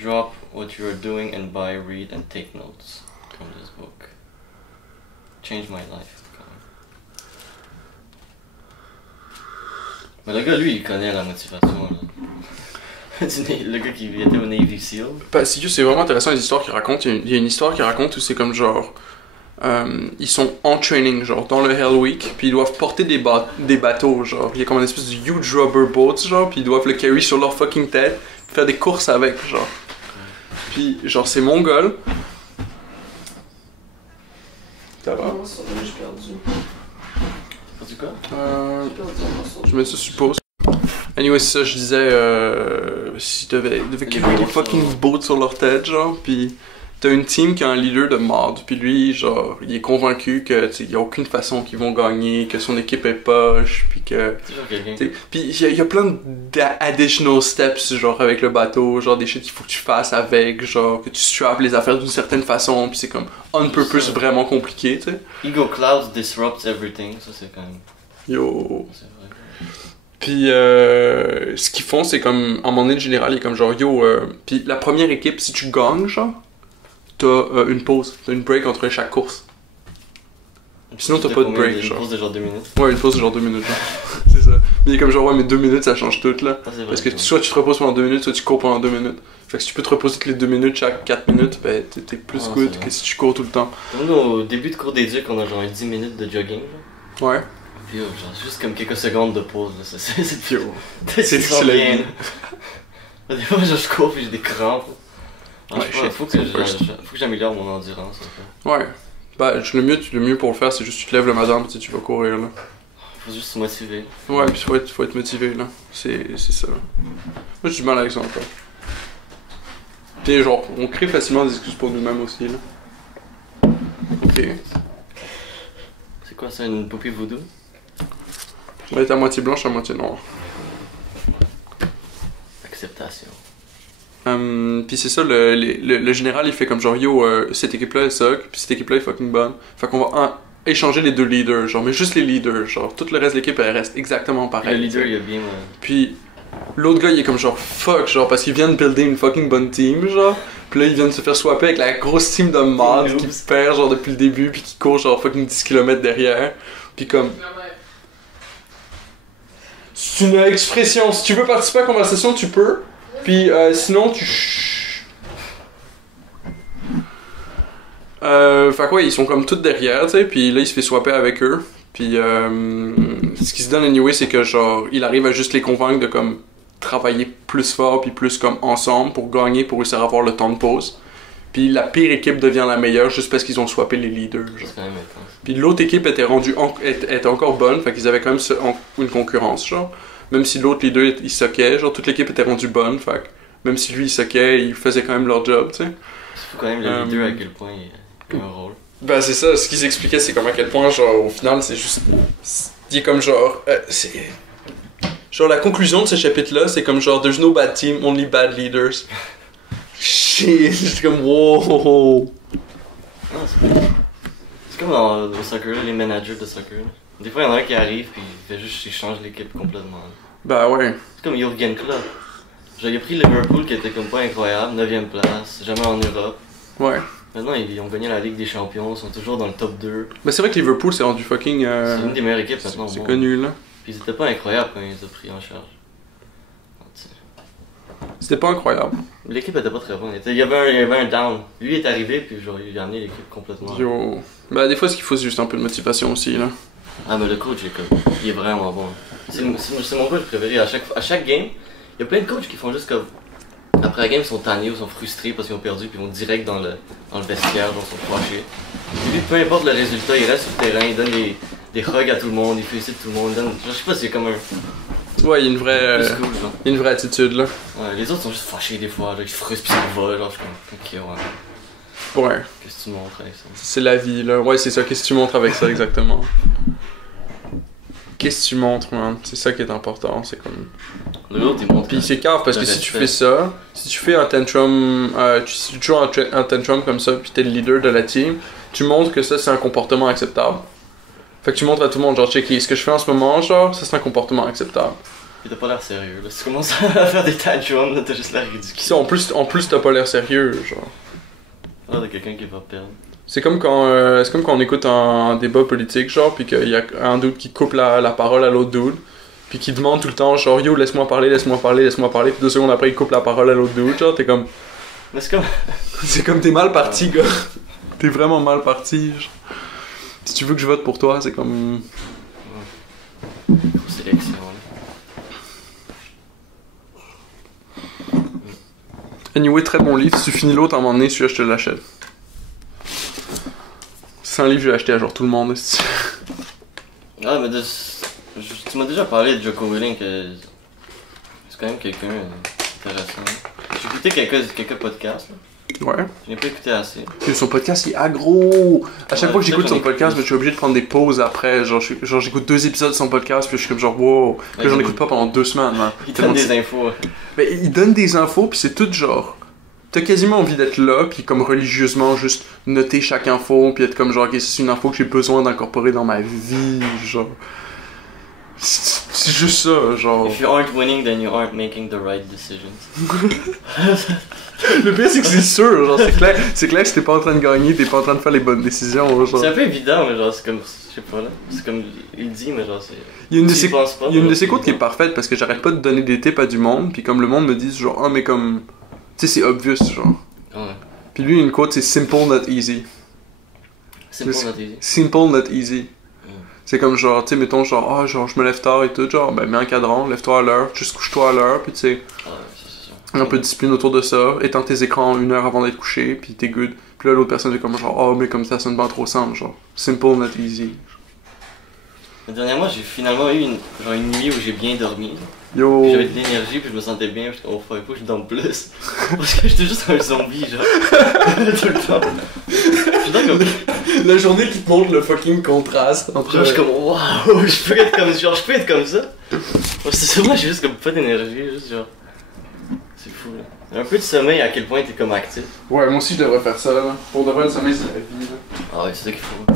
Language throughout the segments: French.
Drop what you are doing and buy, read and take notes from this book. Change my life. Mais le gars, lui, il connaît la motivation. Là. Le gars qui était au Navy SEAL. Bah, c'est vraiment intéressant les histoires qu'il raconte. Il y a une histoire qu'il raconte où c'est comme genre. Ils sont en training, genre dans le Hell Week, puis ils doivent porter des bateaux, genre. Il y a comme une espèce de huge rubber boat, genre, puis ils doivent le carry sur leur fucking tête, faire des courses avec, genre. Puis, genre, c'est mongol. Ça va? Non, ça va, j'ai perdu. Perdu quoi? Je me suppose. Anyway, c'est ça, je disais, s'ils devaient carry des fucking boats sur leur tête, genre, puis t'as une team qui a un leader de merde, puis lui, genre, il est convaincu que, tu sais, il y a aucune façon qu'ils vont gagner, que son équipe est poche, puis que... Puis il y a plein d'additional steps, genre, avec le bateau, genre, des shit qu'il faut que tu fasses avec, genre, que tu strappes les affaires d'une certaine façon, puis c'est comme, on purpose vraiment compliqué, tu sais. Ego Clouds disrupts everything, ça c'est quand même... Yo... C'est vrai. Puis ce qu'ils font, c'est comme, à un moment donné, le général, il est comme genre, yo, puis la première équipe, si tu gagnes, genre, t'as une pause, t'as une break entre chaque course. Sinon, t'as pas de break, genre. Une pause de genre 2 minutes. Ouais, une pause de genre 2 minutes, genre. C'est ça. Mais il est comme genre, ouais, mais 2 minutes, ça change tout, là. Ah, vrai, parce que soit tu te reposes pendant 2 minutes, soit tu cours pendant 2 minutes. Fait que si tu peux te reposer toutes les 2 minutes chaque 4 minutes, ben t'es plus good que si tu cours tout le temps. Nous, au début de cours d'éduc, on a genre 10 minutes de jogging, là. Ouais. Puis genre, juste comme quelques secondes de pause, là. C'est Yo. c'est la vie. Des fois, je cours puis j'ai des crampes. Ouais, faut que j'améliore mon endurance, en fait. Ouais. Bah, le mieux pour le faire, c'est juste tu te lèves le matin et tu vas courir, là. Faut juste se motiver. Ouais, puis faut être motivé, là. C'est ça. Moi, j'ai du mal avec ça encore. Puis genre, on crée facilement des excuses pour nous-mêmes aussi, là. Ok. C'est quoi ça, une poupée voodoo? Elle est à moitié blanche, à moitié noire. Acceptation. Puis c'est ça, le général il fait comme genre yo, cette équipe-là elle suck, puis cette équipe-là est fucking bonne. Fait qu'on va échanger les deux leaders, genre, mais juste les leaders, genre, tout le reste de l'équipe elle reste exactement pareil. Le leader il a bien. Puis l'autre gars il est comme genre fuck, genre, parce qu'il vient de builder une fucking bonne team, genre. Puis là il vient de se faire swapper avec la grosse team de merde qui perd genre depuis le début, puis qui court genre fucking 10 km derrière. Puis comme. C'est une expression, si tu veux participer à la conversation, tu peux. Puis sinon, tu... fait quoi, ils sont comme tous derrière, tu sais, puis là, il se fait swapper avec eux. Puis ce qui se donne anyway, c'est que genre, il arrive à juste les convaincre de comme travailler plus fort, puis plus comme ensemble pour gagner, pour réussir à avoir le temps de pause. Puis la pire équipe devient la meilleure juste parce qu'ils ont swappé les leaders. Genre. Puis l'autre équipe était était encore bonne, fait qu'ils avaient quand même une concurrence, genre. Même si l'autre leader il suckait, genre toute l'équipe était rendue bonne, fait que même si lui il suckait, ils faisaient quand même leur job, tu sais. C'est fou quand même le leader à quel point il a un rôle. Ben c'est ça, ce qu'ils expliquaient c'est comme à quel point genre au final c'est juste... Il est comme genre... c'est... Genre la conclusion de ce chapitre là c'est comme genre there's no bad team, only bad leaders. Shit, c'est comme wow. Non, c'est comme au soccer, les managers de soccer. Des fois, il y en a un qui arrive puis il change l'équipe complètement. Bah ouais. C'est comme Jürgen Klopp. Genre, il a pris Liverpool qui était comme pas incroyable, 9ème place, jamais en Europe. Ouais. Maintenant, ils ont gagné la Ligue des Champions, ils sont toujours dans le top 2. Bah c'est vrai que Liverpool c'est rendu fucking... C'est une des meilleures équipes maintenant. C'est connu là. Puis ils étaient pas incroyables quand ils les ont pris en charge. C'était pas incroyable. L'équipe était pas très bonne. Il y avait un down. Lui est arrivé puis genre il a amené l'équipe complètement. Yo. Bah des fois ce qu'il faut c'est juste un peu de motivation aussi là. Ah mais le coach il est vraiment bon. C'est mon coach préféré. À chaque game, il y a plein de coachs qui font juste comme... Après la game ils sont tannés ou sont frustrés parce qu'ils ont perdu puis ils vont direct dans le vestiaire, genre ils sont fâchés. Et lui peu importe le résultat, il reste sur le terrain, il donne des hugs à tout le monde, il félicite tout le monde, je sais pas si c'est comme un... Ouais, il y a une vraie, cool, il y a une vraie attitude là. Ouais, les autres sont juste fâchés des fois, là, ils se frustrent pis ça va, genre je suis comme, ok ouais. Ouais. Qu'est-ce que tu montres avec ça? C'est la vie là, ouais c'est ça, qu'est-ce que tu montres avec ça exactement. Qu'est-ce que tu montres man, c'est ça qui est important, c'est comme... L'autre il montre... Puis c'est grave parce que si tu fais ça, si tu fais un tantrum, si tu joues un tantrum comme ça puis t'es le leader de la team, tu montres que ça c'est un comportement acceptable. Fait que tu montres à tout le monde genre checker ce que je fais en ce moment, genre ça c'est un comportement acceptable. Puis t'as pas l'air sérieux, là. Si tu commences à faire des tantrums, là, t'as juste l'air ridicule. Ça, en plus t'as pas l'air sérieux, genre. Ah, de quelqu'un qui va perdre. C'est comme quand on écoute un débat politique, genre, puis qu'il y a un dude qui coupe la parole à l'autre dude, puis qui demande tout le temps, genre, yo, laisse-moi parler, puis 2 secondes après, il coupe la parole à l'autre dude, genre, t'es comme... Mais c'est comme... C'est comme t'es mal parti, gars. T'es vraiment mal parti, genre. Si tu veux que je vote pour toi, c'est comme... Sélection, là. Anyway, très bon livre. Si tu finis l'autre à un moment donné, celui-là, je te l'achète. C'est un livre que j'ai acheté à genre tout le monde. Ah, mais tu m'as déjà parlé de Jocko Willing, que c'est quand même quelqu'un d'intéressant. J'ai écouté quelques podcasts, là. Ouais. Je n'ai pas écouté assez. Et son podcast, il est aggro. À chaque Ouais, fois que j'écoute j'en son écoute podcast, plus. je suis obligé de prendre des pauses après. Genre j'écoute 2 épisodes de son podcast, puis je suis comme genre wow. Puis Ouais, j'en il- écoute pas pendant 2 semaines, man. Il Tellement donne de- des infos. Mais il donne des infos, puis c'est tout genre. T'as quasiment envie d'être là, puis comme religieusement, juste noter chaque info, puis être comme genre, ok, c'est une info que j'ai besoin d'incorporer dans ma vie, genre. C'est juste ça, genre. If you aren't winning, then you aren't making the right decisions. Le pire, c'est que c'est sûr, genre, c'est clair que si t'es pas en train de gagner, t'es pas en train de faire les bonnes décisions, genre. C'est un peu évident, mais genre, c'est comme. Je sais pas là. C'est comme. Il dit, mais genre, c'est. Il y a une de S'il ses, pense pas, il y a une de genre, ses quotes qui est évident. parfaite parce que j'arrête pas de donner des tips à du monde, puis comme le monde me dit, genre, ah, mais comme. Tu sais, c'est obvious, genre. Ouais. Puis lui, une quote, c'est simple, not easy. C'est pour notre idée. Simple, not easy. C'est comme genre, tu sais, mettons, genre, ah, genre, je me lève tard et tout, genre, ben, mets un cadran, lève-toi à l'heure, juste couche-toi à l'heure, puis tu sais, Ah ouais, c'est sûr. un peu de discipline autour de ça, éteins tes écrans 1 heure avant d'être couché, puis t'es good. Puis là, l'autre personne est comme genre, oh, mais comme ça sonne pas trop simple, genre, simple, not easy. Mais dernièrement, j'ai finalement eu une nuit où j'ai bien dormi. Yo, Puis j'avais de l'énergie, puis je me sentais bien. Puis j'étais comme, oh, il faut que je dorme plus. Parce que j'étais juste un zombie, genre. Tout le temps. J'étais comme. la journée qui te montre le fucking contraste entre. Genre, je suis comme, waouh, je peux être comme genre, je peux être comme ça. C'est moi, j'ai juste comme pas d'énergie, juste genre. C'est fou, là. Un peu de sommeil, à quel point t'es comme actif. Ouais, moi aussi, je devrais faire ça, là. Pour de vrai, le sommeil, c'est la vie, là. Ah ouais, c'est ça qu'il faut.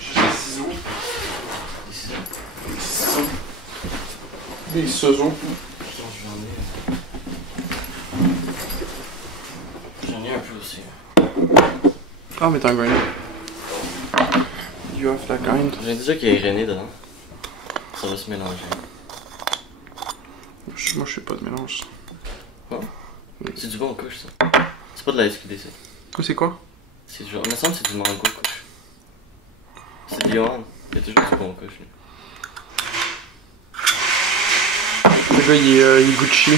Juste des ciseaux. Ici. Des ciseaux. J'en ai un peu aussi. Ah, mais t'as un grinder. You have that kind. J'ai déjà qu'il y a René dedans. Ça va se mélanger. Moi, je fais pas de mélange. C'est du bon couche, ça. C'est pas de la SQDC. C'est quoi? C'est genre, il me semble que c'est du mango couche. C'est de Johan. Il y a toujours du bon couche. lui. Le gars, il est Gucci.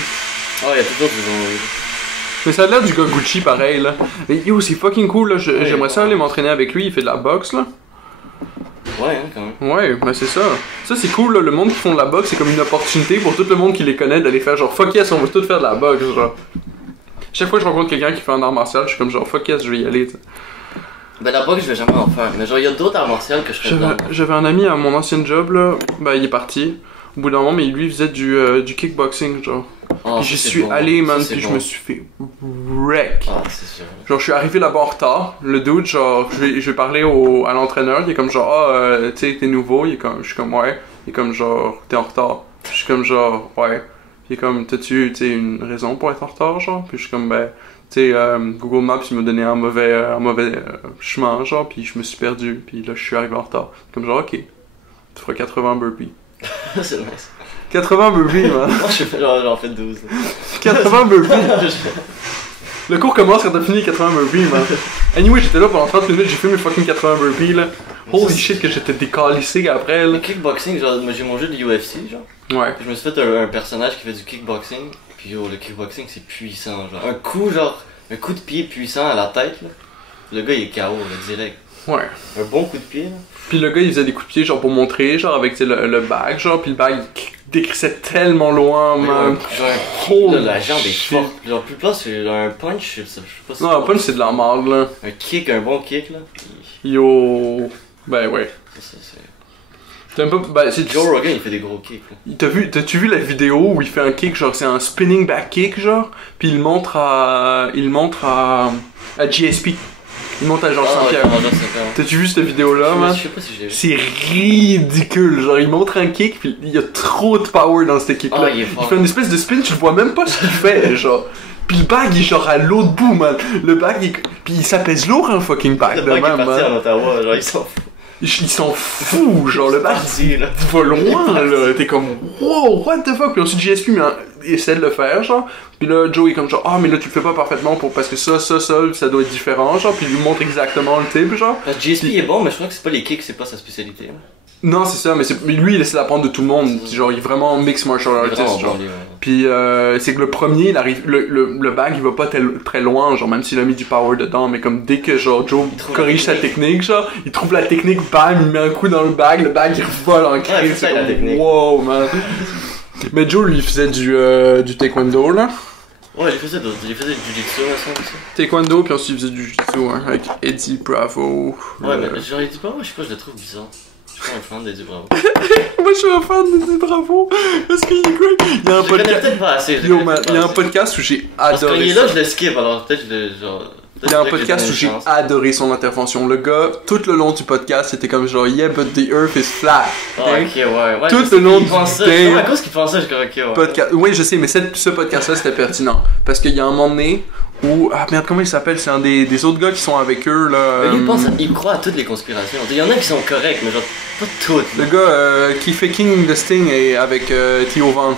Ah, il y a toujours du bon. Mais ça a l'air du gars Gucci pareil, là. Mais yo, c'est fucking cool, là. J'aimerais ça aller m'entraîner avec lui. Il fait de la boxe, là. Ouais, hein, quand même. Ouais, ben c'est ça. Ça, c'est cool, là. Le monde qui font de la boxe, c'est comme une opportunité pour tout le monde qui les connaît d'aller faire genre fuck yes, on veut tous faire de la boxe, genre. Chaque fois que je rencontre quelqu'un qui fait un art martial, je suis comme genre fuck yes, je vais y aller, t'sais. Ben la boxe, je vais jamais en faire. Mais genre, il y a d'autres arts martiaux que je ferais dedans. J'avais un ami à mon ancien job, là. Ben, il est parti. Au bout d'un moment, mais lui, il faisait du kickboxing, genre. Oh, Puis j'y ça, suis c'est bon. allé, man, Ça, c'est puis je bon. me suis fait wreck. Ah, c'est sûr. Genre, je suis arrivé là-bas en retard. Le dude, genre, je vais parler à l'entraîneur. Il est comme genre, ah, tu sais, t'es nouveau. Je suis comme, ouais. Il est comme genre, t'es en retard. Je suis comme genre, ouais. Il est comme, t'as-tu, tu sais, une raison pour être en retard, genre? Puis je suis comme, ben, tu sais, Google Maps, il m'a donné un mauvais chemin, genre, puis je me suis perdu. Puis là, je suis arrivé en retard. Comme genre, ok. Tu feras 80 burpees. C'est nice. 80 burpees, man. Moi, j'en fais 12. là. 80 burpees. Le cours commence quand t'as fini 80 burpees, man. Anyway, j'étais là pendant 30 minutes, j'ai fait mes fucking 80 burpees, là. Holy shit, que j'étais décalissé après, là. Le kickboxing, genre, moi j'ai mon jeu de UFC, genre. Ouais. Puis je me suis fait un personnage qui fait du kickboxing. Puis yo, le kickboxing c'est puissant, genre. Un coup, genre, un coup de pied puissant à la tête, là. Le gars il est KO, là, direct. Ouais. Un bon coup de pied, là. Puis le gars, il faisait des coups de pied, genre, pour montrer, genre, avec, tu sais, le bag, genre, puis le bag, il décrissait tellement loin, man. Genre, Holy là, la jambe est shit. forte. Genre, plus place, c'est un punch, je sais pas si Non, un punch, c'est de la merde, là. un kick, un bon kick, là. Yo. Ben, ouais. Ça, c'est. T'aimes pas. Ben, c'est Joe Rogan, il fait des gros kicks. Là. T'as-tu vu la vidéo où il fait un kick, genre c'est un spinning back kick, genre, puis il montre à GSP. Il monte à Georges Saint-Pierre. T'as-tu vu cette vidéo-là, man? Je sais pas si j'ai vu. C'est ridicule. Genre, il montre un kick, puis il y a trop de power dans cette kick-là. Il fait une espèce de spin, tu le vois même pas ce qu'il fait, genre. Puis le bag, il est genre à l'autre bout, man. Le bag, puis il s'appèse lourd, un fucking bag, le bag est parti en Ottawa, genre, il s'en fout. Il s'en fout, genre le bag il va loin là, t'es comme wow, what the fuck, puis ensuite GSP essaie de le faire genre, puis là Joe est comme genre mais là tu le fais pas parfaitement parce que ça doit être différent genre, puis il lui montre exactement le type genre. GSP est bon mais je crois que c'est pas les kicks, c'est pas sa spécialité. Hein. Non c'est ça, mais lui il essaie d'apprendre de tout le monde, genre il est vraiment mix martial artist genre. Puis c'est que le premier il arrive, le bag il va pas très loin genre, même s'il a mis du power dedans, mais comme dès que genre Joe corrige sa technique genre, il trouve la technique, bam, il met un coup dans le bag il revole en crise, c'est comme wow man. Mais Joe lui il faisait du taekwondo là. Ouais, il faisait du jiu-jitsu à ça aussi. Taekwondo, puis ensuite il faisait du jiu-jitsu hein, avec Eddie Bravo. Ouais, mais genre Eddie Bravo, je sais pas, je le trouve bizarre. Je suis pas un fan d'Eddie Bravo. Moi je suis un fan d'Eddie Bravo. Parce qu'il est cool. Il y a un podcast. Il y a un podcast où j'ai adoré. Parce qu'il est là, je le skip, alors peut-être je le genre. Il y a un podcast où j'ai adoré son intervention. Le gars, tout le long du podcast, c'était comme genre yeah, but the earth is flat. Oh, ok, ouais. Tout le long du day. À cause qu'il pense ça, je suis ok, ouais. Podcast. Oui, je sais, mais ce podcast-là, c'était pertinent. Parce qu'il y a un moment donné où. Ah merde, comment il s'appelle? C'est un des autres gars qui sont avec eux là. Lui, il croit à toutes les conspirations. Il y en a qui sont corrects, mais genre pas toutes. Le gars qui fait King the Sting et avec Theo Van.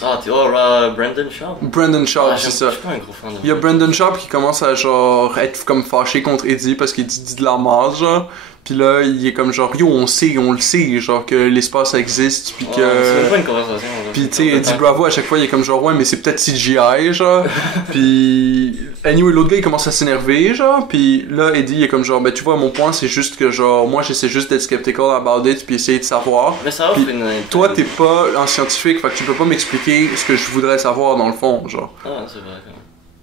Brandon Sharp. Brandon Sharp, c'est ça. Je suis pas un gros fan de Il y a Brandon Sharp qui commence à genre être comme fâché contre Eddie parce qu'il dit de la merde, genre. Puis là, il est comme genre, yo, on le sait, genre que l'espace existe, puis que. C'est même pas une conversation. Puis tu sais, Eddie Bravo, à chaque fois, il est comme genre, ouais, mais c'est peut-être CGI, genre. Puis. Anyway, l'autre gars, il commence à s'énerver, genre. Puis là, Eddie, il est comme genre, ben tu vois, mon point, c'est juste que genre, moi, j'essaie juste d'être skeptical about it, puis essayer de savoir. Mais ça offre une. Toi, t'es pas un scientifique, fait que tu peux pas m'expliquer ce que je voudrais savoir dans le fond, genre. Ah, c'est vrai, quand même.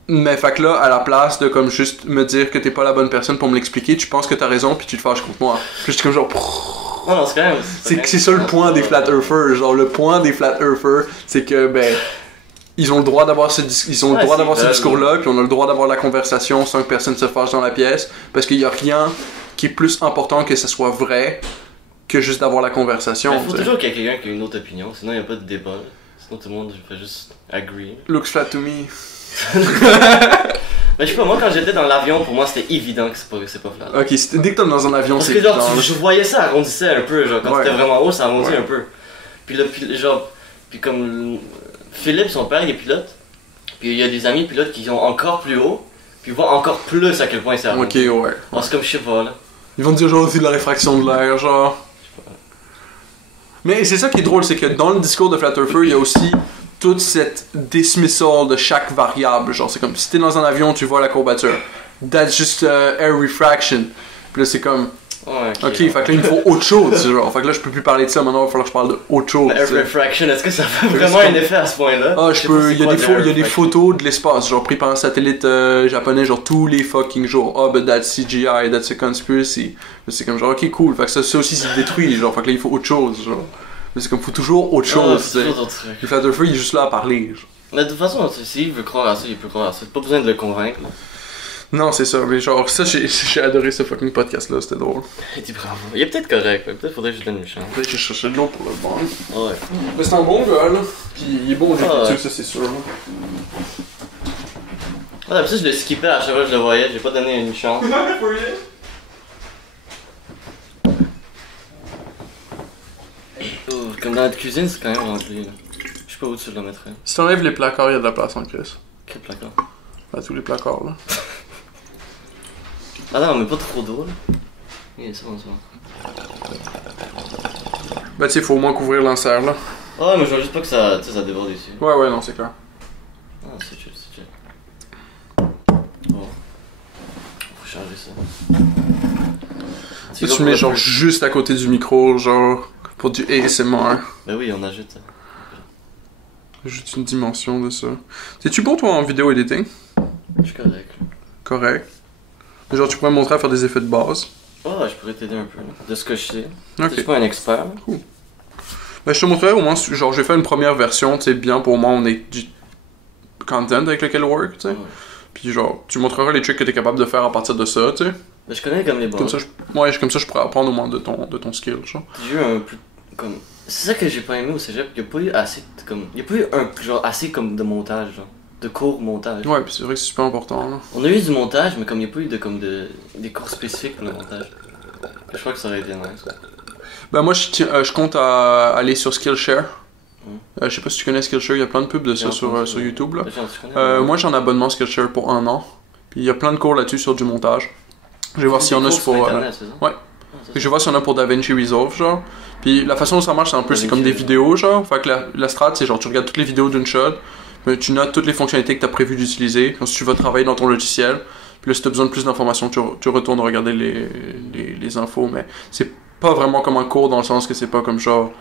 Mais fait que là, à la place de comme juste me dire que t'es pas la bonne personne pour me l'expliquer, tu penses que t'as raison puis tu te fâches contre moi. Puis j'étais comme genre. Non, c'est quand même. C'est ça le point des flat earthers. Genre le point des flat earthers, c'est que ben ils ont le droit d'avoir ce discours-là, puis on a le droit d'avoir la conversation sans que personne se fâche dans la pièce, parce qu'il y a rien qui est plus important que ça soit vrai que juste d'avoir la conversation. Il faut toujours qu'il y ait quelqu'un qui a une autre opinion, sinon il n'y a pas de débat. Sinon tout le monde fait juste agree. Looks flat to me. Mais je sais pas, moi quand j'étais dans l'avion, pour moi c'était évident que c'est pas flat. Ok, dès que t'es dans un avion, c'est évident. Parce que genre, je voyais ça arrondissait un peu, genre quand c'était vraiment haut, ça arrondit un peu. Puis là, puis comme Philippe, son père, il est pilote. Puis il y a des amis pilotes qui sont encore plus haut, puis ils voient encore plus à quel point c'est arrondi. Ok, ouais. Alors c'est comme, je sais pas là. Ils vont te dire genre c'est de la réfraction de l'air, genre. Mais c'est ça qui est drôle, c'est que dans le discours de Flat Earther, il y a aussi toute cette dismissal de chaque variable. Genre, c'est comme si t'es dans un avion, tu vois la courbature. That's just air refraction. Puis là, c'est comme. Ouais, ok, fait que là, il me faut autre chose. Genre, fait que là, je peux plus parler de ça maintenant, il va falloir que je parle de autre chose. Air refraction, est-ce que ça fait vraiment un effet à ce point-là? Ah, il y a des photos de l'espace, genre pris par un satellite japonais, genre tous les fucking jours. Ah, but that's CGI, that's a conspiracy. C'est comme genre, ok, cool. Fait que ça aussi, c'est détruit. Genre, fait que là, il faut autre chose. Genre. C'est comme, faut toujours autre chose. Le Flat Earther, il est juste là à parler. Genre. Mais de toute façon, s'il veut croire à ça, il peut croire à ça. Pas besoin de le convaincre. Là. Non, c'est ça, mais genre, ça, j'ai adoré ce fucking podcast-là, c'était drôle. Il dit bravo. Il est peut-être correct, peut-être faudrait que je donne une chance. Peut-être que j'ai cherché de l'eau pour le bon. Ouais. Mais c'est un bon gars, là. Pis il est bon au jeu, ça, c'est sûr. Là. Ah, puis ça, je le skippais à chaque fois que je le voyais, j'ai pas donné une chance. Comme dans la cuisine, c'est quand même rempli. Là. Je sais pas où tu le mettrais. Si t'enlèves les placards, il y a de la place en Chris. Quel placard? Bah, tous les placards, là. Ah non, mais pas trop d'eau, là. Oui, c'est bon, c'est bon. Bah, tu sais, faut au moins couvrir l'insert, là. Ah, mais je vois juste pas que ça déborde ici. Ouais, non, c'est clair. Ah, c'est chill, c'est chill. Bon. Faut changer ça. Tu le mets genre juste à côté du micro, genre, pour du ASMR. Ben oui, on ajoute. Juste une dimension de ça. T'es-tu bon, toi, en vidéo editing? Je suis correct. Correct. Genre, tu pourrais me montrer à faire des effets de base. Ah, je pourrais t'aider un peu, là, de ce que je sais. Ok. Je suis pas un expert. Là. Cool. Ben, je te montrerai au moins, genre, je vais faire une première version, tu sais, bien pour moi, on est du content avec lequel work, tu sais. Ouais. Puis genre, tu montreras les trucs que t'es capable de faire à partir de ça, tu sais. Ben, je connais comme les bons. Comme ça, comme ça, je pourrais apprendre au moins de ton skill, genre. J'ai eu un plus. Comme. C'est ça que j'ai pas aimé au cégep, il y a pas eu assez comme. Il y a pas eu un genre assez comme de montage, genre. De cours montage. Ouais, puis c'est vrai que c'est super important, là. On a eu du montage, mais comme il n'y a pas eu de comme des cours spécifiques pour le montage. Je crois que ça aurait été nice. Ouais. Ben moi, je compte aller sur Skillshare. Je sais pas si tu connais Skillshare, il y a plein de pubs de ça sur YouTube, là. Moi, j'ai un abonnement Skillshare pour 1 an. Puis il y a plein de cours là-dessus sur du montage. Je vais voir s'il y en a pour... ouais. Je vais voir s'il y en a pour DaVinci Resolve, genre. Puis la façon dont ça marche, c'est un peu, c'est comme des vidéos, genre. Fait que la strat, c'est genre, tu regardes toutes les vidéos d'une shot, mais tu notes toutes les fonctionnalités que tu as prévu d'utiliser. Ensuite, tu vas travailler dans ton logiciel. Puis là, si tu as besoin de plus d'informations, tu retournes regarder les infos. Mais c'est pas vraiment comme un cours dans le sens que c'est pas comme genre...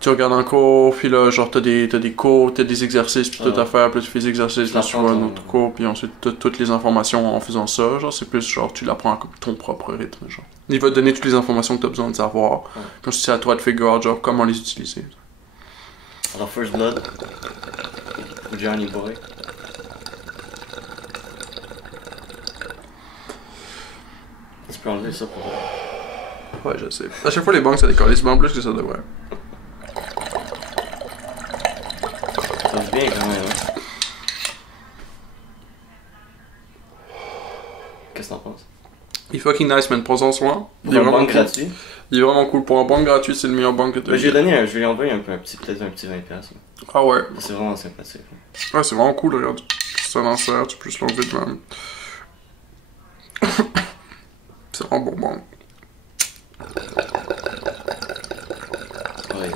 Tu regardes un cours, puis là, genre, t'as des cours, t'as des exercices, puis tout à faire, puis là, tu fais des exercices, puis tu vois un autre cours, puis ensuite, t'as toutes les informations en faisant ça, genre, c'est plus, genre, tu l'apprends à ton propre rythme, genre. Il va te donner toutes les informations que t'as besoin de savoir, puis c'est à toi de figure out, genre, comment les utiliser. Alors, First Blood, ou Johnny Boy. Tu peux enlever ça pour... Ouais, je sais. À chaque fois, les banques, ça décolle souvent plus que ça devrait. Ça passe bien quand même, hein. Qu'est-ce que t'en penses? Il est fucking nice, man. Prends-en soin. Pour un banque gratuit? Il est vraiment cool. Pour un banque gratuit, c'est le meilleur banque que t'as. Je lui ai envoyé peut-être un petit 20$. Ah ouais. C'est vraiment sympathique. Ouais, c'est vraiment cool, regarde. Ça l'insère, tu peux se l'enlever de même. C'est vraiment bon banque. Ouais,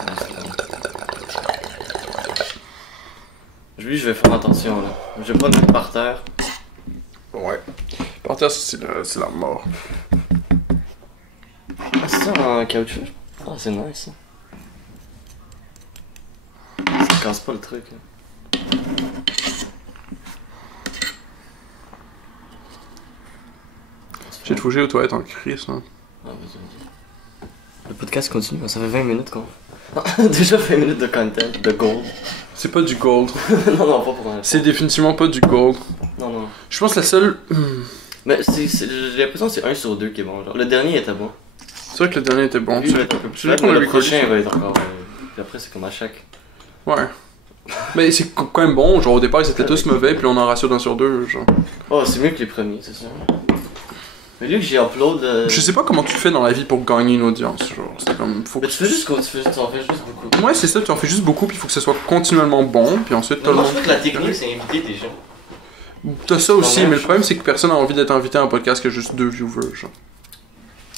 lui, je vais faire attention là. Je vais pas le mettre par terre. Ouais. Par terre, c'est la mort. Ah, c'est ça en caoutchouc? Ah, c'est nice ça. Ça casse pas le truc. Hein. J'ai te fougé aux toilettes en crise, hein. Ah, vas-y. Le podcast continue, ça fait 20 minutes qu'on... Déjà 20 minutes de content, de gold. C'est pas du gold. non, pas pour un... C'est définitivement pas du gold. Non. Je pense que la seule... Mais j'ai l'impression que c'est 1 sur 2 qui est bon. Genre. Le dernier était bon. C'est vrai que le dernier était bon. Lui, il va être un peu plus... Le prochain va être encore... Puis après, c'est comme à chaque... Ouais. Mais c'est quand même bon, genre au départ ils étaient tous mauvais, puis on en ratio d'1 sur 2, genre. Oh, c'est mieux que les premiers, c'est ça. Mais lui que j'ai upload... Je sais pas comment tu fais dans la vie pour gagner une audience, genre, c'est comme... Mais tu fais juste quoi, tu en fais juste beaucoup. Ouais, c'est ça, tu en fais juste beaucoup, puis il faut que ce soit continuellement bon, puis ensuite Moi, je trouve que la technique, c'est inviter des gens. T'as ça aussi, mais le problème c'est que personne n'a envie d'être invité à un podcast que juste 2 viewers, genre.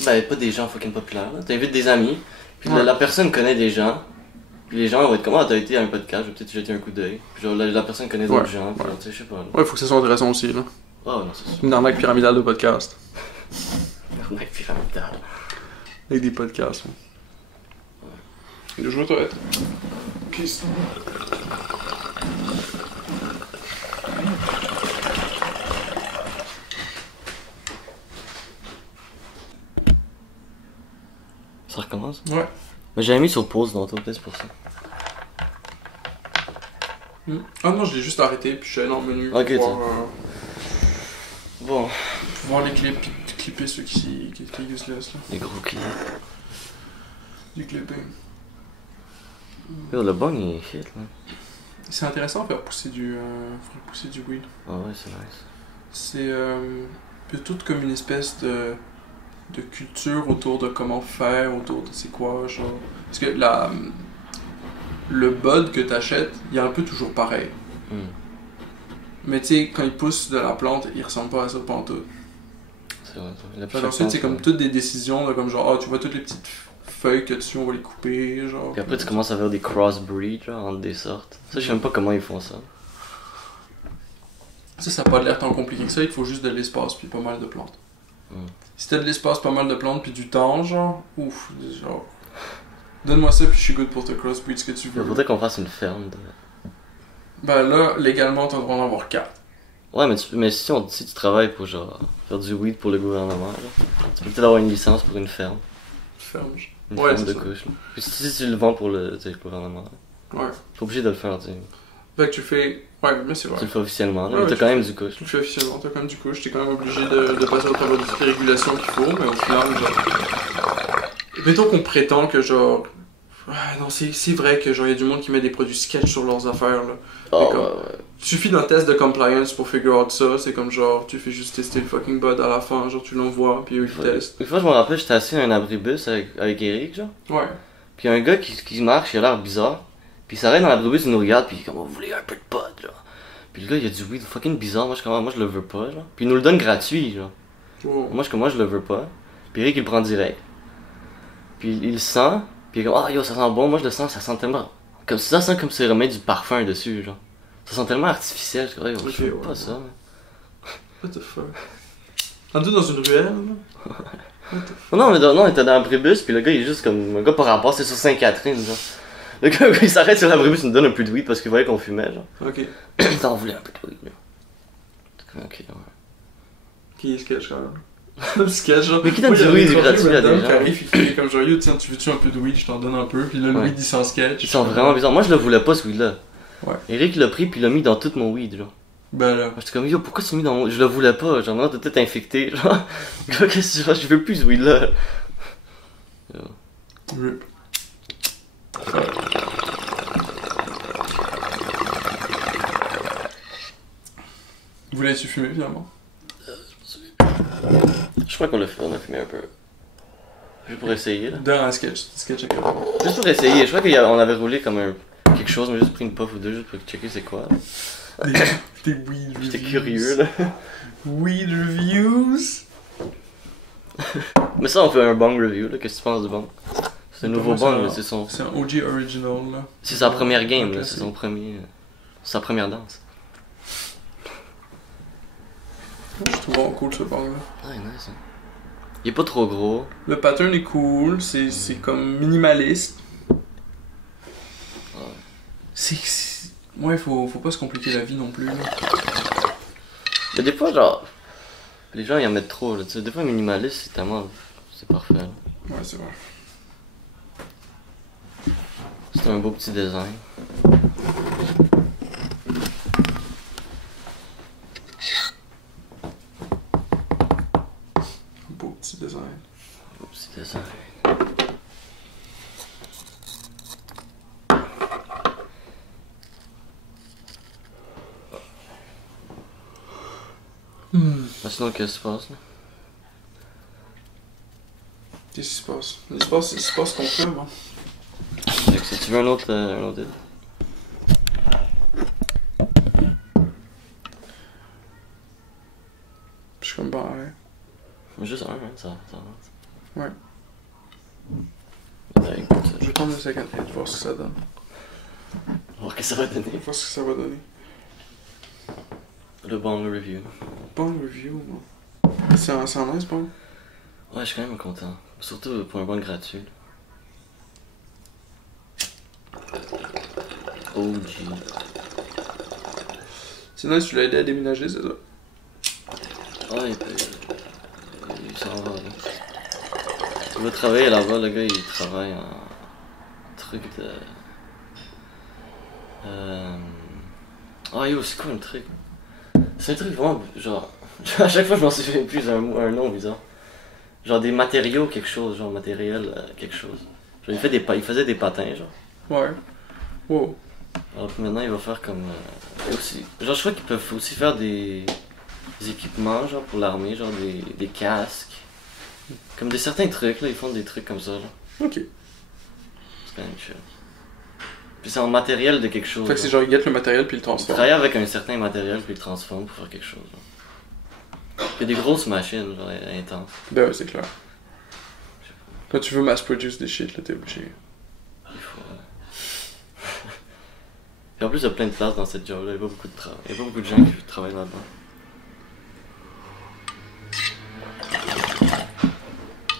Ben, pas des gens fucking populaires, là. T'invites des amis, puis la personne connaît des gens, puis les gens vont être comme, ah, t'as été à un podcast, je vais peut-être jeter un coup d'œil. Puis genre, la personne connaît d'autres gens, puis genre, tu sais, je sais pas. Là. Ouais, faut que ça soit intéressant aussi, là. Ah, non, c'est sûr. Une arnaque pyramidale de podcast. Arnaque pyramidale. Avec des podcasts, ouais. Je joue aux toilettes. Peace. Ça recommence? Ouais. Mais j'avais mis sur pause tantôt, peut-être c'est pour ça. Ah non, je l'ai juste arrêté, puis je suis allé dans le menu Ok, pour pouvoir, Bon. pouvoir les clipper ceux qui useless, là. Les gros clients. Du clipping. Yo, le bug il est hit là. C'est intéressant de faire pousser du weed. Ah ouais, c'est nice. C'est plutôt comme une espèce de culture autour de comment faire, autour de c'est quoi, genre. Parce que le bud que t'achètes, il est un peu toujours pareil. Mais tu sais, quand il pousse de la plante, il ressemble pas à ça pantoute. C'est vrai. Ensuite, c'est comme toutes des décisions, là, comme genre, ah, tu vois toutes les petites feuilles que dessus, on va les couper, genre. Puis après, tu commences à faire des crossbreeds, genre, entre des sortes. Ça, je sais même pas comment ils font ça. Ça a pas l'air tant compliqué que ça, il te faut juste de l'espace puis pas mal de plantes. Si t'as de l'espace, pas mal de plantes puis du temps, genre, ouf, genre. Donne-moi ça puis je suis good pour te crossbreed ce que tu veux. Il faudrait qu'on fasse une ferme de... Ben là, légalement, t'as le droit d'en avoir 4. Ouais, mais si tu travailles pour genre faire du weed pour le gouvernement. Là. Tu peux peut-être avoir une licence pour une ferme. Ferme. Une Ouais, ferme c'est de ça. couches. Là. Puis si tu le vends pour le gouvernement, là. Ouais. T'es obligé de le faire, tu sais. Fait que tu fais. Ouais, mais c'est vrai. Tu le fais officiellement, là, Ouais, mais t'as tu quand le même du couche. Tu le fais officiellement, t'as quand même du couche, t'es quand même obligé de passer au travers de toutes les régulations qu'il faut, mais au final, genre. Mettons qu'on prétend que genre. Ah, non, c'est vrai que genre y a du monde qui met des produits sketch sur leurs affaires là. Ah comme- ouais. Suffit d'un test de compliance pour figure out ça, c'est comme genre tu fais juste tester le fucking bud à la fin, genre tu l'envoies, puis eux ils testent. Une fois, je me rappelle, j'étais assis à un abribus avec Eric, genre. Ouais. Puis y a un gars qui marche, il a l'air bizarre. Puis il s'arrête dans l'abribus, il nous regarde, puis il est comme, vous voulez un peu de pot, genre. Puis le gars, il a du weed fucking bizarre, moi je le veux pas, genre. Puis il nous le donne gratuit, genre. Wow. Moi je le veux pas. Puis Eric, il le prend direct. Puis il le sent, puis il est comme, ah yo, ça sent bon, moi je le sens, ça sent tellement. Comme ça sent comme si il remet du parfum dessus, genre. Ça sent tellement artificiel, je crois, yo, je veux Ok, pas ouais. ça, man. What the fuck? Rendu dans une ruelle, là? Non, mais non, il était dans l'abribus, puis le gars, il est juste comme. Un gars par rapport, c'est sur Sainte-Catherine, genre. Le gars, il s'arrête sur l'abribus, il nous donne un peu de weed parce qu'il voyait qu'on fumait, genre. Ok. T'en voulais un peu de weed, là. C'est comme, ok, ouais. Qui est sketch quand même? Le sketch, genre. Mais qui donne Moi, du il y avait weed une gratuit soirée à des random gens? qui arrive, il fait comme genre, yo, tiens, tu veux-tu un peu de weed, je t'en donne un peu, puis là, le Ouais. weed il sent sketch. Ils sont vraiment bizarres. Moi, je le voulais pas, ce weed-là. Ouais. Eric l'a pris, puis il l'a mis dans tout mon weed, genre. Ben là. Moi, j'étais comme, yo, pourquoi tu l'as mis dans mon. Je le voulais pas, genre, maintenant, t'es peut-être infecté, genre. Gars, qu'est-ce que tu fais? Je veux plus ce weed-là. Rip. Vous l'avez-tu fumé finalement? Je crois qu'on on a fumé un peu. Juste pour essayer, là. Dans un sketch. Sketch avec Juste pour essayer. Je crois qu'on avait roulé comme quelque chose, mais juste pris une puff ou deux, juste pour checker c'est quoi. Des weed reviews. J'étais curieux, là. Weed reviews? Mais ça, on fait un bong review, là. Qu'est-ce que tu penses du bong? C'est un nouveau bong, là. C'est un OG original, là. C'est sa première game, là. Classique. C'est son premier. Sa première danse. Je trouve vraiment cool ce bang là. Ah, nice, hein. Il est pas trop gros. Le pattern est cool, c'est comme minimaliste. Ouais, faut pas se compliquer la vie non plus. Là. Mais des fois, genre. Les gens, ils en mettent trop, là. Tu sais, des fois, minimaliste, c'est tellement. C'est parfait, là. Ouais, c'est vrai. C'est un beau petit design. Un beau petit design. Beau petit design. Ah, sinon, qu'est-ce qui se passe, là? Qu'est-ce qui se passe? Il se passe ton club, hein. Fait que si tu veux un autre hit. Je suis comme, bah ouais. Juste un, hein, ça va. Ouais. Ouais, écoute, Je vais prendre le second hit, voir ce que ça donne. on va voir ce que ça va donner. Voir ce que ça va donner. Le bon review. Bon review, moi. C'est un nice, bon. Ouais, je suis quand même content. Surtout pour un bon gratuit. OG. C'est nice, tu l'as aidé à déménager, c'est ça? Ouais, il s'en va, là. Il va travailler là-bas, le gars, il travaille en truc de... Ah yo, c'est quoi le truc? C'est un truc vraiment, genre... À chaque fois, je m'en souviens plus un nom bizarre. Genre des matériaux, quelque chose, genre matériel, quelque chose. Genre, il faisait des patins, genre. Ouais. Wow. Alors que maintenant, il va faire comme... aussi... Genre, je crois qu'ils peuvent aussi faire des équipements, genre, pour l'armée, genre des casques. Comme certains trucs, là, ils font des trucs comme ça, là. Ok. C'est quand même chill. Puis c'est en matériel de quelque chose. Fait que c'est là. genre, il guette le matériel puis il le Il transforme. travaille avec un certain matériel, puis il le transforme pour faire quelque chose, là. Il y a des grosses machines, genre, intenses. Ben ouais, c'est clair. Quand tu veux mass-produce des shit, là, t'es obligé. Il faut... Et en plus, il y a plein de places dans cette job-là, il n'y a pas beaucoup de travail. Il y a pas beaucoup de gens qui travaillent là-dedans.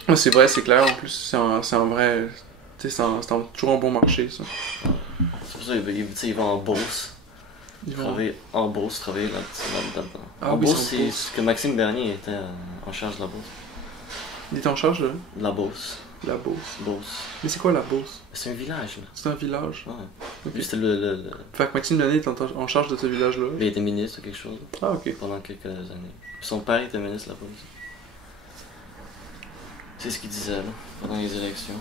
Ouais, c'est vrai, c'est clair. En plus, c'est un vrai. Tu sais, toujours un bon marché, ça. C'est pour ça qu'il va en Beauce. Travailler en Beauce, travailler là-dedans. Ah en oui, Beauce, c'est en c'est Beauce. ce que Maxime Bernier était en charge de la Beauce. Il est en charge de De la Beauce. la Beauce. Beauce. Mais c'est quoi la Beauce? C'est un village, là. C'est un village. Ouais. Ok. Lui, c'était Fait que Maxime Bernier est en charge de ce village-là. Il était ministre ou quelque chose Ah, ok. pendant quelques années. Son père était ministre là-bas aussi. C'est ce qu'il disait, là, pendant les élections.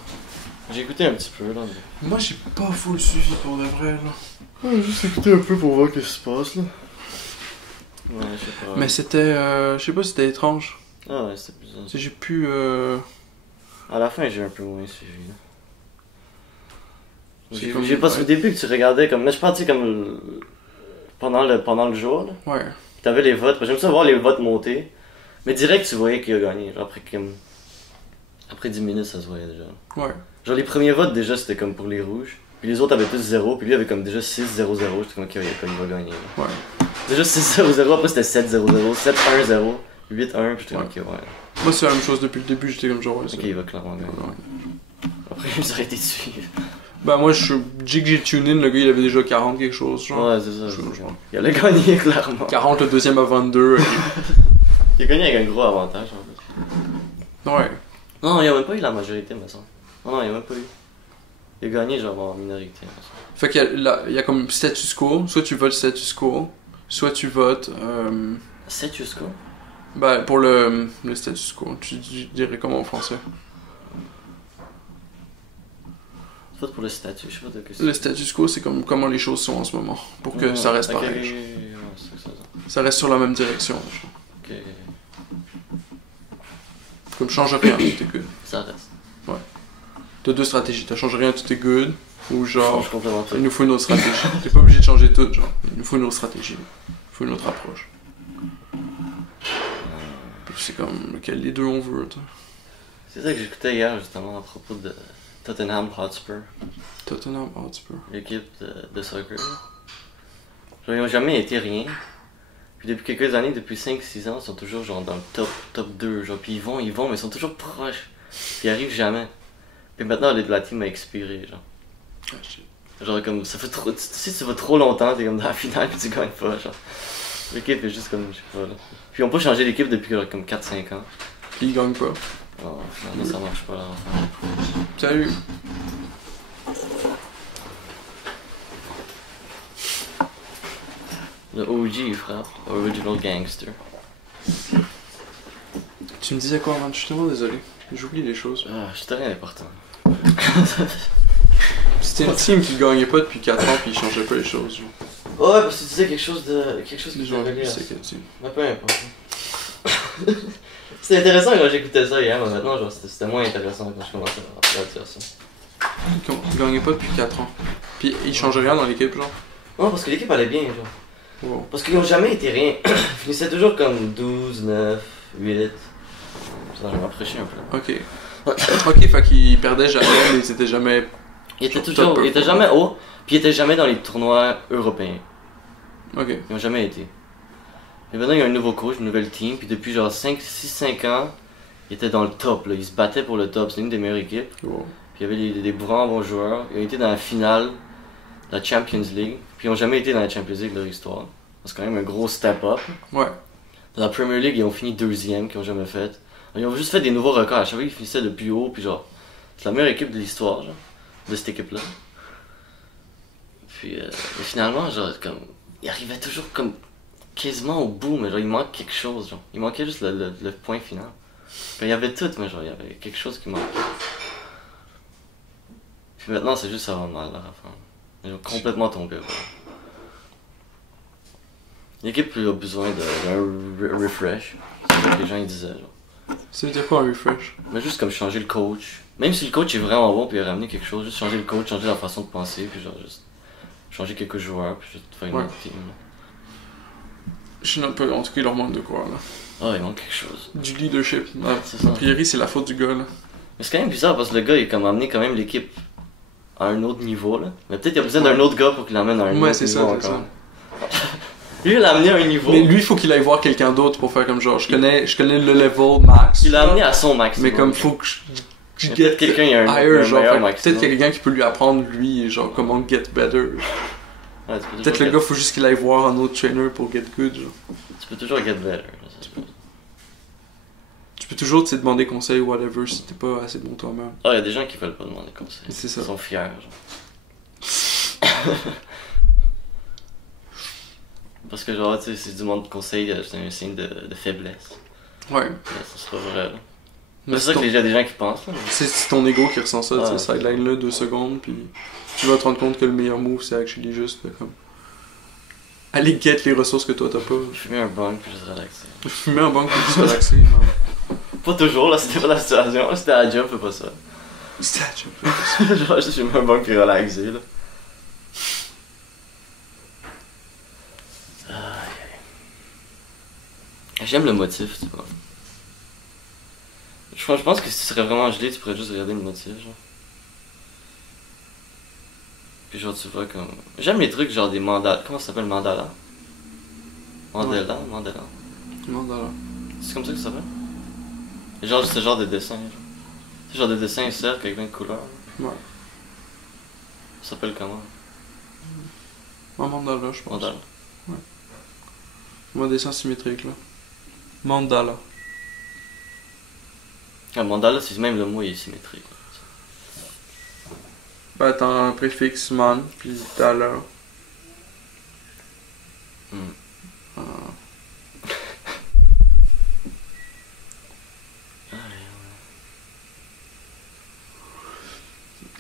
J'ai écouté un petit peu, là. Mais... Moi, j'ai pas full suivi pour de vrai, là. Ouais, juste écouté un peu pour voir ce qui se passe, là. Ouais, je sais pas. Mais c'était. Je sais pas si c'était étrange. Ah ouais, c'était bizarre. Tu sais, j'ai pu. À la fin, j'ai un peu moins suivi, là. C'est comme- J'ai pas ouais. au début que tu regardais comme. Là, je pense, tu sais, comme. Pendant le jour, là. Ouais. T'avais les votes. J'aime ça voir les votes monter. Mais direct, tu voyais qui a gagné. Genre, après 10 minutes, ça se voyait déjà. Ouais. Genre, les premiers votes, déjà, c'était comme pour les rouges. Puis les autres avaient tous 0. Puis lui avait comme déjà 6-0-0. J'étais comme, ok, il va gagner. Là. Ouais. Déjà 6-0-0. Après, c'était 7-0-0. 7-1-0. 8-1. Puis j'étais comme, Ouais. ok, ouais. Moi, c'est la même chose depuis le début, j'étais comme genre. Ouais, Ok, il va clairement gagner. Ouais. Après, ils arrêté de suivre. Bah, moi, je dis que j'ai tune in, le gars, il avait déjà 40 quelque chose, genre. Ouais, c'est ça. Je- c'est ça. Il allait gagner, clairement. 40, le deuxième à 22. Ok. Il a gagné avec un gros avantage, en fait. Ouais. Non, il a même pas eu la majorité, me semble. Non, il a même pas eu. Il a gagné, genre, en minorité, me semble. Fait qu'il y a, il y a comme status quo. Soit tu votes status quo, soit tu votes. Status quo? Bah, pour le status quo, tu dirais comment en français? C'est pas pour le statut, je sais pas de que Le status quo, c'est comme comment les choses sont en ce moment, pour que ça reste ok, pareil. ok, genre. ouais, c'est ça. Ça reste sur la même direction. Genre. Ok, Comme change rien, tout est good. ça reste. T'as deux stratégies, t'as changé rien, tout est good, ou Je genre, change complètement tout. il nous faut une autre stratégie. T'es pas obligé de changer tout, genre, il nous faut une autre stratégie. Il faut une autre approche. Puis c'est comme lequel les deux on veut, toi. C'est ça que j'écoutais hier, justement, à propos de Tottenham Hotspur, Tottenham Hotspur. l'équipe de soccer. Genre, ils ont jamais été rien. Puis depuis quelques années, depuis 5-6 ans, ils sont toujours genre dans le top 2. Genre, puis ils vont, mais ils sont toujours proches. Puis ils arrivent jamais. Puis maintenant, la team a expiré, genre. Ah, shit. Genre, comme, ça fait trop. Tu sais, ça va trop longtemps, t'es comme dans la finale, puis tu gagnes pas, genre. L'équipe est juste comme, je sais pas, là. Puis ils ont pas changé l'équipe depuis genre, comme 4-5 ans. Puis il gagne pas. Oh, finalement, ça marche pas, là. Salut! Le OG, il frappe. Original Gangster. Tu me disais quoi avant? Je suis tellement désolé. J'oublie les choses. Ah, c'était rien d'important. C'était une team qui gagnait pas depuis 4 ans puis il changeait pas les choses. Genre. Ouais, parce que tu disais quelque chose Les que gens j'avais avaient lu. c'est quelle team. Mais peu importe. C'était intéressant quand j'écoutais ça hier, mais maintenant, genre, c'était moins intéressant quand je commençais à dire ça. Il gagnait pas depuis 4 ans. Puis il changeait rien dans l'équipe, genre. Non, parce que l'équipe allait bien, genre. Wow. Parce qu'ils ont jamais été rien. Ils finissaient toujours comme 12, 9, 8. Ça m'a approché un peu. Ok. Ok, fait qu'il perdait jamais, mais c'était jamais. Ils étaient Top toujours, ils étaient jamais haut, puis ils étaient jamais dans les tournois européens. Ok. Ils ont jamais été. Et maintenant, il y a un nouveau coach, une nouvelle team, puis depuis genre 6-5 ans, ils étaient dans le top, là. Ils se battaient pour le top, c'est une des meilleures équipes. Wow. Puis il y avait des grands bons joueurs. Ils ont été dans la finale de la Champions League, puis ils n'ont jamais été dans la Champions League de leur histoire. C'est quand même un gros step-up. Ouais. Dans la Premier League, ils ont fini deuxième, qu'ils n'ont jamais fait. Ils ont juste fait des nouveaux records. À chaque fois, ils finissaient le plus haut, puis genre, c'est la meilleure équipe de l'histoire, genre, de cette équipe-là. Puis et finalement, genre, comme, ils arrivaient toujours comme quasiment au bout, mais genre, il manque quelque chose, genre. Il manquait juste le point final. Enfin, il y avait tout, mais genre, il y avait quelque chose qui manquait. Puis maintenant, c'est juste ça va mal, là, à la fin. Ils ont complètement tombé, voilà. L'équipe a besoin d'un refresh. C'est ce que les gens ils disaient, genre. Ça veut dire quoi un refresh? Mais juste comme changer le coach. Même si le coach est vraiment bon puis il a ramené quelque chose, juste changer le coach, changer la façon de penser, puis genre juste changer quelques joueurs, puis juste faire une Ouais. autre team. Là. Je sais même pas, en tout cas, il leur manque de quoi, là. Ah, il manque quelque chose. Du leadership. Ouais. C'est ça. A priori, c'est la faute du gars, là. Mais c'est quand même bizarre parce que le gars il a comme amené quand même l'équipe à un autre niveau là. Mais peut-être qu'il a besoin d'un autre gars pour qu'il l'emmène à un Ouais, autre c'est niveau ça, encore. c'est Lui il l'a amené à un niveau. Mais lui, il faut qu'il aille voir quelqu'un d'autre pour faire comme genre, je connais le level max. Il l'a amené à son maximum. Mais comme faut que je Mais peut-être quelqu'un il y a un higher, genre, meilleur fait que maximum. peut-être qu'il y a quelqu'un qui peut lui apprendre, lui, genre, comment get better. Ouais, tu peux Peut-être toujours le gars, faut juste qu'il aille voir un autre trainer pour get good, genre. Tu peux toujours get better. Je sais pas. Tu peux toujours te demander conseil ou whatever si t'es pas assez bon toi-même. Ah, il y a des gens qui veulent pas demander conseil. C'est ça. Ils sont fiers, genre. Parce que, genre, tu sais, si tu demandes conseil, c'est un signe de faiblesse. Ouais. Mais ça, c'est pas vrai, là. Mais C'est ça qu'il y a des gens qui pensent, là. c'est ton ego qui ressent ça, tu sais, Ouais, sideline là, 2 secondes, puis tu vas te rendre compte que le meilleur move, c'est actually juste comme. Aller get les ressources que toi t'as pas. Fumer un bong puis juste relaxer. Fumer un banc pour juste relaxer, man. Pas toujours, là, c'était pas la situation. Là, c'était à la job, fais pas ça. C'est la job. Genre, juste fumer un bong puis relaxer, là. Aïe, aïe. J'aime le motif, tu vois. Je pense que si tu serais vraiment gelé, tu pourrais juste regarder le motif, genre. Puis genre, tu vois comme... J'aime les trucs genre des mandalas. Comment ça s'appelle, mandala? Mandela, Ouais. mandala. Mandala. C'est comme ça que ça s'appelle? Genre, ce genre de dessin, genre. Ce genre de dessin cercle avec plein de couleurs. Ouais. Ça s'appelle comment? Un mandala, je pense. Mandala. Un dessin symétrique, là. Mandala. Ah, mandala, c'est même le mot il est symétrique. Ben, t'as un préfixe man, puis dala. Hmm. Ah.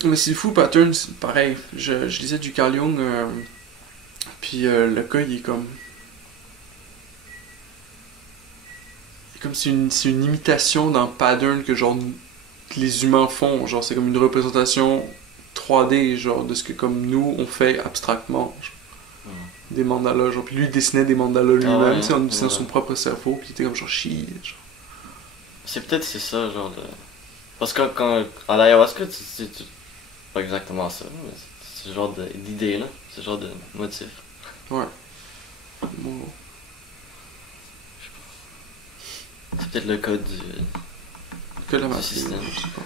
Mais c'est fou, pattern, c'est pareil. Je lisais du Carl Jung, puis le gars, il est comme. Comme c'est une imitation d'un pattern que genre que les humains font. Genre, c'est comme une représentation 3D, genre, de ce que comme nous, on fait abstractement. Genre. Des mandalas, genre. Puis lui, il dessinait des mandalas lui-même, ouais, tu sais, en dessinant ouais. son propre cerveau, puis il était comme genre chier. Genre. C'est ça, genre de... Parce que quand à l'ayahuasca, tu... Pas exactement ça, mais c'est ce genre d'idée, là. Ce genre de motif. Ouais. Bon. C'est peut-être le code du... Que la Du matrice, système. je sais pas.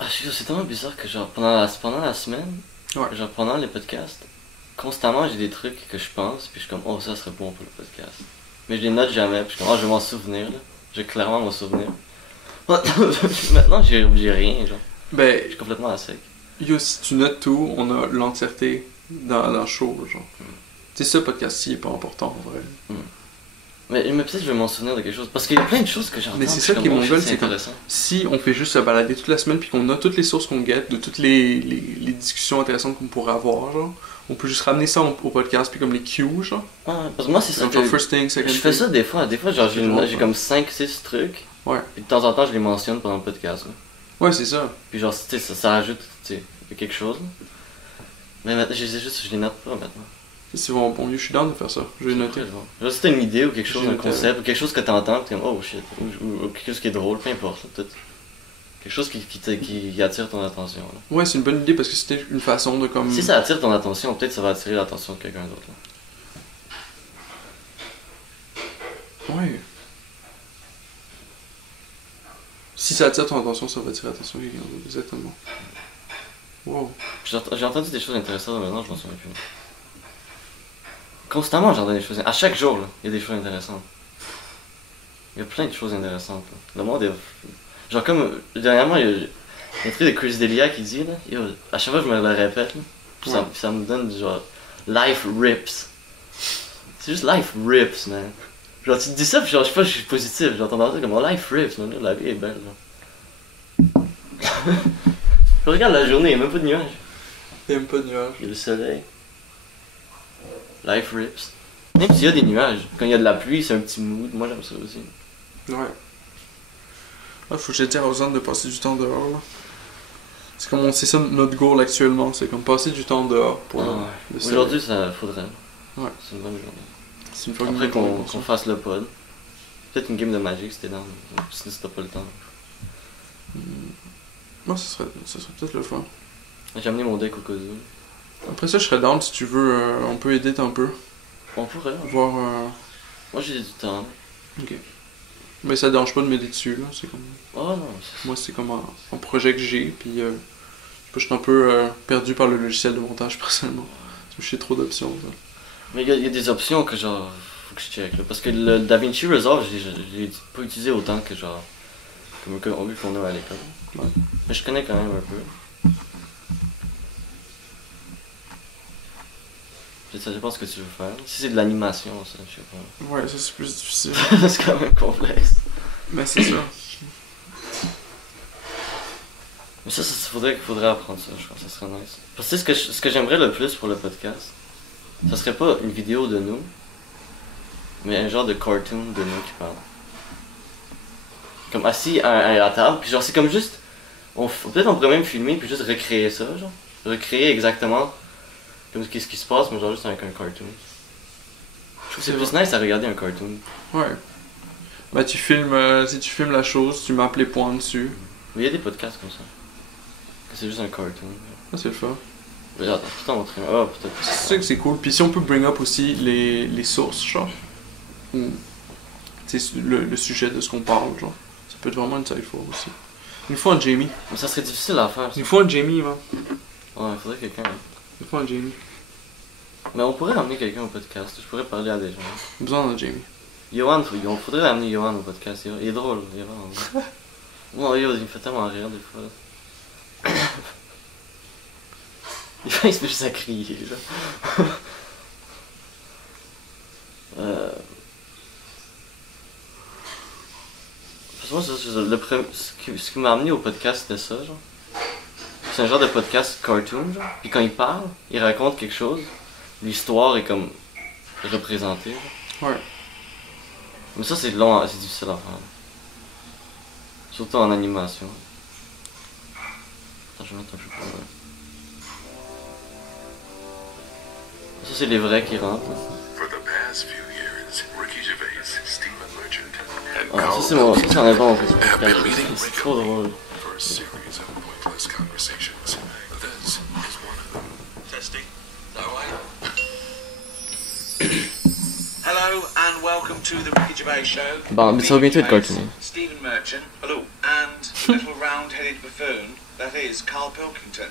Ah, c'est tellement bizarre que genre pendant la semaine, Ouais. genre pendant les podcasts, constamment j'ai des trucs que je pense, puis je suis comme oh ça serait bon pour le podcast. Mais je les note jamais, puis je suis comme oh je vais m'en souvenir là. Je vais clairement m'en souvenir. Maintenant j'ai rien, genre. Ben, Je suis complètement à sec. yo, si tu notes tout, on a l'entièreté dans le show, genre. Tu sais, ce podcast-ci est pas important, en vrai. Mais peut-être je vais m'en souvenir de quelque chose. Parce qu'il y a plein de choses que j'entends. Mais c'est puis ça je suis qui est comme, mon oh, goal, shit, c'est comme- intéressant. Si on fait juste se balader toute la semaine, puis qu'on a toutes les sources qu'on get, de toutes les discussions intéressantes qu'on pourrait avoir, genre, on peut juste ramener ça au podcast, puis comme les cues, genre. Ouais, parce que moi c'est ça. Genre que- first thing, second Je thing. fais ça des fois genre C'est drôle, j'ai ça. comme 5-6 trucs. Ouais. Et de temps en temps je les mentionne pendant le podcast. Là. Ouais, c'est ça. Puis genre, tu sais, ça ajoute, tu sais, quelque chose. Là. Mais maintenant, je les note pas maintenant. C'est vraiment bon, je suis down de faire ça. Je vais noter. Genre, si t'as une idée ou quelque chose, J'ai un noté. concept, ou quelque chose que t'entends, t'es comme oh shit, ou quelque chose qui est drôle, peu importe, là, tout. Quelque chose qui attire ton attention. Là. Ouais, c'est une bonne idée parce que c'était une façon de comme. Si ça attire ton attention, peut-être ça va attirer l'attention de quelqu'un d'autre. Là. Ouais. Si ça attire ton attention, ça va attirer l'attention de quelqu'un d'autre, exactement. Wow. J'ai entendu des choses intéressantes, mais maintenant je m'en souviens plus. Constamment j'entends des choses. À chaque jour, là, il y a des choses intéressantes. Il y a plein de choses intéressantes. Là. Le monde est. Genre, comme. Dernièrement, il y a un truc de Chris D'Elia qui dit, là. Yo, à chaque fois, je me le répète, là. Puis Ouais. ça me donne du genre. Life rips. C'est juste life rips, man. Genre, tu te dis ça, puis genre, je sais pas, je suis positif. J'entends ça comme oh, life rips, man. La vie est belle, là. Je regarde la journée, il n'y a même pas de nuages. Il y a même pas de nuages. Il y a le soleil. Life rips. Même s'il y a des nuages, quand il y a de la pluie, c'est un petit mood. Moi, j'aime ça aussi. Ouais. Ah, faut que je dise aux autres de passer du temps dehors, là. C'est comme c'est ça notre goal actuellement, c'est comme passer du temps dehors pour Ah, le ouais. Aujourd'hui, ça faudrait. Ouais. C'est une bonne journée. C'est une fois Après qu'on qu'on fasse le pod. Peut-être une game de Magic si t'es dans. Sinon, si t'as pas le temps. Moi, ça serait peut-être le fun. J'ai amené mon deck au cas où. Après ça, je serais down si tu veux, on peut edit un peu. On pourrait. Voir. Moi, j'ai du temps. Ok. Mais ça dérange pas de m'aider dessus, là. C'est comme. Oh non. Moi, c'est comme un projet que j'ai, puis je pas, je suis un peu perdu par le logiciel de montage personnellement. J'ai trop d'options. Ça. Mais il y a des options que genre, faut que je check là. Parce que le DaVinci Resolve, je l'ai pas utilisé autant que genre, comme vu qu'on a à l'école. Ouais. Mais je connais quand même un peu. Ça dépend ce que tu veux faire. Si c'est de l'animation, ça, je sais pas. Ouais, ça c'est plus difficile. C'est quand même complexe. Mais c'est ça. Mais ça faudrait apprendre ça, je crois, ça serait nice. Parce que ce que j'aimerais le plus pour le podcast, ça serait pas une vidéo de nous, mais un genre de cartoon de nous qui parle. Comme assis à table, puis genre c'est comme juste, peut-être on pourrait même filmer puis juste recréer ça, genre. Recréer exactement comme qu'est-ce qui se passe, mais genre juste avec un cartoon. Je trouve que c'est plus nice à regarder un cartoon. Ouais. Bah tu filmes, si tu filmes la chose, tu mappes les points dessus. Mais il y a des podcasts comme ça. Que c'est juste un cartoon. Ah, c'est le fun. Mais attends, je peux t'en montrer un. Ah, peut-être. C'est ça que c'est cool. Puis si on peut bring up aussi les sources, genre. Ou, tu sais, le sujet de ce qu'on parle, genre. Ça peut être vraiment insightful aussi. Une fois un Jamie. Mais ça serait difficile à faire. Ça. Une fois un Jamie, va. Ouais, il faudrait quelqu'un. Hein. Une fois un Jamie. Mais on pourrait amener quelqu'un au podcast. Je pourrais parler à des gens. Besoin d'un Jamie. Yohan, faudrait amener Yohan au podcast. Il est drôle, il est vraiment drôle. Moi, il me fait tellement rire des fois. Il se met juste à crier, genre. Parce que moi, ce qui m'a amené au podcast, c'était ça, genre. C'est un genre de podcast cartoon, genre. Puis quand il parle, il raconte quelque chose. L'histoire est comme représentée, genre. Ouais. Mais ça, c'est long, c'est difficile à faire. Surtout en animation. Attends, je vais mettre un peu plus loin. Ça, c'est les vrais qui rentrent. Ah, ça, c'est en avant, en fait. C'est trop drôle. Hello and welcome to the Ricky Gervais Show. Bon, mais ça va bientôt être cartoon. Stephen Merchant, hello, and little round-headed buffoon, that is Carl Pilkington.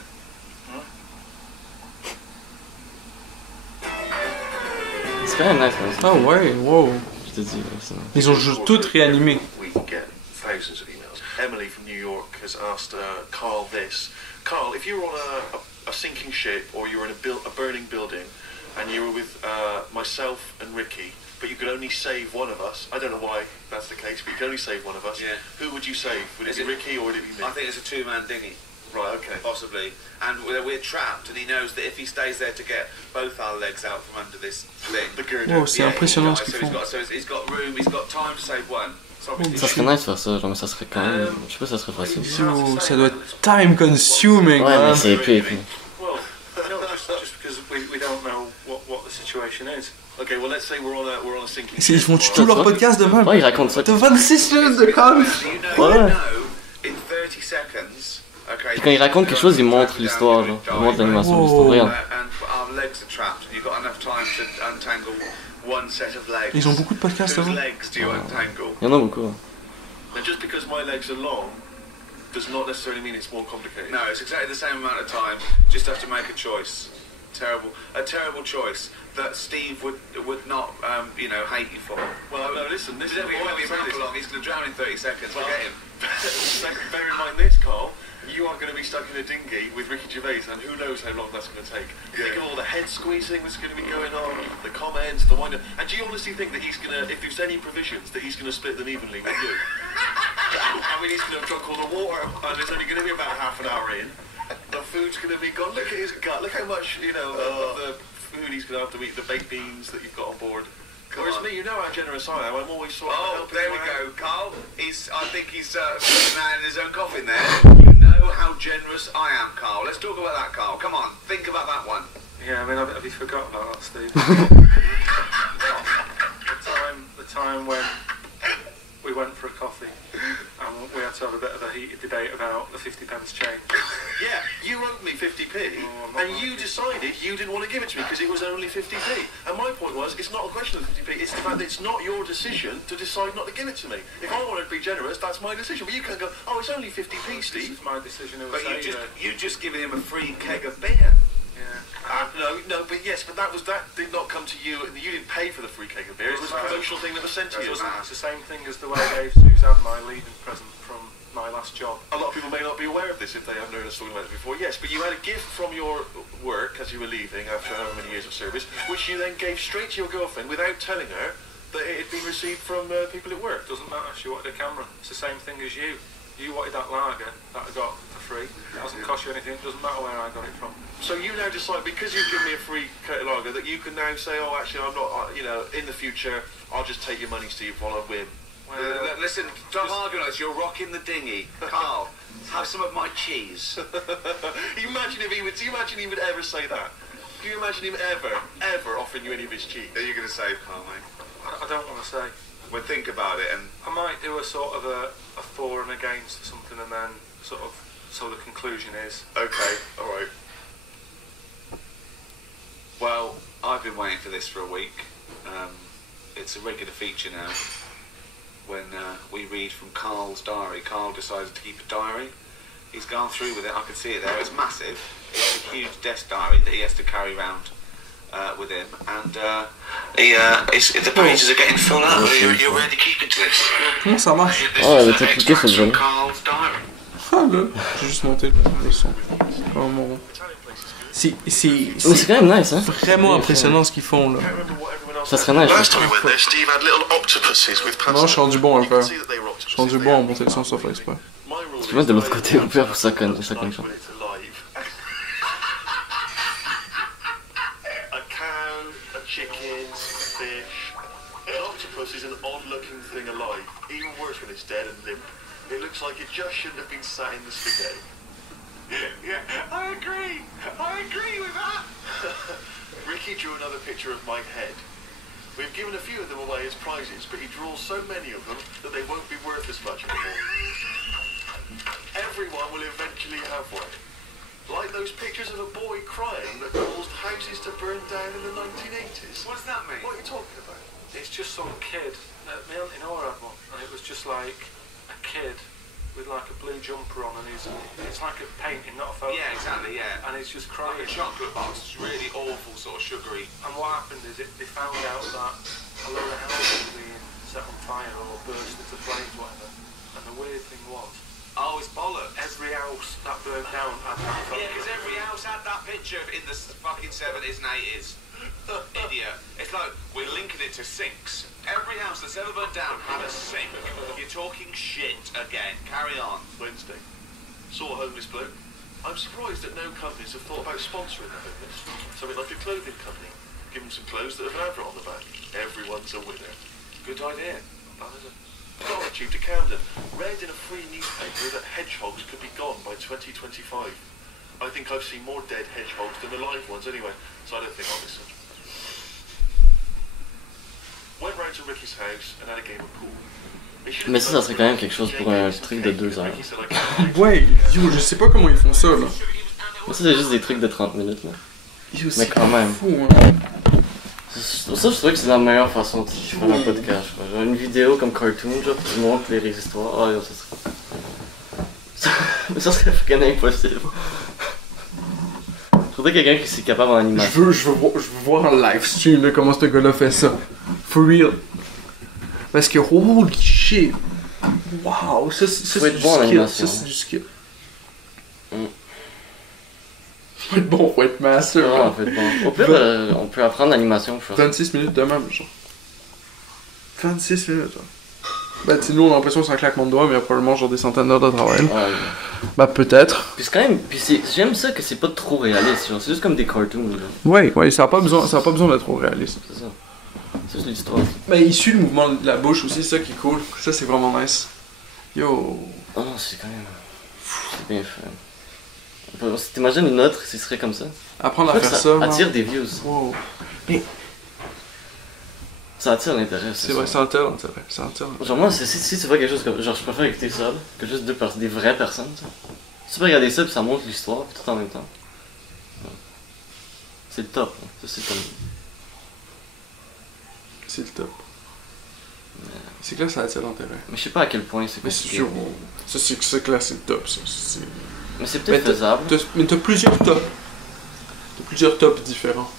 C'est quand même nice, hein. Ah ouais, wow. Je te dis, c'est... Ils ont juste tout réanimé. We get thousands of emails. Emily from New York has asked Carl this. Carl, if you were on a sinking ship or you were in a burning building and you were with myself and Ricky, but you could only save one of us, I don't know why that's the case, but you could only save one of us, Yeah. who would you save? Would it be Ricky or would it be me? I think it's a two-man dinghy, Right, okay. possibly, and we're trapped, and he knows that if he stays there to get both our legs out from under this thing, The girder. Wow, c'est impressionnant ce qu'ils so font. he's got room, he's got time to save one. So obviously Ça serait nice de faire ça, genre, mais ça serait quand même... Je sais pas si ça serait facile. Yo, ça doit être time consuming, Ouais, mais man. c'est épique. Well, no, just because we don't know what the situation is. Okay, well let's say we're on a sinking ship. Ils font tout leur podcast de même. Ouais, ils racontent ça. T'as 26 minutes de com. So you know, Ouais. in 30 seconds, okay. Puis quand ils racontent quelque chose, ils montrent l'histoire, genre. Ils montrent l'animation de l'histoire. Regarde. And our legs are trapped, and you've got enough time to untangle one set of legs. Ils ont beaucoup de podcasts Whose avant. legs do you untangle? Il y en a beaucoup. Hein. Now, just because my legs are long does not necessarily mean it's more complicated. No, it's exactly the same amount of time. Just have to make a choice. A terrible choice that Steve would not, hate you for. Well, no, listen, this is He's going to drown in 30 seconds. Well, Forget him. bear in mind this, Carl. You are going to be stuck in a dinghy with Ricky Gervais, and who knows how long that's going to take. Yeah. Think of all the head squeezing that's going to be going on, the comments, the wind-up. And do you honestly think that he's going to, if there's any provisions, that he's going to split them evenly with you? I mean, he's going to have drunk all the water, and it's only going to be about half an hour in. The food's going to be gone. Look at his gut. Look how much, of the food he's going to have to eat, the baked beans that you've got on board. Whereas me, you know how generous I am. I'm always sort of Oh, helping there you we out. go. Carl, I think he's putting a man in his own coffin there. You know how generous I am, Carl. Let's talk about that, Carl. Come on, think about that one. Yeah, I mean, have you forgotten about that, Steve? the time when we went for a coffee and we had to have a bit of a heated debate about the 50 pence change. Yeah, you owed me 50p, Oh, I'm not And you decided you didn't want to give it to me because it was only 50p. And my point was, it's not a question of 50p, it's the fact that it's not your decision to decide not to give it to me. If I want to be generous, that's my decision. But you can't go, oh, it's only 50p, Steve. It's my decision. It was But say, you just given him a free keg of beer. yeah. But yes, but that did not come to you. You didn't pay for the free keg of beer. It was a promotional thing that was sent to you. It's the same thing as the way I gave Suzanne my leaving present from my last job. A lot of people may not be aware of this if they haven't heard us talking about it before. Yes, but you had a gift from your work as you were leaving after however many years of service, which you then gave straight to your girlfriend without telling her that it had been received from people at work. Doesn't matter. She wanted a camera. It's the same thing as you. You wanted that lager that I got for free. It doesn't cost you anything. It doesn't matter where I got it from. So you now decide, because you've given me a free Curtin lager, that you can now say, oh, actually, I'm not, in the future, I'll just take your money, Steve, while I win. Listen, don't argue on us. You're rocking the dinghy. Carl, have some of my cheese. You imagine if he would ever say that? Can you imagine him ever offering you any of his cheese? Are you going to say, Carl, mate? I don't want to say. Well, think about it, and I might do a sort of a for and against or something, and then sort of so the conclusion is. Okay, all right. Well, I've been waiting for this for a week. It's a regular feature now. When we read from Carl's diary, Carl decided to keep a diary. He's gone through with it. I can see it there. It's massive. It's a huge desk diary that he has to carry around with him, and the pages are getting full up. You're really keeping to this. Comment ça marche? Oh, elle était cliquée sur le volume. Carl's diary. Ah là, j'ai juste monté le son. Vraiment. Mais c'est quand même nice, hein? Vraiment impressionnant ce qu'ils font là. Ça serait nice. Last time we went there, Steve had little octopuses with pasta. Non, je suis rendu bon un peu. You can see that they were octopuses. Je suis rendu bon à monter le son sauf exprès. My rule Tu peux mettre de l'autre is côté au pire pour ça comme ça. when it's alive. A cow, a chicken, fish. An octopus is an odd-looking thing alive. Even worse when it's dead and limp. It looks like it just shouldn't have been sat in the spaghetti. Yeah, I agree with that. Ricky drew another picture of my head. We've given a few of them away as prizes, but he draws so many of them that they won't be worth as much anymore. Everyone will eventually have one. Like those pictures of a boy crying that caused houses to burn down in the 1980s. What does that mean? What are you talking about? It's just some kid. My auntie Nora had one, and it was just like a kid with like a blue jumper on, and it's like a painting, not a photo. Yeah, exactly, yeah. And he's just Like crying. a chocolate box, it's really awful, sort of sugary. And what happened is they found out that a load of houses were being set on fire or burst into flames, whatever. And the weird thing was, Oh, it's bollocks. every house that burned down had that photo. Yeah, because every house had that picture in the fucking 70s and 80s. Idiot. It's like, we're linking it to sinks. Every house that's ever burned down had a sink. You're talking shit again. Carry on. Wednesday. Saw a homeless bloke. I'm surprised that no companies have thought about sponsoring the homeless. Something like a clothing company. Give them some clothes that have an advert on the back. Everyone's a winner. Good idea. Bad, is it? Got a tube to Camden. Read in a free newspaper that hedgehogs could be gone by 2025. I think I've seen more dead hedgehogs than alive ones anyway, so I don't think I'll listen. Went round to Ricky's house and had a game of pool. Mais ça serait quand même quelque chose pour un truc de 2 heures. Ouais, yo, je sais pas comment ils font ça là. Mais ça, c'est juste des trucs de 30 minutes, là. Yo, Mais c'est quand même. fou, hein. Pour ça, je trouvais que c'est la meilleure façon de faire un podcast. Genre une vidéo comme cartoon, genre, tu montres les histoires. Ah, yo, ça serait. Mais ça serait fucking impossible. Faudrait quelqu'un qui est capable en animation. Je veux voir en live stream là, comment ce gars-là fait ça. For real. Parce que holy shit. Wow, ça c'est Faut être du bon en skill. animation. Ça c'est du skill. Faut être bon, faut être master. Non, hein. en fait, bon. Au pire, on peut apprendre l'animation pour faire 26 minutes de même, genre. 26 minutes, genre. Bah, tu sais, nous on a l'impression que c'est un claquement de doigts, mais il y a probablement genre des centaines d'heures de travail. Ouais. Bah, peut-être. Puis c'est quand même. Puis j'aime ça que c'est pas trop réaliste, genre, c'est juste comme des cartoons, genre. Ouais, ça a pas besoin d'être trop réaliste. C'est ça. C'est juste l'histoire. Mais il suit le mouvement de la bouche aussi, c'est ça qui est cool. Ça, c'est vraiment nice. Yo. Oh non, c'est quand même. C'est bien fait. Si t'imagines une autre, ce serait comme ça. Apprendre à En fait, faire ça. attire man. des views. Wow. Ça attire l'intérêt, C'est vrai, ça attire l'intérêt. Genre moi, si tu vois quelque chose comme... Genre je préfère écouter ça que juste des vraies personnes, ça. Tu peux regarder ça puis ça montre l'histoire puis tout en même temps. C'est le top. Hein. Ça, c'est comme. C'est le top. C'est que là, ça attire l'intérêt. Mais je sais pas à quel point c'est Mais c'est compliqué. sûr, ça, c'est que là, c'est le top, ça. Mais c'est peut-être faisable. Mais t'as plusieurs tops. T'as plusieurs tops différents.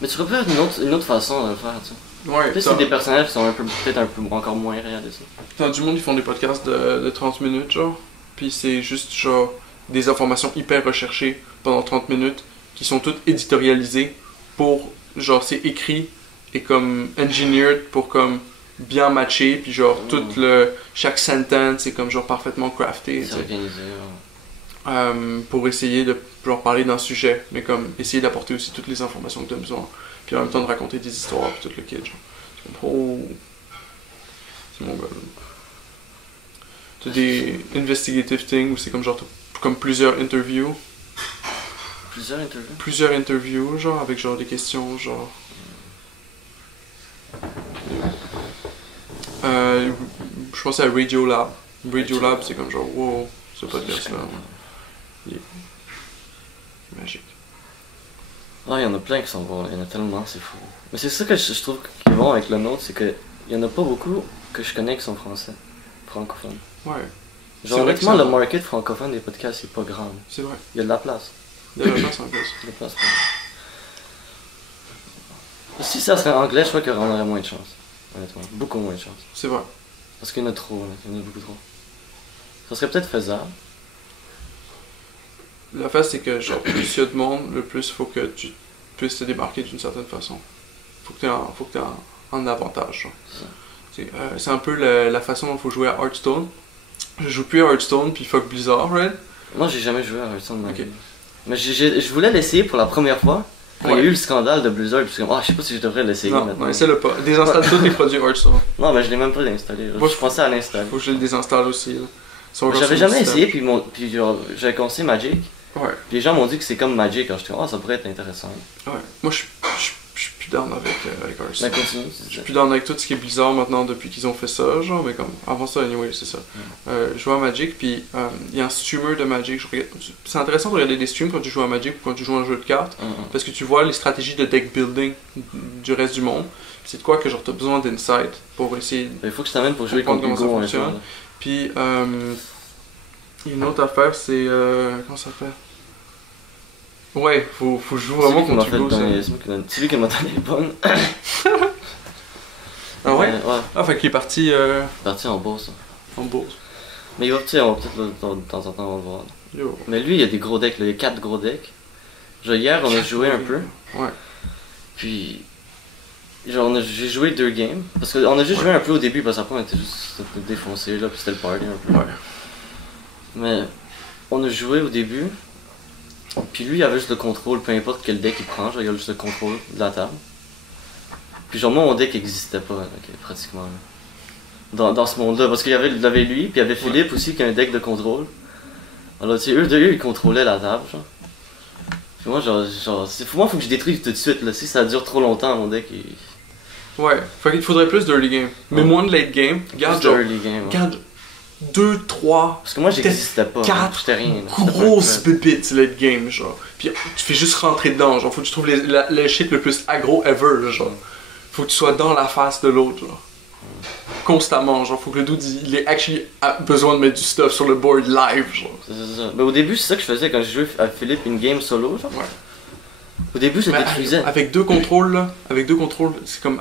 Mais tu peux faire une autre façon de le faire, tu sais. Ouais, Peut-être c'est des personnages qui sont peut-être un peu encore moins réalistes. T'as du monde qui font des podcasts de 30 minutes, genre. Puis c'est juste, genre, des informations hyper recherchées pendant 30 minutes qui sont toutes éditorialisées pour, genre, c'est écrit et comme engineered pour comme bien matcher, puis genre, chaque sentence est comme genre parfaitement crafté. C'est organisé. Pour essayer de genre, parler d'un sujet, mais comme essayer d'apporter aussi toutes les informations que tu as besoin, puis en même temps de raconter des histoires, puis tout le kit. Genre. C'est comme, oh, c'est mon gars. Tu as des investigative things où c'est comme genre, comme plusieurs interviews. Plusieurs interviews, genre, avec genre des questions, genre. Je pensais à Radiolab. Radiolab, c'est comme genre, wow, ce podcast-là. Il est magique. Ah, il y en a plein qui sont bons, là. Il y en a tellement, c'est fou. Mais c'est ça que je trouve qui est bon avec le nôtre, c'est que il y en a pas beaucoup que je connais qui sont français, francophones. Ouais. Genre, honnêtement, le market francophone des podcasts, c'est pas grand. C'est vrai. Il y a de la place. Il y a de la place en plus. Il y a de la place pour... Si ça serait anglais, je crois qu'on aurait moins de chance. Honnêtement. Beaucoup moins de chance. C'est vrai. Parce qu'il y en a trop, là. Il y en a beaucoup trop. Ça serait peut-être faisable. L'affaire, c'est que, genre, plus il y a de monde, le plus faut que tu puisses te démarquer d'une certaine façon. Faut que tu aies un avantage. Genre. C'est un peu la façon dont il faut jouer à Hearthstone. Je joue plus à Hearthstone, puis fuck Blizzard, right? Moi, j'ai jamais joué à Hearthstone de ma Ok. vie. Mais je voulais l'essayer pour la première fois. Quand il y a Ouais. eu le scandale de Blizzard, puis je suis comme, je sais pas si je devrais l'essayer Non, maintenant. essaie-le pas. Désinstalle tous les produits Hearthstone. Non, mais je l'ai même pas installé. Moi, Je pensais à l'installer. Faut que je le désinstalle aussi. Là. Ils sont Mais encore j'avais sur mon jamais système. essayé, puis genre, j'avais commencé Magic. Ouais, Puis les gens m'ont dit que c'est comme Magic. Alors j'étais comme, ça pourrait être intéressant. ouais. Moi, je suis plus down avec Hearthstone. Mais continue. Je suis plus down avec tout ce qui est Blizzard maintenant depuis qu'ils ont fait ça, genre, mais comme avant ça, anyway, c'est ça. Je joue à Magic, puis il y a un streamer de Magic. C'est intéressant de regarder des streams quand tu joues à Magic ou quand tu joues à un jeu de cartes, parce que tu vois les stratégies de deck building du reste du monde. C'est de quoi que genre t'as besoin d'insight pour essayer. Il faut que je t'amène pour jouer Comprendre contre comment ça Hugo un jour. fonctionne. là. Puis une autre affaire, c'est comment ça s'appelle? Ouais, faut jouer vraiment C'est lui qui m'a contre fait Hugo. donner- c'est lui qui m'a donné les bonnes. Ah ouais? Ouais, Ah, fait qu'il est parti parti en bourse. en bourse. Mais il va, tu sais, on va peut-être de temps en temps, on va voir. Yo. Mais lui, il y a des gros decks, là. Il y a 4 gros decks. Genre, hier, on a joué un peu. Ouais. Puis, genre, j'ai joué 2 games. Parce qu'on a juste joué un peu au début, parce qu'après, on était juste défoncé, là, puis c'était le party un peu. Ouais. Mais, on a joué au début. Puis lui, il avait juste le contrôle, peu importe quel deck il prend, genre, il a juste le contrôle de la table. Puis, genre, moi, mon deck n'existait pas, là, pratiquement. Là. Dans ce monde-là. Parce qu'il y avait lui, puis il y avait Philippe aussi, qui a un deck de contrôle. Alors, tu sais, eux deux, ils contrôlaient la table, genre. Puis moi, moi, faut que je détruise tout de suite, là. Si ça dure trop longtemps, mon deck, il. Ouais, fait qu'il te faudrait plus d'early game. Mais Ouais. moins de late game. Garde Juste genre, early game, ouais. garde 2, 3 Parce que moi, j'existais pas. là. 4 J'étais rien. là. J'étais pas grosses prêt. pépites late game, genre. Puis tu fais juste rentrer dedans, genre. Faut que tu trouves le shit le plus aggro ever, genre. Faut que tu sois dans la face de l'autre, genre. Constamment, genre. Faut que le dude, il ait actually besoin de mettre du stuff sur le board live, genre. C'est ça. Mais au début, c'est ça que je faisais quand je jouais à Philippe une game solo, genre. Ouais. Au début, je Mais détruisais. avec 2 contrôles, là. Avec 2 contrôles, c'est comme.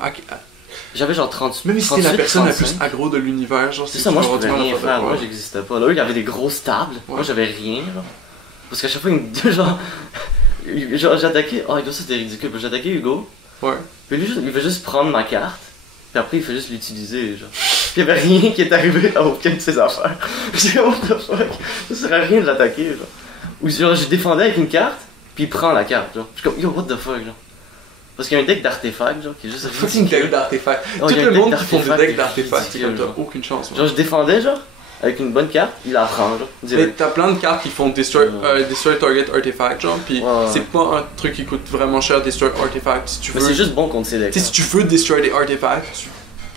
J'avais genre 30. Même si t'es la 38, personne la 35. plus aggro de l'univers, genre. C'est ça, moi je toujours pouvais autant rien n'importe faire, quoi. moi j'existais pas. Là, eux, il y avait des grosses tables, moi Ouais. j'avais rien, genre. Parce qu'à chaque fois, il me genre. Genre, j'attaquais. Oh, ça c'était ridicule, parce que j'attaquais Hugo, Ouais. puis lui, il veut juste prendre ma carte, puis après, il fait juste l'utiliser, genre. Puis il y avait rien qui est arrivé à aucune de ses affaires. J'ai comme, what the fuck, ça sert à rien de l'attaquer, genre. Ou genre, je défendais avec une carte, puis il prend la carte, genre. Je suis comme, yo, what the fuck, genre. Parce qu'il y a un deck d'artefacts, genre, qui est juste Fucking deck ridicule. d'artefacts. Oh, Tout il y a un le deck monde qui font des d'artefacts decks d'artefacts, c'est comme ridicule, t'as aucune chance. man. Genre, je défendais, genre, avec une bonne carte, il la prend, genre, Mais direct. t'as plein de cartes qui font destroy target artifact, genre, pis Ouais, ouais. c'est pas un truc qui coûte vraiment cher, destroy artifact. Si tu Mais veux, c'est juste bon contre ces decks. tu sais, si tu veux destroy des artefacts,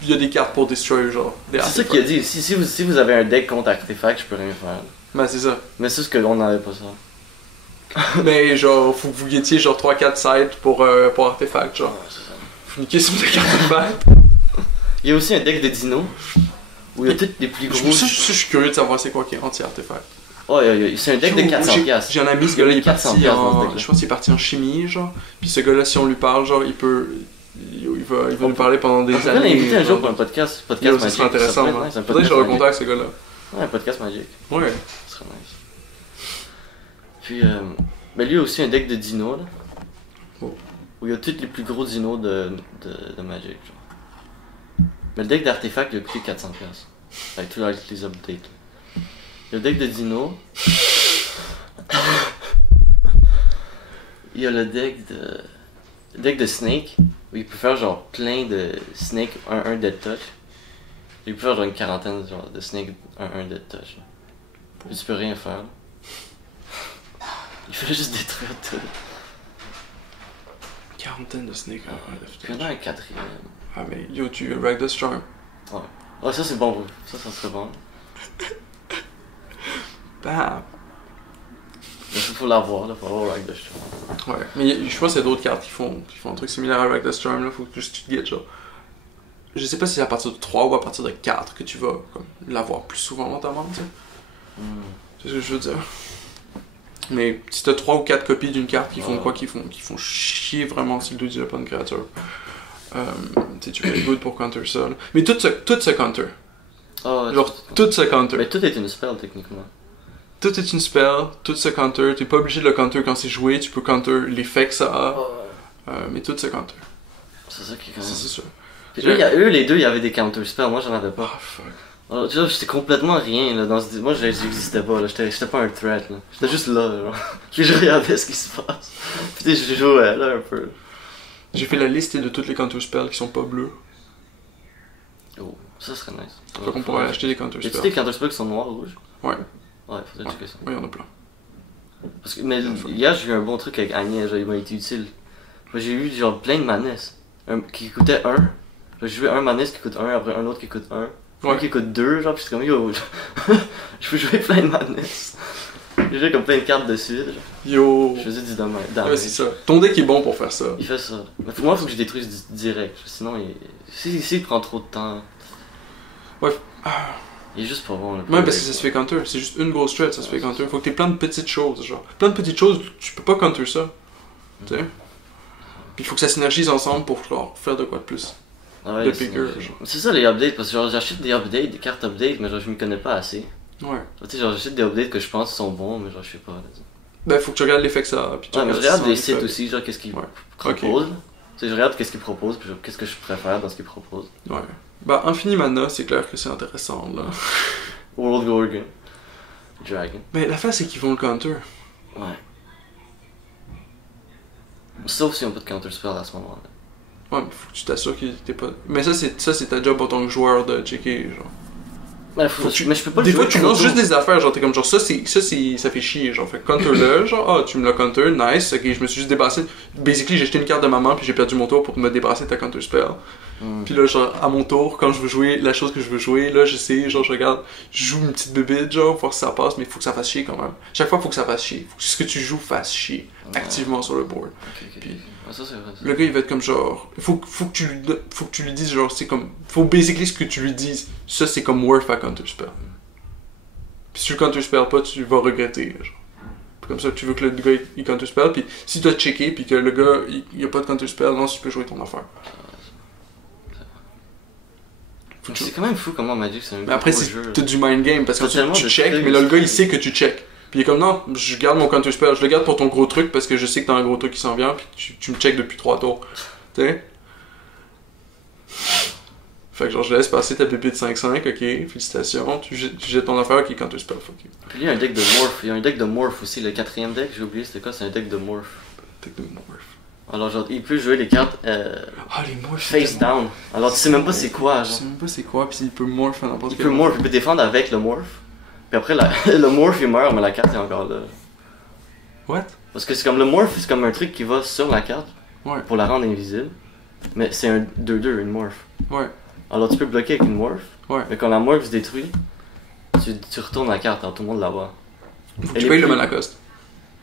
il y a des cartes pour destroy, genre, des C'est ça artefacts. qu'il a dit, si vous avez un deck contre artefact, je peux rien faire. Ben, c'est ça. Mais c'est ce qu'on n'avait pas ça. Mais genre, faut que vous guettiez genre 3-4 sites pour artefact, genre. Ouais, c'est ça. Faut niquer sur des artefacts. Il y a aussi un deck de dino où il y a tous les plus gros. Je suis curieux de savoir c'est quoi qui est anti-artefact. Oh, c'est un deck de 400$. J'ai un ami, ce gars-là, il est parti 400$ dans ce en. deck-là. Je pense qu'il est parti en chimie, genre. Puis ce gars-là, si on lui parle, genre, il va nous parler pendant des On peut années. l'inviter un jour genre. pour un podcast. Yo, Podcast ça magique. serait intéressant, Ça hein. pourrait être nice, un Faudrait que je podcast le recontacte, ce gars-là. magique. Ouais, un podcast magique. Ouais. Ce serait nice. Puis, mais lui a aussi un deck de dinos, là. Oh. Où il y a tous les plus gros dinos de Magic, genre. Mais le deck d'artefact, il a coûté 400$. Avec tous les updates. Il y a le deck de dinos. Il y a le deck de Snake, où il peut faire genre plein de Snake 1-1 Dead Touch. Il peut faire genre une quarantaine genre, de Snake 1-1 Dead Touch. Là. Puis tu peux rien faire. Là. Il fait juste détruire tout. Quarantaine de Snake. Puis il y en a un quatrième. Ah, mais yo, tu Rag the Storm. Ouais. Oh, ça c'est bon, ça serait bon. Bam! Il faut l'avoir, là, faut avoir Rag the Storm. Ouais, mais je pense qu'il y a d'autres cartes qui font un truc similaire à Rag the Storm, là, faut que juste tu te guettes, genre. Je sais pas si c'est à partir de 3 ou à partir de 4 que tu vas comme, l'avoir plus souvent dans ta main, tu sais. C'est ce que je veux dire. Mais si t'as 3 ou 4 copies d'une carte qui font quoi, qui font chier vraiment si le dude il a pas une créature. Tu peux être good pour counter ça. Là. Mais tout se counter. Oh, Genre, tout se counter. Mais tout est une spell techniquement. Tout est une spell, tout se counter. T'es pas obligé de le counter quand c'est joué, tu peux counter l'effet que ça a. Mais tout se counter. C'est ça qui est quand Ça, même. c'est sûr. Puis eux, les deux, il y avait des counter spells, moi j'en avais pas. Ah, fuck. Alors, tu vois, j'étais complètement rien là dans ce... Moi j'existais pas là, j'étais pas un threat là. J'étais juste là, genre. Puis je regardais ce qui se passe. Puis je jouais là un peu. J'ai fait la liste de toutes les counter spells qui sont pas bleus. Oh, ça serait nice. Fait qu'on pourrait acheter des counter Y a-tu spells. des counter spells qui sont noirs ou rouges? Ouais. Ouais, faudrait checker ça. Ouais, y'en a plein. Parce que, mais hier j'ai eu un bon truc avec Agnès, genre, il m'a été utile. Moi j'ai eu genre plein de maness qui coûtaient 1. J'ai joué un maness qui coûte 1, après un autre qui coûte 1. Un qui coûte 2, genre, pis j'étais comme yo, je peux jouer plein de madness. J'ai joué comme plein de cartes dessus, genre. Yo! Je faisais du Ouais, damage. c'est ça. Ton deck est bon pour faire ça. Il fait ça. Mais moi, faut que je détruise direct, sinon il prend trop de temps. Ouais. Il est juste pas bon. Là, Même parce que ça se fait counter. C'est juste une grosse threat, ça se fait counter. Faut que t'aies plein de petites choses, genre. Plein de petites choses, tu peux pas counter ça. Tu sais? Puis il faut que ça synergise ensemble pour genre, faire de quoi de plus. Ah ouais, de picker, genre. c'est ça les updates, parce que genre j'achète des updates, des cartes updates, mais genre je m'y connais pas assez. Ouais. Tu sais, genre j'achète des updates que je pense sont bons, mais genre je sais pas. Là, Ben, faut que tu regardes l'effet que ça a. Puis tu ouais, mais je regardes regarde si des ça en sites fait. aussi, genre qu'est-ce qu'ils Ouais. proposent. Tu sais, je regarde qu'est-ce qu'ils proposent, puis genre, qu'est-ce que je préfère dans ce qu'ils proposent. Ouais. Bah, Infini Mana, c'est clair que c'est intéressant, là. World Gorgon. Dragon. Mais l'affaire, c'est qu'ils vont le counter. Ouais. Sauf si on peut de counter spell à ce moment-là. Ouais, mais faut que tu t'assures qu'il t'es pas. Mais ça, c'est ta job en tant que joueur de checker, genre. Mais, Faut que tu- mais je peux pas le Des jouer fois, tu trop lances tôt. juste des affaires, genre, t'es comme, genre, ça fait chier, genre, fait counter-le, genre, tu me l'as counter, nice, ok, je me suis juste débarrassé. Basically, j'ai jeté une carte de maman, puis j'ai perdu mon tour pour me débarrasser de ta counter spell. Puis là, genre, à mon tour, quand je veux jouer la chose que je veux jouer, là, je sais, genre, je regarde, je joue une petite bébite, genre, voir si ça passe, mais il faut que ça fasse chier quand même. Chaque fois, il faut que ça fasse chier. Faut que ce que tu joues fasse chier, activement sur le board. Ok. Puis- Ouais, ça c'est vrai. ça. Le gars, il va être comme genre. Faut que tu lui dises, genre, c'est comme. Faut basically ce que tu lui dises. Ça, c'est comme worth à counterspell. Puis si tu le counterspell pas, tu vas regretter, genre. Puis comme ça, tu veux que le gars il counterspell. Puis si tu as checké, puis que le gars il a pas de counterspell, non, tu peux jouer ton affaire. Faut que tu- C'est quand même fou comment Magic c'est un Mais après, gros c'est jeu. t'as du mind game parce que T'as tellement tu de check, trucs, mais là, le gars il c'est- sait que tu check. Puis il est comme non, je garde mon counterspell, je le garde pour ton gros truc parce que je sais que t'as un gros truc qui s'en vient, puis tu me check depuis 3 tours. Tu sais? Fait que genre, je laisse passer ta pépite 5-5, ok, félicitations, tu jettes ton affaire, ok, counterspell, fuck you. Puis lui, il y a un deck de morph. Il y a un deck de morph aussi. Le quatrième deck, j'ai oublié c'était quoi, c'est un deck de morph. Take the morph. Alors, genre, il peut jouer les cartes Ah, les morphs. face down. Alors, tu sais même pas c'est quoi, Je genre. sais même pas c'est quoi, puis il peut morph à n'importe Il quel peut morph, il peut défendre avec le morph. Puis après, le morph il meurt, mais la carte est encore là. What? Parce que c'est comme le morph, c'est comme un truc qui va sur la carte Ouais, pour la rendre invisible. Mais c'est un 2-2, une morph. ouais, Alors, tu peux bloquer avec une morph. ouais. Mais quand la morph se détruit, tu retournes la carte, alors tout le monde la voit. Faut que Elle tu est payes le plus- mana cost.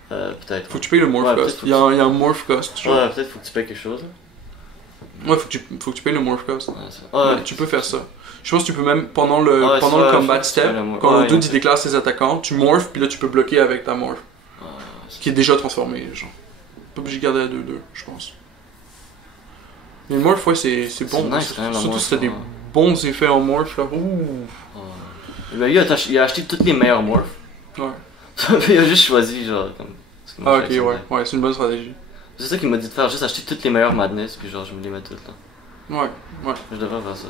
Peut-être. Faut que tu payes le morph Ouais, cost. peut-être faut Il y a un morph cost. Genre. Ouais, peut-être faut que tu payes quelque chose. Là. Ouais, faut que tu payes le morph cost. Ouais, ouais. Mais tu peux faire ça. Je pense que tu peux même, pendant le Ouais, combat c'est step, le morph. quand Ouais, le dude non, il déclare ses attaquants, tu morphes, puis là tu peux bloquer avec ta morph. Qui est déjà transformé, genre. Pas obligé de garder à 2-2, je pense. Mais le morph, ouais, c'est bon. nice, quand même, la Surtout morph, si t'as des ouais. bons effets en morph, là. Ouh. Ben, il a acheté toutes les meilleures morphs. Ouais. Il a juste choisi, genre, comme. ce qui m'a Ah, fait ok, ouais. accepter. Ouais, c'est une bonne stratégie. C'est ça qu'il m'a dit de faire, juste acheter toutes les meilleures Madness, puis genre, je me les mets toutes là. Ouais, ouais. Je devrais faire ça,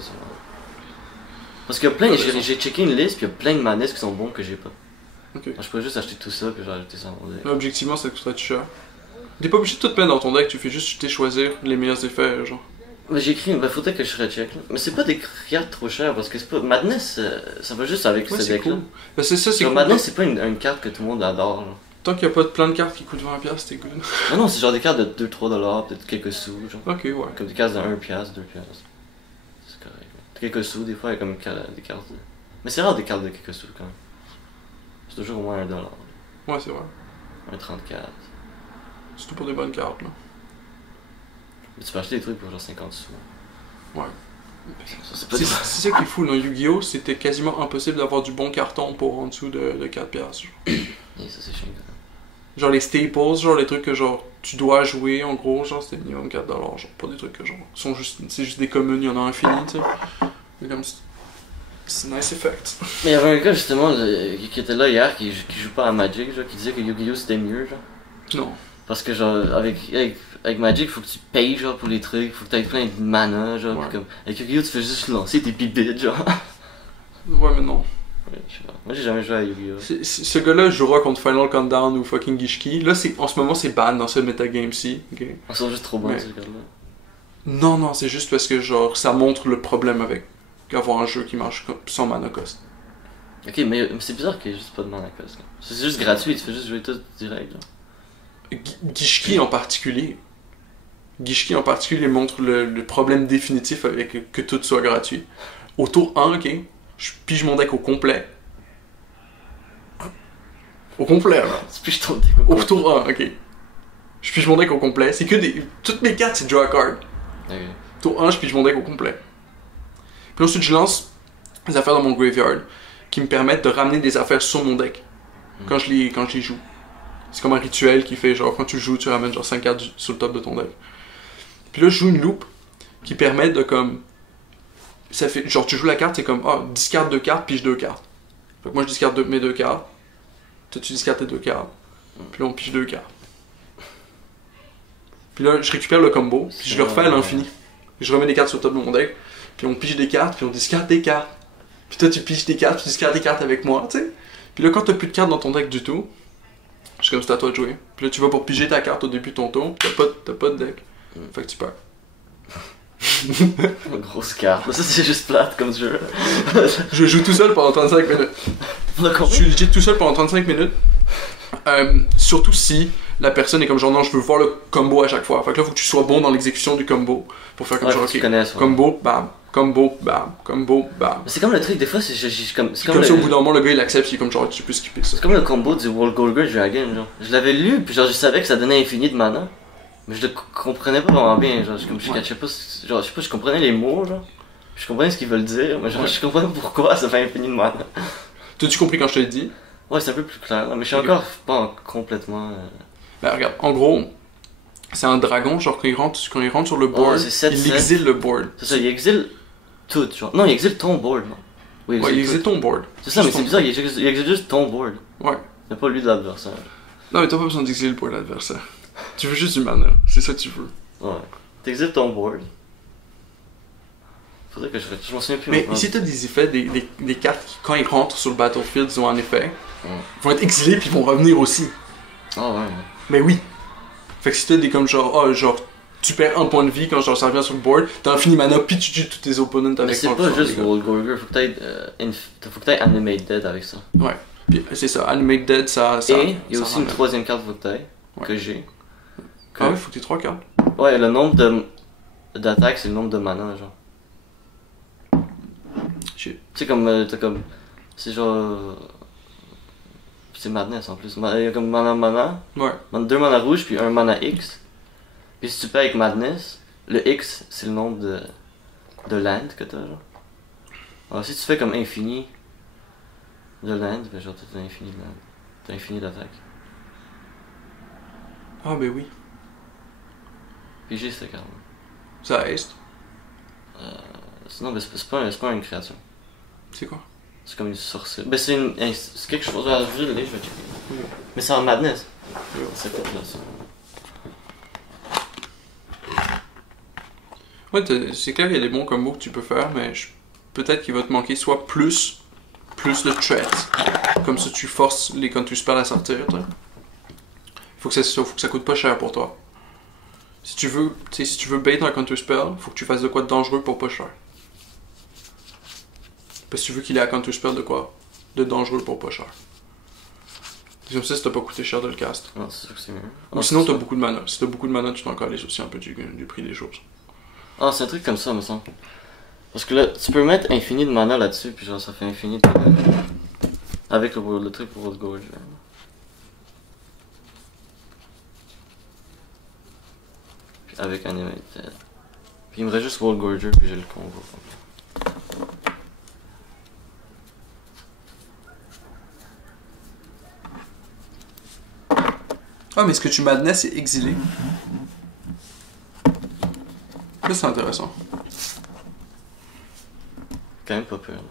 Parce qu'il y a plein, j'ai checké une liste, puis il y a plein de Madness qui sont bons que j'ai pas. Ok. Moi, je pourrais juste acheter tout ça, puis genre, ajouter ça à mon deck. Là, objectivement, ça coûterait cher. T'es pas obligé de tout mettre dans ton deck, tu fais juste choisir les meilleurs effets, genre. Mais j'ai écrit, ben faudrait que je recheck là. Mais c'est pas des cartes trop chères, parce que c'est pas. Madness, ça va juste avec Ouais, ce c'est deck là. cool. Ben, c'est ça, c'est Genre, cool. Madness, c'est pas une carte que tout le monde adore. Là. Tant qu'il y a pas plein de cartes qui coûtent 20$, c'est good. Non, non, c'est genre des cartes de 2-3$, peut-être quelques sous, genre. Ok, ouais. Comme des cartes de 1$, 2$. C'est correct. Là. Quelques sous, des fois, il y a comme des cartes. Mais c'est rare des cartes de quelques sous quand même. C'est toujours au moins 1$. Ouais, c'est vrai. 1,34$. Surtout pour des bonnes cartes, là. Mais tu peux acheter des trucs pour genre 50 sous. Ouais. Ça, c'est pas C'est des... c'est ça qui est fou, dans Yu-Gi-Oh! C'était quasiment impossible d'avoir du bon carton pour en dessous de 4$. Genre. Ouais, ça c'est chiant. Genre les staples, genre les trucs que genre tu dois jouer en gros, genre c'était minimum 4$, genre pas des trucs que genre sont juste, c'est juste des communes, il y en a infini, tu sais. C'est comme c'est nice effect. Mais il y avait un gars justement qui était là hier qui joue pas à Magic, genre, qui disait que Yu-Gi-Oh c'était mieux, genre. Non. Parce que genre avec Magic faut que tu payes genre pour les trucs, faut que tu aies plein de mana, genre. Ouais. Puis comme, avec Yu-Gi-Oh tu fais juste lancer tes bibites, genre. Ouais, mais non. Ouais, je sais pas. Moi j'ai jamais joué à Yu-Gi-Oh. Ce gars-là jouera contre Final Countdown ou fucking Gishki. Là, en ce moment, c'est ban dans ce metagame-ci. Okay? On sont juste trop bons Mais- ces gars-là. Non, c'est juste parce que genre ça montre le problème avec avoir un jeu qui marche sans mana cost. Ok, mais c'est bizarre qu'il y ait juste pas de mana cost. Là. C'est juste gratuit, tu fais juste jouer tout direct. Là. Gishki en particulier. Gishki en particulier montre le problème définitif avec que tout soit gratuit. Au tour 1, ok, je pige mon deck au complet. Au complet, là. C'est plus je tombe des coups. Au tour 1, ok. Je pige mon deck au complet. C'est que des. Toutes mes cartes, c'est draw a card. Ok. Tour 1, je pige mon deck au complet. Puis ensuite, je lance des affaires dans mon graveyard qui me permettent de ramener des affaires sur mon deck quand je les joue. C'est comme un rituel qui fait genre quand tu joues, tu ramènes genre 5 cartes sur le top de ton deck. Puis là, je joue une loupe qui permet de comme. Ça fait genre tu joues la carte, c'est comme ah, discarte 2 cartes, pige 2 cartes. Fait que moi je discarte mes 2 cartes. Toi tu discartes tes 2 cartes. Puis là on pige 2 cartes. Puis là je récupère le combo, puis je le refais à l'infini. Je remets des cartes sur le top de mon deck, puis on pige des cartes, puis on discarte des cartes. Puis toi tu piges des cartes, tu discartes des cartes avec moi, tu sais. Puis là quand t'as plus de cartes dans ton deck du tout, je suis comme c'est à toi de jouer. Puis là tu vas pour piger ta carte au début de ton tour, t'as pas de deck. Fait que tu perds. Une grosse carte. Ça c'est juste plate comme jeu. Je joue tout seul pendant 35 minutes. On a Je compris. suis legit tout seul pendant 35 minutes. Surtout si la personne est comme genre non, je veux voir le combo à chaque fois. Fait que là, faut que tu sois bon dans l'exécution du combo. Pour faire comme Ouais, genre, faut que tu ok, connaisses, ouais. combo, bam, combo, bam, combo, bam. Mais c'est comme le truc, des fois, c'est comme Comme ça, au bout d'un moment, le gars il accepte, il est comme genre, tu peux skipper ça. C'est comme le combo du World Golger Dragon, genre. Je l'avais lu, puis genre, je savais que ça donnait infini de mana. Mais je le comprenais pas vraiment bien, genre. Je catchais pas, genre, je sais pas, je comprenais les mots, genre. Je comprenais ce qu'ils veulent dire, mais genre, je comprenais pas pourquoi ça fait infini de mana. T'as-tu compris quand je te l'ai dit? Ouais, c'est un peu plus clair, là, mais je suis Ok. encore pas complètement. Ben regarde, en gros, c'est un dragon, genre quand il rentre sur le board, c'est 7-7. il exile le board. C'est ça, il exile tout, genre. Non, il exile ton board, non. Oui, Ouais, il tout. exile ton board. C'est ça, mais Juste c'est ton bizarre, il exile juste ton board. Ouais. Il a pas lui de l'adversaire. Non, mais t'as pas besoin d'exiler le board de l'adversaire. Tu veux juste du mana, c'est ça que tu veux. Ouais. T'exiles ton board. Faudrait que je m'en souviens plus. Mais maintenant. si t'as des effets, des cartes qui, quand ils rentrent sur le battlefield, ils ont un effet, Ouais. vont être exilés puis ils vont revenir aussi. Ah ouais, ouais. Mais oui. Fait que si t'as des comme genre, genre, tu perds un point de vie quand genre ça revient sur le board, t'as infini mana puis tu tues tous tes opponents Mais avec c'est ton pas fort, juste les gars. World Golger, faut que t'ailles Animate Dead avec ça. Ouais. Puis c'est ça, Animate Dead, ça. Et il y a ça aussi une ramène. troisième carte faut que t'ailles, Ouais. que j'ai. Ah ouais, faut que t'aies 3 cartes. Ouais, le nombre d'attaques, c'est le nombre de mana, genre. Shit. Tu sais, comme. T'as comme. C'est genre. c'est Madness en plus. Il y a comme mana, Ouais. 2 mana rouges puis un mana X. Puis si tu payes avec Madness, le X c'est le nombre de land que t'as, genre. Alors si tu fais comme infini de land, ben genre t'as infini de land. T'as infini d'attaque. Ah, ben oui. Puis j'ai cette carte. Ça est. Sinon, ben, c'est pas une créature. C'est quoi? C'est comme une sorcière. Ben c'est quelque chose. Je vais le lire, je vais checker. Oui. Mais c'est en Madness. Oui. C'est peut-être là ça. Ouais, c'est clair qu'il y a des bons combos que tu peux faire, mais peut-être qu'il va te manquer soit plus de threat. Comme ça, tu forces les counter spells à sortir. Faut que ça coûte pas cher pour toi. Si tu veux bait un counter spell, faut que tu fasses de quoi de dangereux pour pas cher. Parce que tu veux qu'il ait un counter spell de quoi? De dangereux pour pas cher. Comme ça t'as pas coûté cher de le cast. Non, c'est sûr que c'est mieux. Ou sinon t'as beaucoup de mana. Si t'as beaucoup de mana, tu t'en cales aussi un peu du prix des choses. Ah, c'est un truc comme ça, me semble. Parce que là, tu peux mettre infini de mana là-dessus, puis genre ça fait infini de mana. Avec le truc pour World Gorge. Puis avec Animated. Puis il me reste juste World Gorger, puis j'ai le combo. Ah, mais ce que tu Madness, c'est exilé. Ça, c'est intéressant. Quand même pas peur. Là.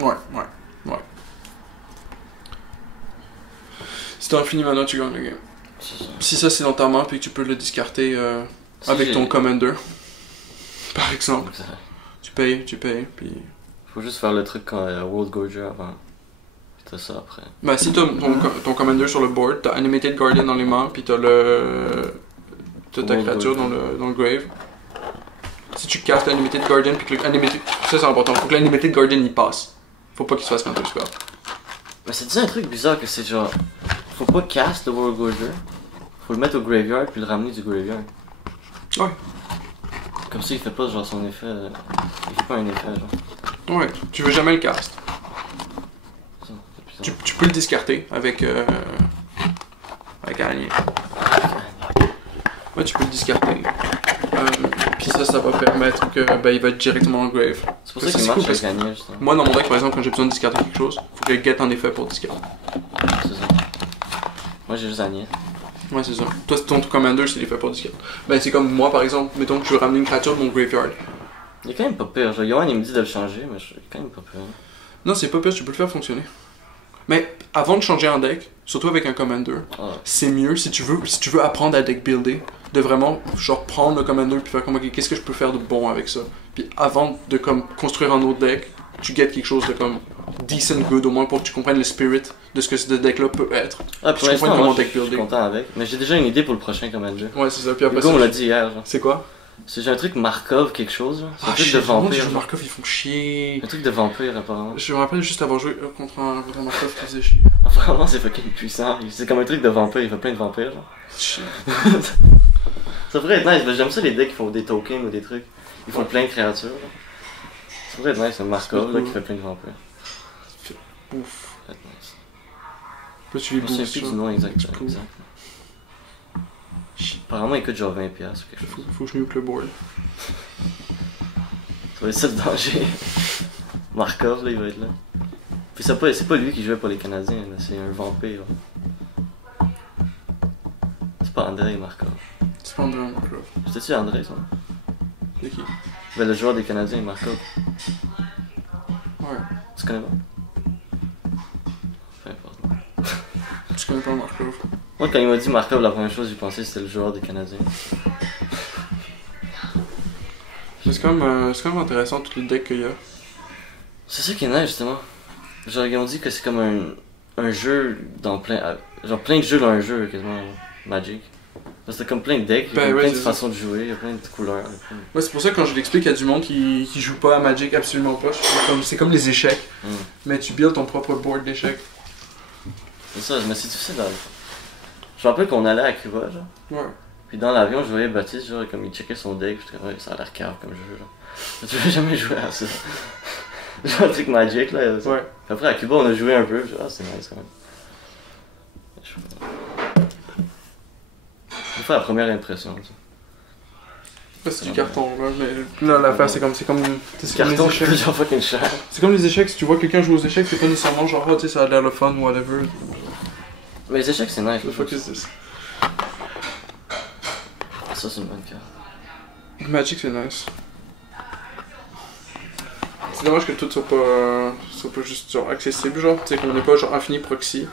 Ouais. Si t'as infini mana, tu gagnes le game. C'est ça. Si ça, c'est dans ta main, puis que tu peux le discarter Si avec j'ai- ton commander, par exemple. Donc, ça- Tu payes, puis... Faut juste faire le truc quand World Gorger avant. Puis t'as ça après. Ben, si t'as ton commander sur le board, t'as Animated Guardian dans les mains, puis t'as ta World créature Gorger. dans le grave. Si tu castes Animated Guardian, puis que l'Animated... Ça, c'est important. Faut que l'Animated Guardian, il passe. Faut pas qu'il se fasse counter spell. Mais c'est déjà un truc bizarre que c'est genre. Faut pas cast le World Gorger. Faut le mettre au graveyard puis le ramener du graveyard. Ouais. Comme ça il fait pas genre son effet. Il fait pas un effet genre. Ouais, tu veux jamais le cast. Ça, c'est bizarre. Tu peux le discarter avec Alien. Ouais, tu peux le discarter. Puis ça va permettre que il va être directement en grave. C'est pour ça c'est qu'il cool marche parce avec gagner justement. Moi, dans mon deck, par exemple, quand j'ai besoin de discarter quelque chose, faut que je get en effet pour discarter. C'est ça. Moi j'ai juste Agnès. Ouais, c'est ça. Toi, ton commander, c'est l'effet pour discarter. Ben, c'est comme moi, par exemple, mettons que je veux ramener une créature de mon graveyard. Il est quand même pas pire. Genre Yoann il me dit de le changer, mais je suis quand même pas pire. Non, c'est pas pire, tu peux le faire fonctionner. Mais avant de changer un deck, surtout avec un commander, Ah, c'est mieux si tu veux apprendre à deck builder, de vraiment genre prendre le commander puis faire comme ok, qu'est-ce que je peux faire de bon avec ça. Puis avant de comme construire un autre deck, tu get quelque chose de comme decent good au moins pour que tu comprennes le spirit de ce que ce deck là peut être. ah Je pour l'instant, comprends moi comment je deck suis building. content avec. Mais j'ai déjà une idée pour le prochain commander. Ouais, c'est ça. Puis après Hugo ça, on l'a dit hier genre. c'est quoi? J'ai un truc Markov quelque chose là. C'est un truc shit, de le monde qui vampire. joue genre. Markov, ils font chier. Un truc de vampire apparemment. Je me rappelle juste avoir joué contre un Markov qui faisait chier. Apparemment c'est fucking puissant. C'est comme un truc de vampire, il fait plein de vampires genre. Shit. Ça pourrait être nice, parce que j'aime ça les decks qui font des tokens ou des trucs. Ils font plein de créatures. Là. Ça pourrait être nice, un Markov là, qui fait plein de vampires. Ouf. Ça pourrait être nice. Là, tu les Je me souviens boostes. plus ça. du nom exact. Explose. exact. Apparemment il coûte genre 20$ ou quelque chose. Faut que je nuke le board. Ça va être ça le danger. Markov là il va être là. Puis c'est pas lui qui jouait pour les Canadiens, là, c'est un vampire. C'est pas André Markov. C'est pas un Markov. C'était-tu André ça? C'est qui? Ben, le joueur des Canadiens Markov. Ouais. Tu connais pas? Peu importe. Tu connais pas Markov? Moi, quand il m'a dit Markov, la première chose, j'ai pensé que c'était le joueur des Canadiens. Mais c'est quand même intéressant tous les decks qu'il y a. C'est ça qui est nice, justement. Genre, ils ont dit que c'est comme un jeu dans plein. Genre, plein de jeux dans un jeu, quasiment. Magic. Parce que t'as comme plein de decks, il y a Ben ouais, plein de c'est ça. façons de jouer, il y a plein de couleurs. il y a plein de- Ouais, c'est pour ça que quand je l'explique, il y a du monde qui joue pas à Magic absolument pas. C'est comme les échecs. Mm. Mais tu builds ton propre board d'échecs. C'est ça, mais c'est difficile. Là. Je me rappelle qu'on allait à Cuba, genre. Ouais. Puis Puis dans l'avion, je voyais Baptiste, genre, comme il checkait son deck, puis j'étais comme, ouais, ça a l'air cave comme jeu, genre. Tu veux jamais jouer à ça. Genre, Trick Magic, là. Ça. Ouais. Puis après, à Cuba, on a joué un peu, puis ah, c'est nice quand même. Je vais faire la première impression, tu sais. C'est du carton, là, mais là, l'affaire, c'est comme les Carton, échecs. c'est genre fucking cher. C'est comme les échecs, si tu vois quelqu'un jouer aux échecs, c'est pas nécessairement genre, oh, tu sais, ça a l'air le fun, whatever. Mais les échecs, c'est nice. The fuck is this? Ça, c'est une bonne carte. Magic, c'est nice. C'est dommage que tout soit pas juste genre accessible, genre, tu sais, qu'on n'est pas genre infini proxy.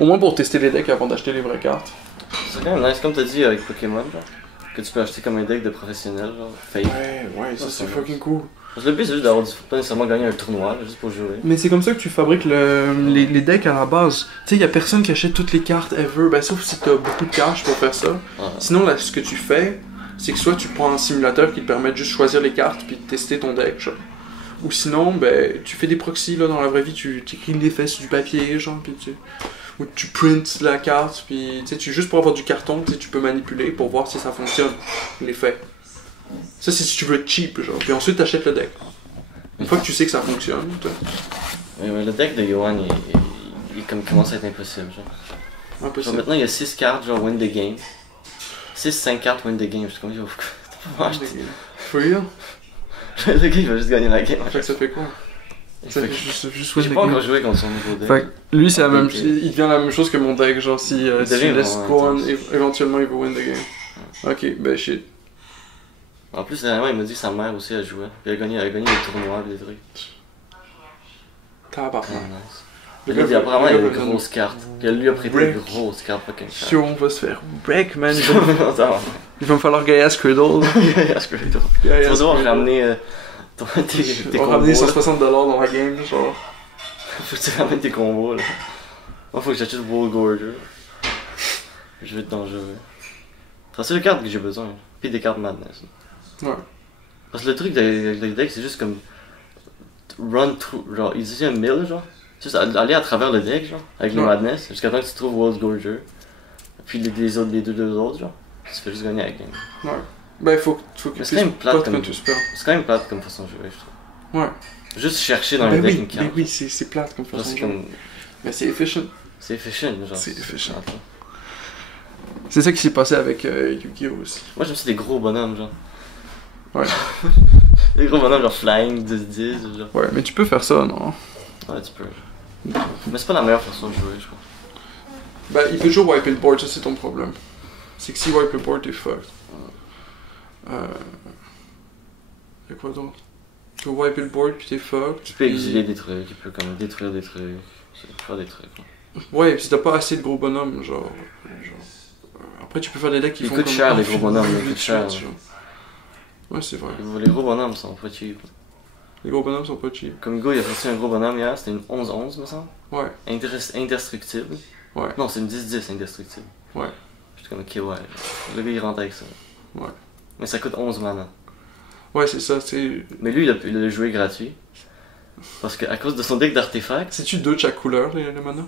Au moins pour tester les decks avant d'acheter les vraies cartes. C'est quand même nice, comme t'as dit avec Pokémon, genre. Que tu peux acheter comme un deck de professionnel, genre, fake. Ouais, ça c'est fucking cool. Parce que le but, c'est juste d'avoir pas nécessairement gagner un tournoi, là, juste pour jouer. Mais c'est comme ça que tu fabriques les decks à la base. Tu sais, y a personne qui achète toutes les cartes ever, ben sauf si t'as beaucoup de cash pour faire ça. Ah. Sinon, là, ce que tu fais, c'est que soit tu prends un simulateur qui te permet de juste choisir les cartes puis de tester ton deck, genre. Ou sinon, ben, tu fais des proxys, là, dans la vraie vie, tu écris les faits sur du papier, genre, puis ou tu prints la carte, puis tu sais, juste pour avoir du carton, tu peux manipuler pour voir si ça fonctionne, les faits. Ça, c'est si tu veux être cheap, genre. Puis ensuite, t'achètes le deck. Une fois que tu sais que ça fonctionne, Mais le deck de Yohan, il commence à être impossible, genre. Genre impossible. maintenant, il y a 6 cartes, genre win the game. 6-5 cartes win the game, je suis comme, yo, t'as pas acheté. For real? Le gars, il va juste gagner la game. Fait que ça fait quoi? Ça fait juste win J'ai the pas game. encore joué contre son nouveau deck. Fait que lui, c'est la même Ok. il devient la même chose que mon deck, genre si tu devient laisses vraiment go on, intense. éventuellement il va win the game. Ok, ben shit. En plus, dernièrement, il m'a dit que sa mère aussi a joué. Puis elle a gagné des tournois et des trucs. Tabarnak. Ah, nice. Le Puis gars là, apparemment, il y a le des gars grosses cartes. Puis elle lui a prêté Break. des grosses cartes fucking chères. Yo, on va se faire wreck, man. Attends, Il va me falloir Gaia Scriddle. est-ce que tu vas devoir ramener tes On va ramener combos. Là. $160 dans la game, genre. Faut que tu ramènes tes combos là. Moi, faut que j'achète World Gorger. Je vais être dangereux. C'est la seule carte que j'ai besoin. Puis des cartes Madness. Ouais. Parce que le truc avec les decks, c'est juste comme. Run through. Genre, ils disent un mill, genre. Juste aller à travers le deck, genre. Avec les Ouais. Madness. Jusqu'à temps que tu trouves World Gorger. Puis les deux autres, genre. Tu fais juste gagner la game. Ouais. Ben, faut que tu Mais c'est quand même plate pas comme- quand tu spell. C'est quand même plate comme façon de jouer, je trouve. Ouais. Juste chercher dans Ben le deck oui, une carte. ben oui, c'est plate comme Genre, façon c'est de jouer. comme. Mais c'est efficient. C'est efficient, genre. C'est efficient. Attends. C'est ça qui s'est passé avec Yu-Gi-Oh! Aussi. Moi, j'aime ça des gros bonhommes, genre. Ouais. Des gros bonhommes, genre flying, 10-10, genre. Ouais, mais tu peux faire ça, non? Ouais, tu peux. Mais c'est pas la meilleure façon de jouer, je crois. Ben, il peut toujours wipe le board, ça c'est ton problème. C'est que si wipe le board, t'es fucked. Y'a quoi d'autre? Tu peux wipe le board puis t'es fucked. Tu peux exiler des trucs, tu peux comme détruire des trucs, tu peux faire des trucs. Quoi. Ouais, pis si t'as pas assez de gros bonhommes, genre. Après, tu peux faire des decks qui Ils font coûtent comme cher, les infiniment gros bonhommes, ils de coûtent cher, shots, genre. Ouais, c'est vrai. Les gros bonhommes sont pas cheap. Les gros bonhommes sont pas cheap. Comme Hugo, il a sorti un gros bonhomme hier, c'était une 11-11, me semble. Ouais. Indestructible. Ouais. Non, c'est une 10-10 indestructible. Ouais. J'étais comme, ok, ouais. Le gars, il rentre avec ça. Ouais. Mais ça coûte 11 mana. Ouais, c'est ça, c'est. Mais lui, il a joué gratuit. Parce qu'à cause de son deck d'artefacts, C'est-tu deux de chaque couleur, les mana?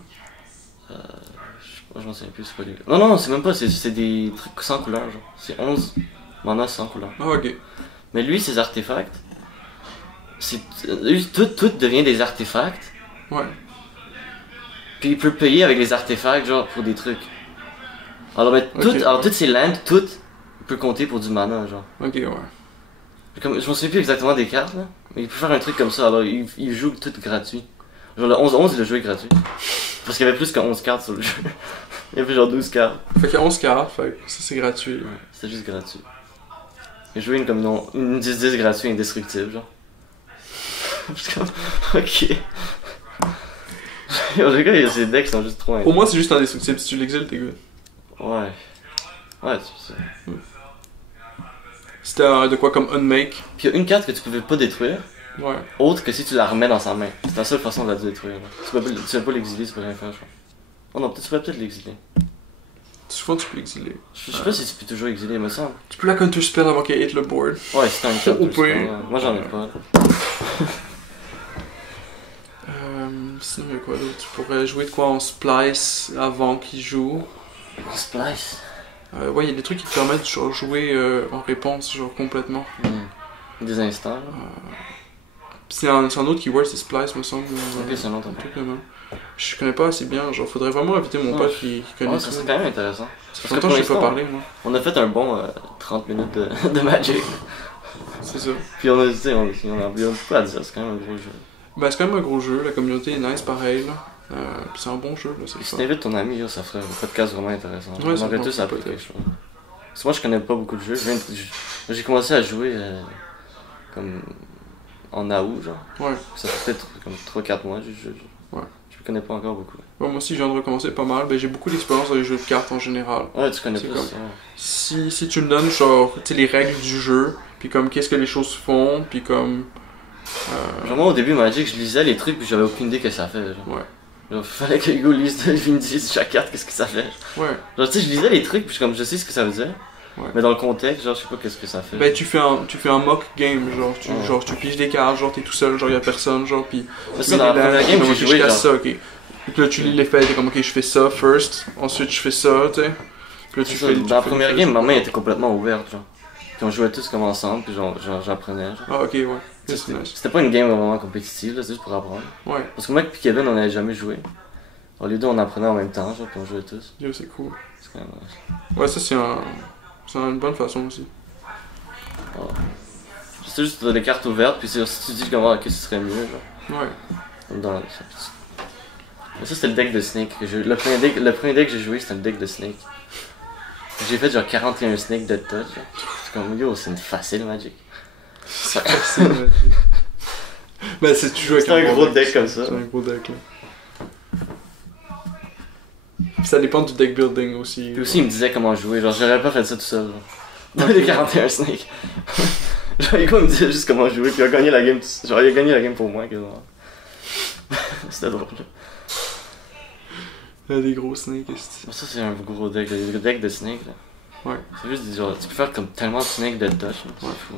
je m'en souviens plus, c'est pas lui. Non, c'est même pas, c'est des trucs sans couleur, genre. C'est 11 mana sans couleur. Ah, ok. Mais lui, ses artefacts, lui, tout devient des artefacts. Ouais. Puis il peut payer avec les artefacts, genre, pour des trucs. Alors, mais Ok, ouais. toutes ces lands, toutes, il peut compter pour du mana, genre. Ok, ouais. Comme, je m'en souviens plus exactement des cartes, là. Mais il peut faire un truc comme ça, alors il joue tout gratuit. Genre, le 11-11, il a joué gratuit. Parce qu'il y avait plus que 11 cartes sur le jeu. Il y avait genre 12 cartes. Fait qu'il y a 11 cartes, fait que ça c'est gratuit. Ouais, c'était juste gratuit. Il a joué une 10-10 gratuit indestructible, genre. Je suis comme, ok. Yo, le gars, ses decks sont juste trop Pour moi, c'est juste indestructible. Si tu l'exiles, t'es good. Ouais. Ouais, tu sais. C'était de quoi comme unmake. Puis il y a une carte que tu pouvais pas détruire, Ouais. autre que si tu la remets dans sa main. C'est la seule façon de la détruire. Là. Tu peux pas l'exiler, tu peux rien faire, je crois. Oh non, tu pourrais peut-être l'exiler. Souvent, tu peux l'exiler. Je sais pas si tu peux toujours exiler, il me semble. Tu peux la counterspell avant qu'elle hit le board. Ouais, c'est un carte. Au pire. Moi j'en ai pas. Sinon, il y a quoi d'autre? Tu pourrais jouer de quoi en splice avant qu'il joue. Splice. Ouais, il y a des trucs qui te permettent de genre, jouer en réponse, genre complètement. Des instants, là. C'est un autre keyword, c'est Splice, me semble. Ok, c'est un autre. Un truc de même. Je connais pas assez bien, genre faudrait vraiment inviter mon pote qui connaît Ouais, ça serait quand même intéressant. Ça fait longtemps que je n'ai pas parlé, moi. On a fait un bon 30 minutes de Magic. C'est ça. Puis on a, tu sais, on a beaucoup à dire, c'est quand même un gros jeu. Ben, c'est quand même un gros jeu, la communauté est nice pareil, là. Puis c'est un bon jeu, là, c'est Si ça. t'invites ton ami, là, ça ferait un podcast vraiment intéressant. Ouais, on ça aurait pourrait tous appris peut-être. quelque chose. Parce que moi, je connais pas beaucoup de jeux. J'ai commencé à jouer comme en août, genre. Ouais. Ça fait peut-être comme 3-4 mois, Ouais. je connais pas encore beaucoup. Ouais, moi aussi, je viens de recommencer pas mal. Ben, j'ai beaucoup d'expérience dans les jeux de cartes en général. Ouais, tu connais C'est plus comme- ça. Si tu me donnes, genre, tu sais, les règles du jeu, puis comme qu'est-ce que les choses font, puis comme. Genre, moi, au début, Magic, je lisais les trucs, puis j'avais aucune idée que ça fait. Genre. Ouais. Genre, fallait que Hugo lise, il me dise chaque carte, qu'est-ce que ça fait. Ouais. Genre, tu sais, je lisais les trucs, puis je sais ce que ça veut dire. Ouais. Mais dans le contexte, genre, je sais pas qu'est-ce que ça fait. Ben, tu fais un mock game, genre, Ouais. genre, tu piges des cartes, genre, t'es tout seul, genre, y'a personne, genre, pis. C'est ça, dans la première game, j'ai joué, je casse genre. ça, ok. Puis là, tu lis les faits, t'es comme, ok, je fais ça first, ensuite je fais ça, tu sais. Puis là, C'est tu ça, fais. dans la première game, ma main était complètement ouverte, genre. Puis on jouait tous comme ensemble, puis genre, j'apprenais, genre. Ah, ok, ouais. C'est C'était nice. c'était pas une game vraiment compétitive, là, c'est juste pour apprendre. Ouais, Parce que moi et Kevin, on n'avait jamais joué. Alors, les deux, on apprenait en même temps, genre, puis on jouait tous. yo, c'est cool. C'est quand même nice. Ouais, ça, c'est une bonne façon aussi. C'est juste des cartes ouvertes, puis si tu dis comment, ok, ce serait mieux, genre. Ouais. Comme dans. Mais ça, c'était le deck de Snake. Le premier deck que j'ai joué, c'était le deck de Snake. J'ai fait genre 41 Snake de touch. C'est comme, yo, c'est une facile Magic. C'est Ben, c'est tu joues avec C'est un bon gros deck comme ça. C'est un gros deck, là. Puis ça dépend du deck building aussi. Puis aussi, il me disait comment jouer. Genre, j'aurais pas fait ça tout seul. Genre. Dans les 41 Snake. Genre, Hugo me disait juste comment jouer, puis il a gagné la game. Genre, il a gagné la game pour moi, quasiment. C'était drôle. Il y a des gros snakes, est-ce Ça, c'est un gros deck. Le deck de Snake, là. Ouais. C'est juste, genre, tu peux faire comme tellement de Snake de touch. Là. C'est Ouais. fou.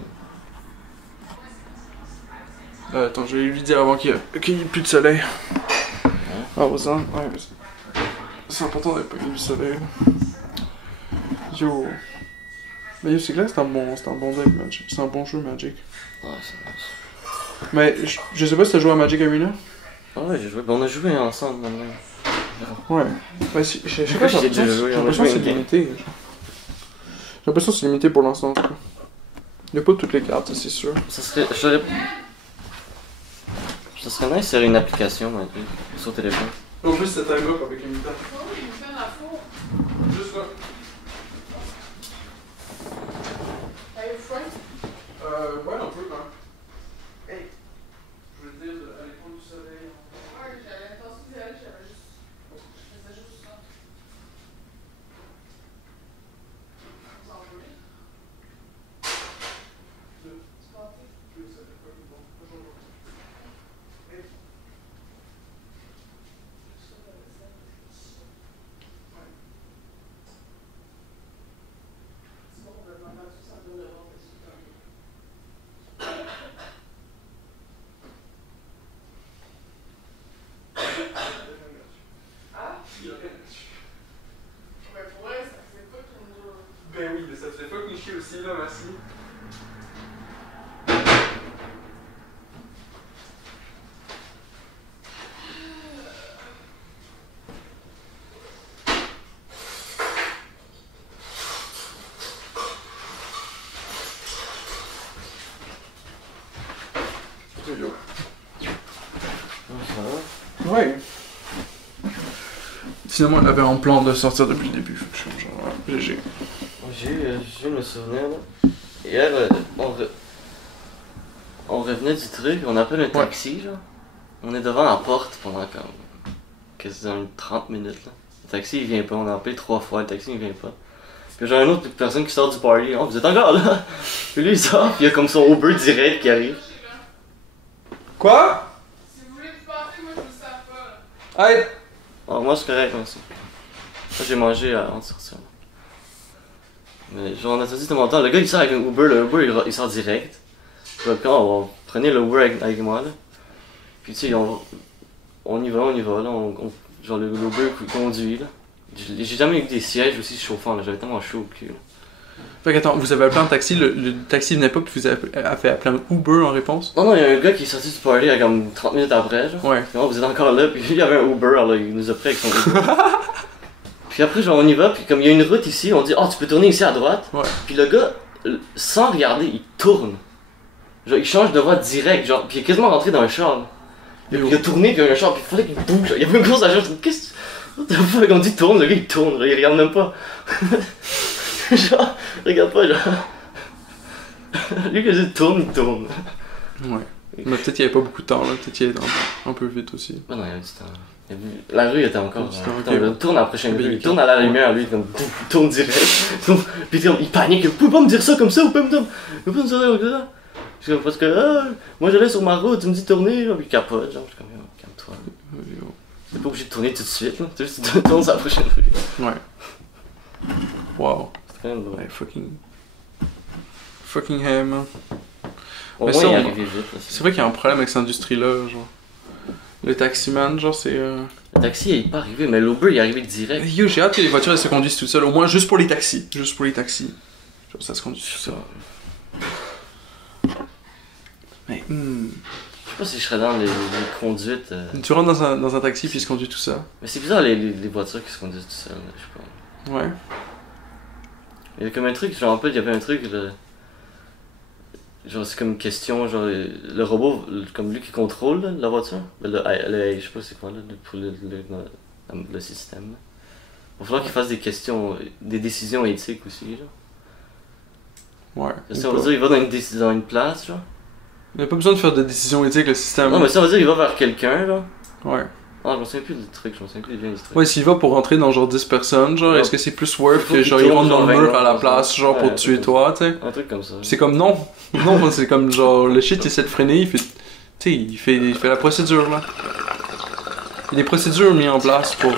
Attends, je vais lui dire avant qu'il y ait plus de soleil. Ah, ouais, ça? Ouais, mais c'est important d'avoir pas qu'il y ait du soleil. Yo. Mais yo, c'est clair que c'est un bon deck, Magic. C'est un bon jeu, Magic. Ouais, c'est nice. Mais je sais pas si t'as joué à Magic Arena. Ah ouais, j'ai joué. Ben, on a joué ensemble maintenant. Ouais. Ouais, je sais J'ai pas, déjà j'ai joué, on a l'impression joué que c'est une game. limité. J'ai l'impression que c'est limité pour l'instant, en tout cas. Il y a pas toutes les cartes, ça, c'est sûr. Ça serait nice sur une application, maintenant, sur téléphone. En plus, c'est un gars avec les mutants. Oui, il me fait la four. Juste là. T'as eu faim? Ouais, un peu, hein. Hey. Je veux dire, à l'épaule du soleil. Ouais, j'avais l'intention d'y aller, j'avais juste. Je faisais juste ça. Vous en voulez? Tu partais? C'est bon, on va demander à tous ça de l'Europe, et c'est comme- Ah? Mais pour vrai, ça fait pas qu'il nous dure. Ben oui, mais ça te fait pas cliché aussi, là, merci. Ouais. Finalement, elle avait en plan de sortir depuis le début. Fait que je suis genre, ouais, GG. J'ai me souvenir, là. Hier, on revenait du truc, on appelle un taxi, genre. On est devant la porte pendant comme quasiment 30 minutes, là. Le taxi, il vient pas, on a appelé 3 fois, le taxi, il vient pas. Puis j'ai une autre personne qui sort du party, oh, vous êtes encore là? Puis lui, il sort, puis il y a comme son Uber direct qui arrive. Quoi? Si vous voulez te passer, moi je vous sers pas. Là. Hey! Alors moi, c'est correct, moi aussi. Moi, j'ai mangé avant de sortir. Mais genre, on a dit tellement longtemps, le gars, il sort avec un Uber, le Uber, il sort direct. Puis après, prenez le Uber avec moi, là. Puis tu sais, on y va, là, genre le Uber conduit, là. J'ai jamais eu des sièges aussi chauffants, là. J'avais tellement chaud au cul. Là. Fait qu'attends, vous avez appelé un taxi, le taxi venait pas, puis vous avez fait appeler un Uber en réponse? Non, il y a un gars qui est sorti du party comme 30 minutes après, genre. Ouais. Non, vous êtes encore là, puis il y avait un Uber, là, il nous a pris avec son Uber. Puis après, genre, on y va, puis comme il y a une route ici, on dit, oh, tu peux tourner ici à droite. Ouais. Puis le gars, sans regarder, il tourne. Genre, il change de voie direct, genre, puis il est quasiment rentré dans un char. Là. Il a tourné, puis il y a un char, puis il fallait qu'il bouge. Genre. Il y avait une grosse agence, qu'est-ce que. What the fuck, on dit tourne, le gars il tourne, genre, il regarde même pas. Genre, regarde pas, genre. Lui, quand il tourne, il tourne. Ouais. Mais peut-être qu'il y avait pas beaucoup de temps là, peut-être qu'il y avait un peu vite aussi. Ah non, il y avait du temps. La rue était encore. Okay. Il tourne à la prochaine rue, il tourne à la lumière, lui, comme il tourne direct. Puis il panique, vous pouvez pas me dire ça comme ça, vous pouvez pas me dire ça comme ça. Parce que moi j'allais sur ma route, tu me dis tourner, là, puis il capote, genre, je suis comme, calme-toi. T'es pas obligé de tourner tout de suite, là. Tu tournes sur la prochaine rue. Ouais. Wow. C'est quand même drôle. Ouais, fucking hey, man. Au Mais moins, ça, il est on- arrivé vite. Là, C'est vrai qu'il y a un problème avec cette industrie-là, genre. Le taximan, genre, c'est. Le taxi il est pas arrivé, mais l'Uber il est arrivé direct. Yo, j'ai hâte que les voitures elles se conduisent toutes seules, au moins juste pour les taxis. Juste pour les taxis. Genre, ça se conduit tout seul. Mais, Je sais pas si je serais dans les conduites. Tu rentres dans un taxi puis il se conduit tout ça. Mais c'est bizarre les voitures qui se conduisent tout seules, je sais pas. Ouais. Il y avait comme un truc, je me rappelle, il y avait un truc. Genre, c'est comme une question, genre, le robot, comme lui qui contrôle là, la voiture. Je sais pas c'est quoi, là, pour le système. Là. Il va falloir qu'il fasse des questions, des décisions éthiques aussi, genre. Ouais. Ça veut dire, il va dans une place, genre. Il n'y a pas besoin de faire de décisions éthiques, le système. Non, mais ça veut dire, il va vers quelqu'un, là. Ouais. Ah, je me souviens plus du truc, je me souviens plus bien du truc. Ouais, s'il va pour rentrer dans genre 10 personnes, genre, Ouais. est-ce que c'est plus worth Faut que qu'il genre il tourne rentre dans le genre mur 20 à la ans, place, genre, pour ouais, tuer c'est toi, tu sais? Un truc comme ça. C'est comme non. Non, c'est comme genre le shit il essaie de freiner, il fait. Tu sais, il fait la procédure là. Il y a des procédures mises en place pour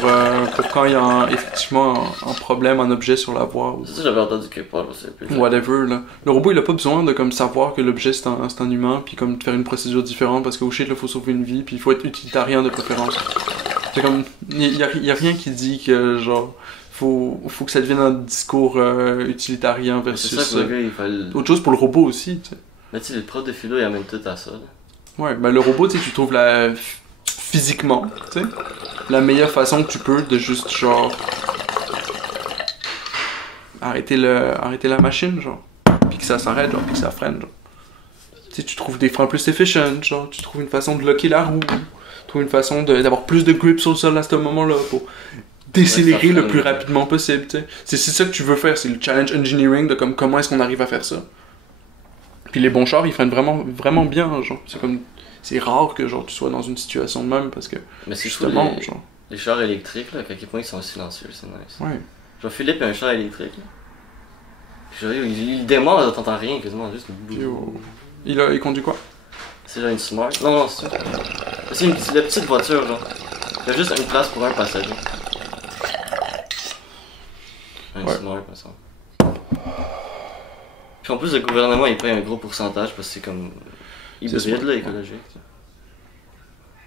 quand il y a effectivement un problème, un objet sur la voie ou C'est ça, j'avais entendu quelque part, je sais plus. whatever là. Le robot il a pas besoin de comme savoir que l'objet c'est un humain puis comme de faire une procédure différente parce que au shit là faut sauver une vie puis il faut être utilitaire de préférence. C'est comme il y a rien qui dit que genre faut que ça devienne un discours utilitarien C'est versus ça que le gars, il fallait. autre chose pour le robot aussi, tu sais. Mais tu sais, les profs de philo, ils amènent tout à ça. Là. Ouais, ben le robot, tu sais, tu trouves physiquement, tu sais, la meilleure façon que tu peux de juste, genre, arrêter la machine, genre, puis que ça s'arrête, genre, puis que ça freine, genre. Tu sais, tu trouves des freins plus efficient, genre, tu trouves une façon de locker la roue, tu trouves une façon d'avoir plus de grip sur le sol à ce moment-là, pour décélérer Ouais, ça le plus freine. rapidement possible, tu sais. C'est ça que tu veux faire, c'est le challenge engineering de comme comment est-ce qu'on arrive à faire ça. Puis les bons chars, ils freinent vraiment, vraiment bien, genre. C'est rare que genre tu sois dans une situation de même parce que Mais c'est cool, justement, genre. les chars électriques, là, à quel point ils sont silencieux, c'est nice. Ouais. Genre, Philippe a un char électrique, là. Puis, genre, il démarre, là, t'entends rien, quasiment, juste. Yo. Il conduit quoi? C'est genre une Smart. Non, c'est ça. C'est la petite voiture, genre. Il y a juste une place pour un passager. Un Ouais. Smart, par exemple. Puis en plus, le gouvernement, il paye un gros pourcentage parce que c'est comme. C'est Hybride, smart. là, écologique. tu sais.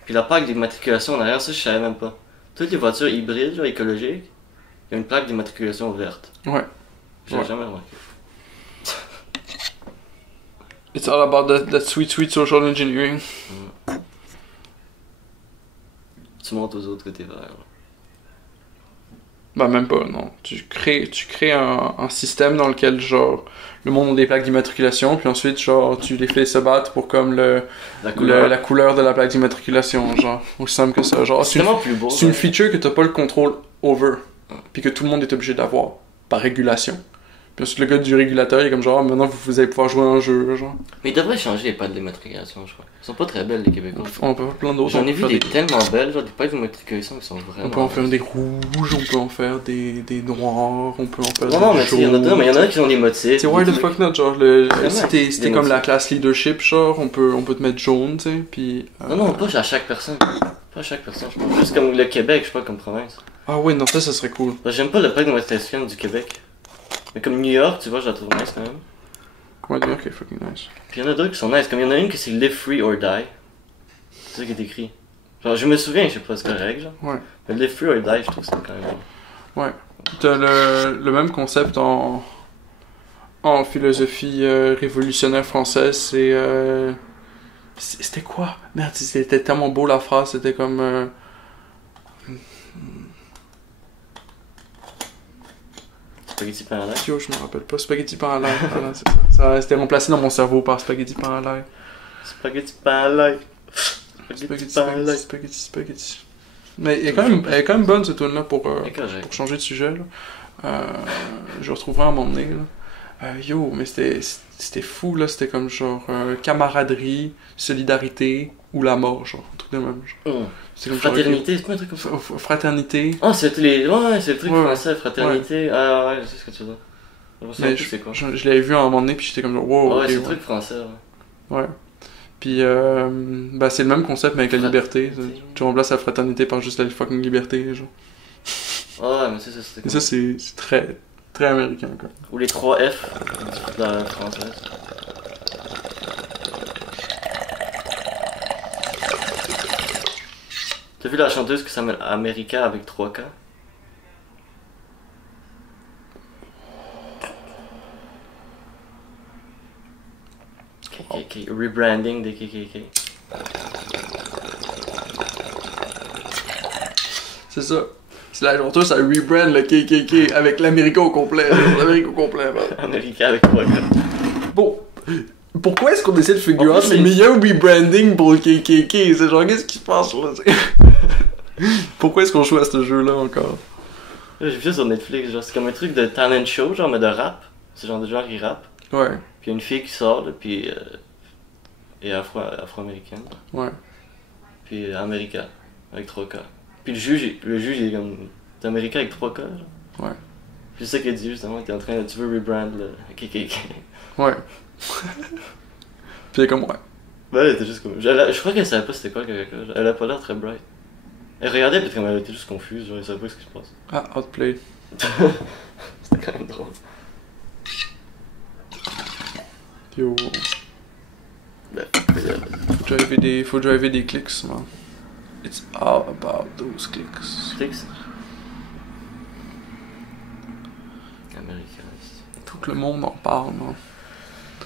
Puis la plaque d'immatriculation en arrière, ça, je savais même pas. Toutes les voitures hybrides, genre écologiques, il y a une plaque d'immatriculation verte. Ouais. J'ai Ouais. jamais remarqué. It's all about that sweet social engineering. Tu montres aux autres que t'es vert. là. Bah même pas, non. Tu crées un système dans lequel genre le monde a des plaques d'immatriculation, puis ensuite genre tu les fais se battre pour comme La couleur. la couleur de la plaque d'immatriculation, genre aussi simple que ça. Genre C'est c'est une, tellement plus beau. c'est une ouais. feature que t'as pas le contrôle over, puis que tout le monde est obligé d'avoir par régulation. Puis ensuite le gars du régulateur il est comme genre maintenant vous allez pouvoir jouer à un jeu, genre. Mais ils devraient changer les pattes d'immatriculation, je crois. Ils sont pas très belles, les Québécois. On peut faire plein d'autres. J'en on ai peut vu faire des tellement belles, genre des pattes d'immatriculation qui sont vraiment. On peut en faire des rouges, on peut en faire des noirs, on peut en faire Non, non, des mais tu sais, il y en a jaunes. deux, mais il y en a qui ont des motifs. C'est des why the trucs. fuck not, genre, Vraiment, si t'es des comme la motifs. classe leadership, genre, on peut te mettre jaune, tu sais, puis... Non, non, pas à chaque personne. Pas à chaque personne, je pense. Juste comme le Québec, je sais pas, comme province. Ah ouais, non, ça serait cool. Parce que j'aime pas le plaque d'immatriculation du Québec. Mais comme New York, tu vois, je la trouve nice quand même. Comment dire que fucking nice. Puis il y en a d'autres qui sont nice. Comme il y en a une qui c'est Live Free or Die. C'est ça qui est écrit. Genre, je me souviens, je sais pas, c'est correct, genre. Ouais. Mais Live Free or Die, je trouve que c'est quand même. Ouais. T'as le même concept en philosophie révolutionnaire française, c'était quoi? Merde, c'était tellement beau la phrase, c'était comme... Spaghetti pain à l'ail. Yo, je me rappelle pas. Spaghetti pain à l'ail. Voilà, c'est ça. Ça c'était remplacé dans mon cerveau par spaghetti pain à l'ail. Spaghetti pain à l'ail. Spaghetti pain à l'ail. Spaghetti. Mais elle est quand même bonne cette tune là pour changer de sujet. Là. Je retrouverai à un moment donné. Là. Yo, mais c'était fou là. C'était comme genre camaraderie, solidarité ou la mort, genre. Un truc de même. Genre. C'est comme fraternité, c'est quoi un truc comme ça? Fraternité. Ah, c'est le truc français, fraternité. Ouais. Ah ouais, je sais ce que tu veux dire. Je sais plus c'est quoi. Je l'avais vu à un moment donné, puis j'étais comme genre, wow. Ouais, okay, c'est le truc français, ouais. Ouais. Puis, c'est le même concept, mais avec la liberté. Tu remplaces la fraternité par juste la fucking liberté, genre. Ouais, mais c'est Et ça, c'est très, très américain, quoi. Ou les 3 F dans la française. T'as vu la chanteuse qui s'appelle America avec 3 K? KKK, rebranding des KKK. C'est ça. C'est la chanteuse, ça rebrand le KKK avec l'Amérique au complet. L'Amérique au complet, man. America avec 3 K. Bon. Pourquoi est-ce qu'on essaie de figure out plus, le meilleur rebranding pour le KKK? C'est genre, qu'est-ce qui se passe là? Pourquoi est-ce qu'on joue à ce jeu-là encore? J'ai vu ça sur Netflix, genre c'est comme un truc de talent show, genre mais de rap. C'est genre de gens qui rappent. Ouais. Puis il y a une fille qui sort, là, puis est afro-américaine. Ouais. Puis America, avec 3 K. Puis le juge il est comme... T'es America avec 3 K, genre. Ouais. Puis c'est ça qu'il a dit justement, t'es en train de... Tu veux rebrand le KKK. Ouais. Puis elle est comme, ouais. Ben elle était juste comme... Je crois qu'elle savait pas c'était quoi le KKK, genre. Elle a pas l'air très bright. Elle regardait peut-être comme elle était juste confuse, genre elle savait pas ce qui se passe. Ah, outplay. C'était quand même drôle. Yo. Ben, Faut driver des clicks, man. It's all about those clicks. Clicks. America. Faut que le monde en parle, man.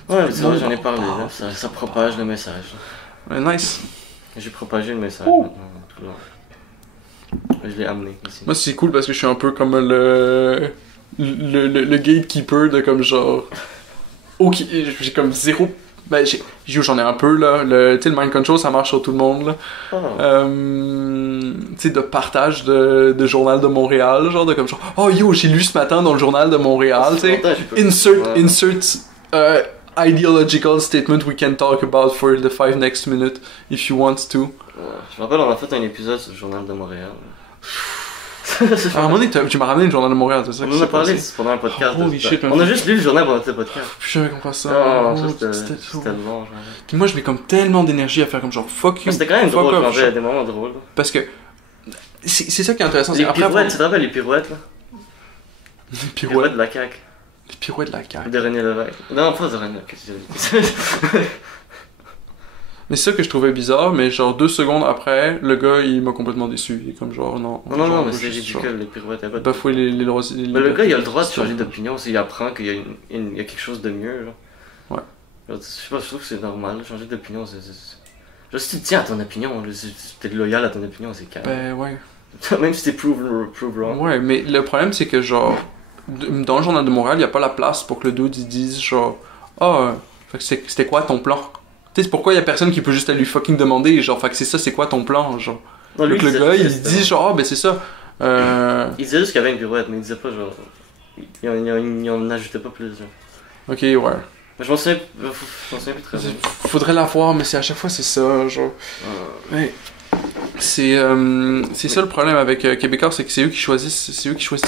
Ouais, mais c'est vrai, j'en ai parlé, là. Ça propage le message. Ouais, nice. J'ai propagé le message maintenant. Je l'ai amené ici. Moi, c'est cool parce que je suis un peu comme le gatekeeper de comme genre. Ok, j'ai comme zéro. Ben, j'en ai un peu là. Tu sais, le mind control ça marche sur tout le monde là. Tu sais, de partage de Journal de Montréal, genre de comme genre. Oh yo, j'ai lu ce matin dans le Journal de Montréal, tu sais. Insert ideological statement we can talk about for the 5 next minutes if you want to. Je me rappelle, on a fait un épisode sur le Journal de Montréal. À un moment donné, tu m'as ramené le Journal de Montréal, c'est ça? On en a parlé pendant un podcast. Holy shit, on a juste lu le journal pendant le podcast. Je savais qu'on fasse ça. C'était long, genre. Puis moi, je mets comme tellement d'énergie à faire comme genre fuck you. C'était quand même drôle quand j'avais des moments drôles. Parce que c'est ça qui est intéressant. Les pirouettes, tu te rappelles les pirouettes là? Les pirouettes de la CAQ. Les pirouettes de la CAQ. De René Lévesque. Non, pas de René Lévesque. Mais c'est ça que je trouvais bizarre, mais genre 2 secondes après, le gars il m'a complètement déçu. Il est comme genre non. Non, mais c'est ridicule les pirouettes. Bafouer les droits. Mais le gars il a le droit de changer d'opinion s'il apprend qu'il y a quelque chose de mieux. Genre. Ouais. Genre, je sais pas, je trouve que c'est normal, changer d'opinion. Genre, si tu tiens à ton opinion, si t'es loyal à ton opinion, c'est calme. Ben ouais. Même si t'es prove wrong. Ouais, mais le problème c'est que genre, dans le Journal de Montréal, il y a pas la place pour que le dude il dise genre, fait que c'était quoi ton plan? Tu sais, c'est pourquoi il y a personne qui peut juste lui fucking demander, genre, fait que c'est ça, c'est quoi ton plan, genre. Non, lui, donc le gars, il dit genre, ben c'est ça. Il disait juste qu'il y avait une pirouette, mais il disait pas genre. Il en ajoutait pas plus, genre. Ok, ouais. Mais je m'en souviens plus très bien. Faudrait la voir, mais c'est à chaque fois c'est ça, genre. Mais c'est ça le problème avec Québécois, c'est que c'est eux qui choisissent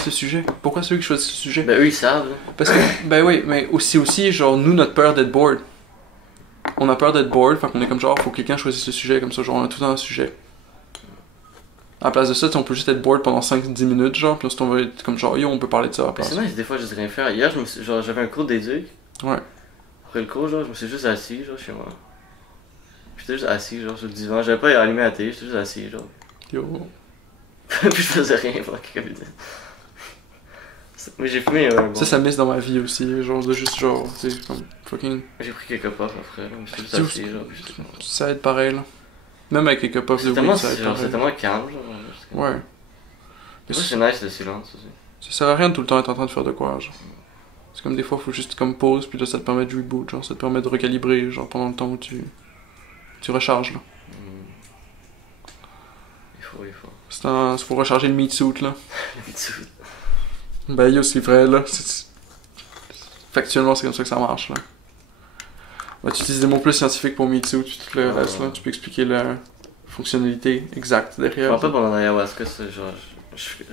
le sujet. Pourquoi c'est eux qui choisissent le sujet? Ben eux ils savent. Là. Parce que, ben oui, mais aussi, genre, nous, notre peur d'être bored. On a peur d'être bored, fait qu'on est comme genre, faut que quelqu'un choisisse le sujet, comme ça, genre, on a tout un sujet. À la place de ça, on peut juste être bored pendant 5-10 minutes, genre, puis ensuite on va être comme genre, yo, on peut parler de ça à la place. C'est nice, des fois, je sais rien faire. Hier, j'avais un cours d'éduc. Ouais. Après le cours, genre, je me suis juste assis, genre, chez moi. J'étais juste assis, genre, sur le divan. J'avais pas allumé la télé, j'étais juste assis, genre. Yo. Puis je faisais rien pendant quelques minutes. Mais j'ai fumé bon. Ça miss dans ma vie aussi, genre de juste genre, tu sais, comme fucking. J'ai pris quelques puffs après, là, mais c'était juste assez, genre. Ça aide pareil, là. Même avec quelques puffs de weed, ça aide C'est pareil. tellement calme, genre. Ouais. Des fois, c'est nice le silence aussi. Ça sert à rien de tout le temps être en train de faire de quoi, genre. C'est comme des fois, faut juste comme pause, puis là, ça te permet de reboot, genre, ça te permet de recalibrer, genre, pendant le temps où tu recharges, là. Il faut. C'est pour recharger le meat suit, là. Ben, yo, c'est vrai, là. Factuellement, c'est comme ça que ça marche, là. Ouais, tu utilises des mots plus scientifiques pour meat suit, puis tout le reste, là. Tu peux expliquer la fonctionnalité exacte Je me derrière. rappelle pendant l'ayahuasca, c'est genre. Je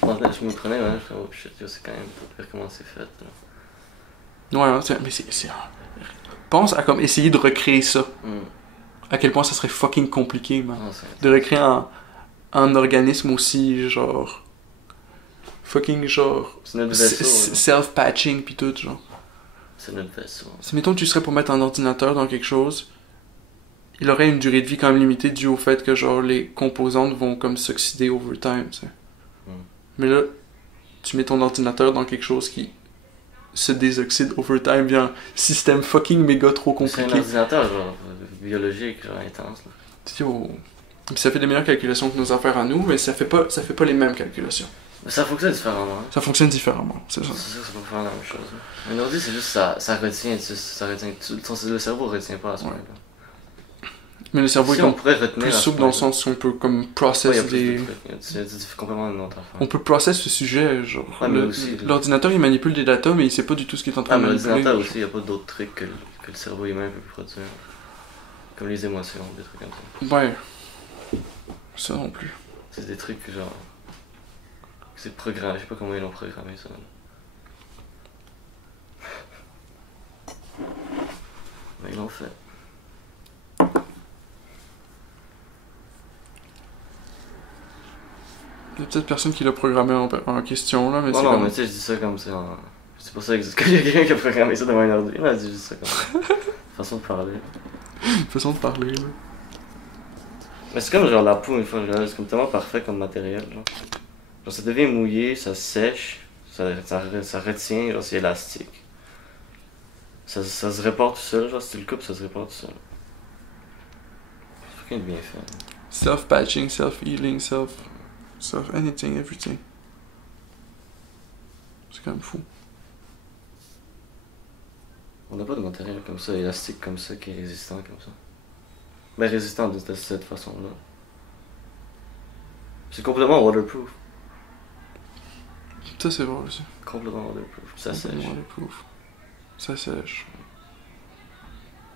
pensais, je me prenais, ouais, je fais oh shit, yo, c'est quand même pas pire comment c'est fait. Là. Ouais, mais c'est. Pense à comme essayer de recréer ça. À quel point ça serait fucking compliqué, man. De recréer un organisme aussi, genre. Fucking, genre. C'est notre vaisseau. Self-patching pis tout, genre. C'est notre vaisseau. Si, mettons, tu serais pour mettre un ordinateur dans quelque chose, il aurait une durée de vie quand même limitée due au fait que, genre, les composantes vont comme s'oxyder over time, tu sais. Mais là, tu mets ton ordinateur dans quelque chose qui se désoxyde over time via un système fucking méga trop compliqué. C'est un ordinateur, genre, biologique, genre, intense, là. Yo. Puis ça fait des meilleures calculations que nos affaires à nous, mais ça fait pas les mêmes calculations. Mais ça fonctionne différemment. Hein. Ça fonctionne différemment, c'est ça. C'est sûr que ça peut faire la même chose. Hein. Un ordi, c'est juste ça retient, le cerveau retient pas à ce moment-là. Mais le cerveau si est on pourrait retenir plus souple dans le sens où on peut comme process des... C'est complètement une autre affaire. On peut process ce sujet, genre. Ouais, l'ordinateur il manipule des data, mais il sait pas du tout ce qu'il est en train de manipuler. L'ordinateur aussi, il n'y a pas d'autres trucs que le cerveau humain peut produire. Comme les émotions, des trucs comme ça. Ouais. Ça non plus. C'est des trucs genre... C'est programmé, je sais pas comment ils l'ont programmé ça. Mais ils l'ont fait. Il y a peut-être personne qui l'a programmé en question là, mais non, c'est non, comme... mais tu sais, je dis ça comme ça. C'est pour ça qu'il y a quelqu'un qui a programmé ça devant un ordi. Il m'a dit juste ça comme ça. Façon de parler. Façon de parler, là. Mais c'est comme genre la peau une fois, c'est comme tellement parfait comme matériel. Genre, ça devient mouillé, ça sèche, ça retient, genre c'est élastique. Ça se répare tout seul, genre si tu le coupes, ça se répare tout seul. C'est fucking bien fait. Self-patching, self-healing, anything, everything. C'est quand même fou. On n'a pas de matériel comme ça, élastique comme ça, qui est résistant comme ça. Ben résistant de cette façon-là. C'est complètement waterproof. Ça c'est vrai aussi. Complètement waterproof. Ça sèche. Waterproof. Ça sèche.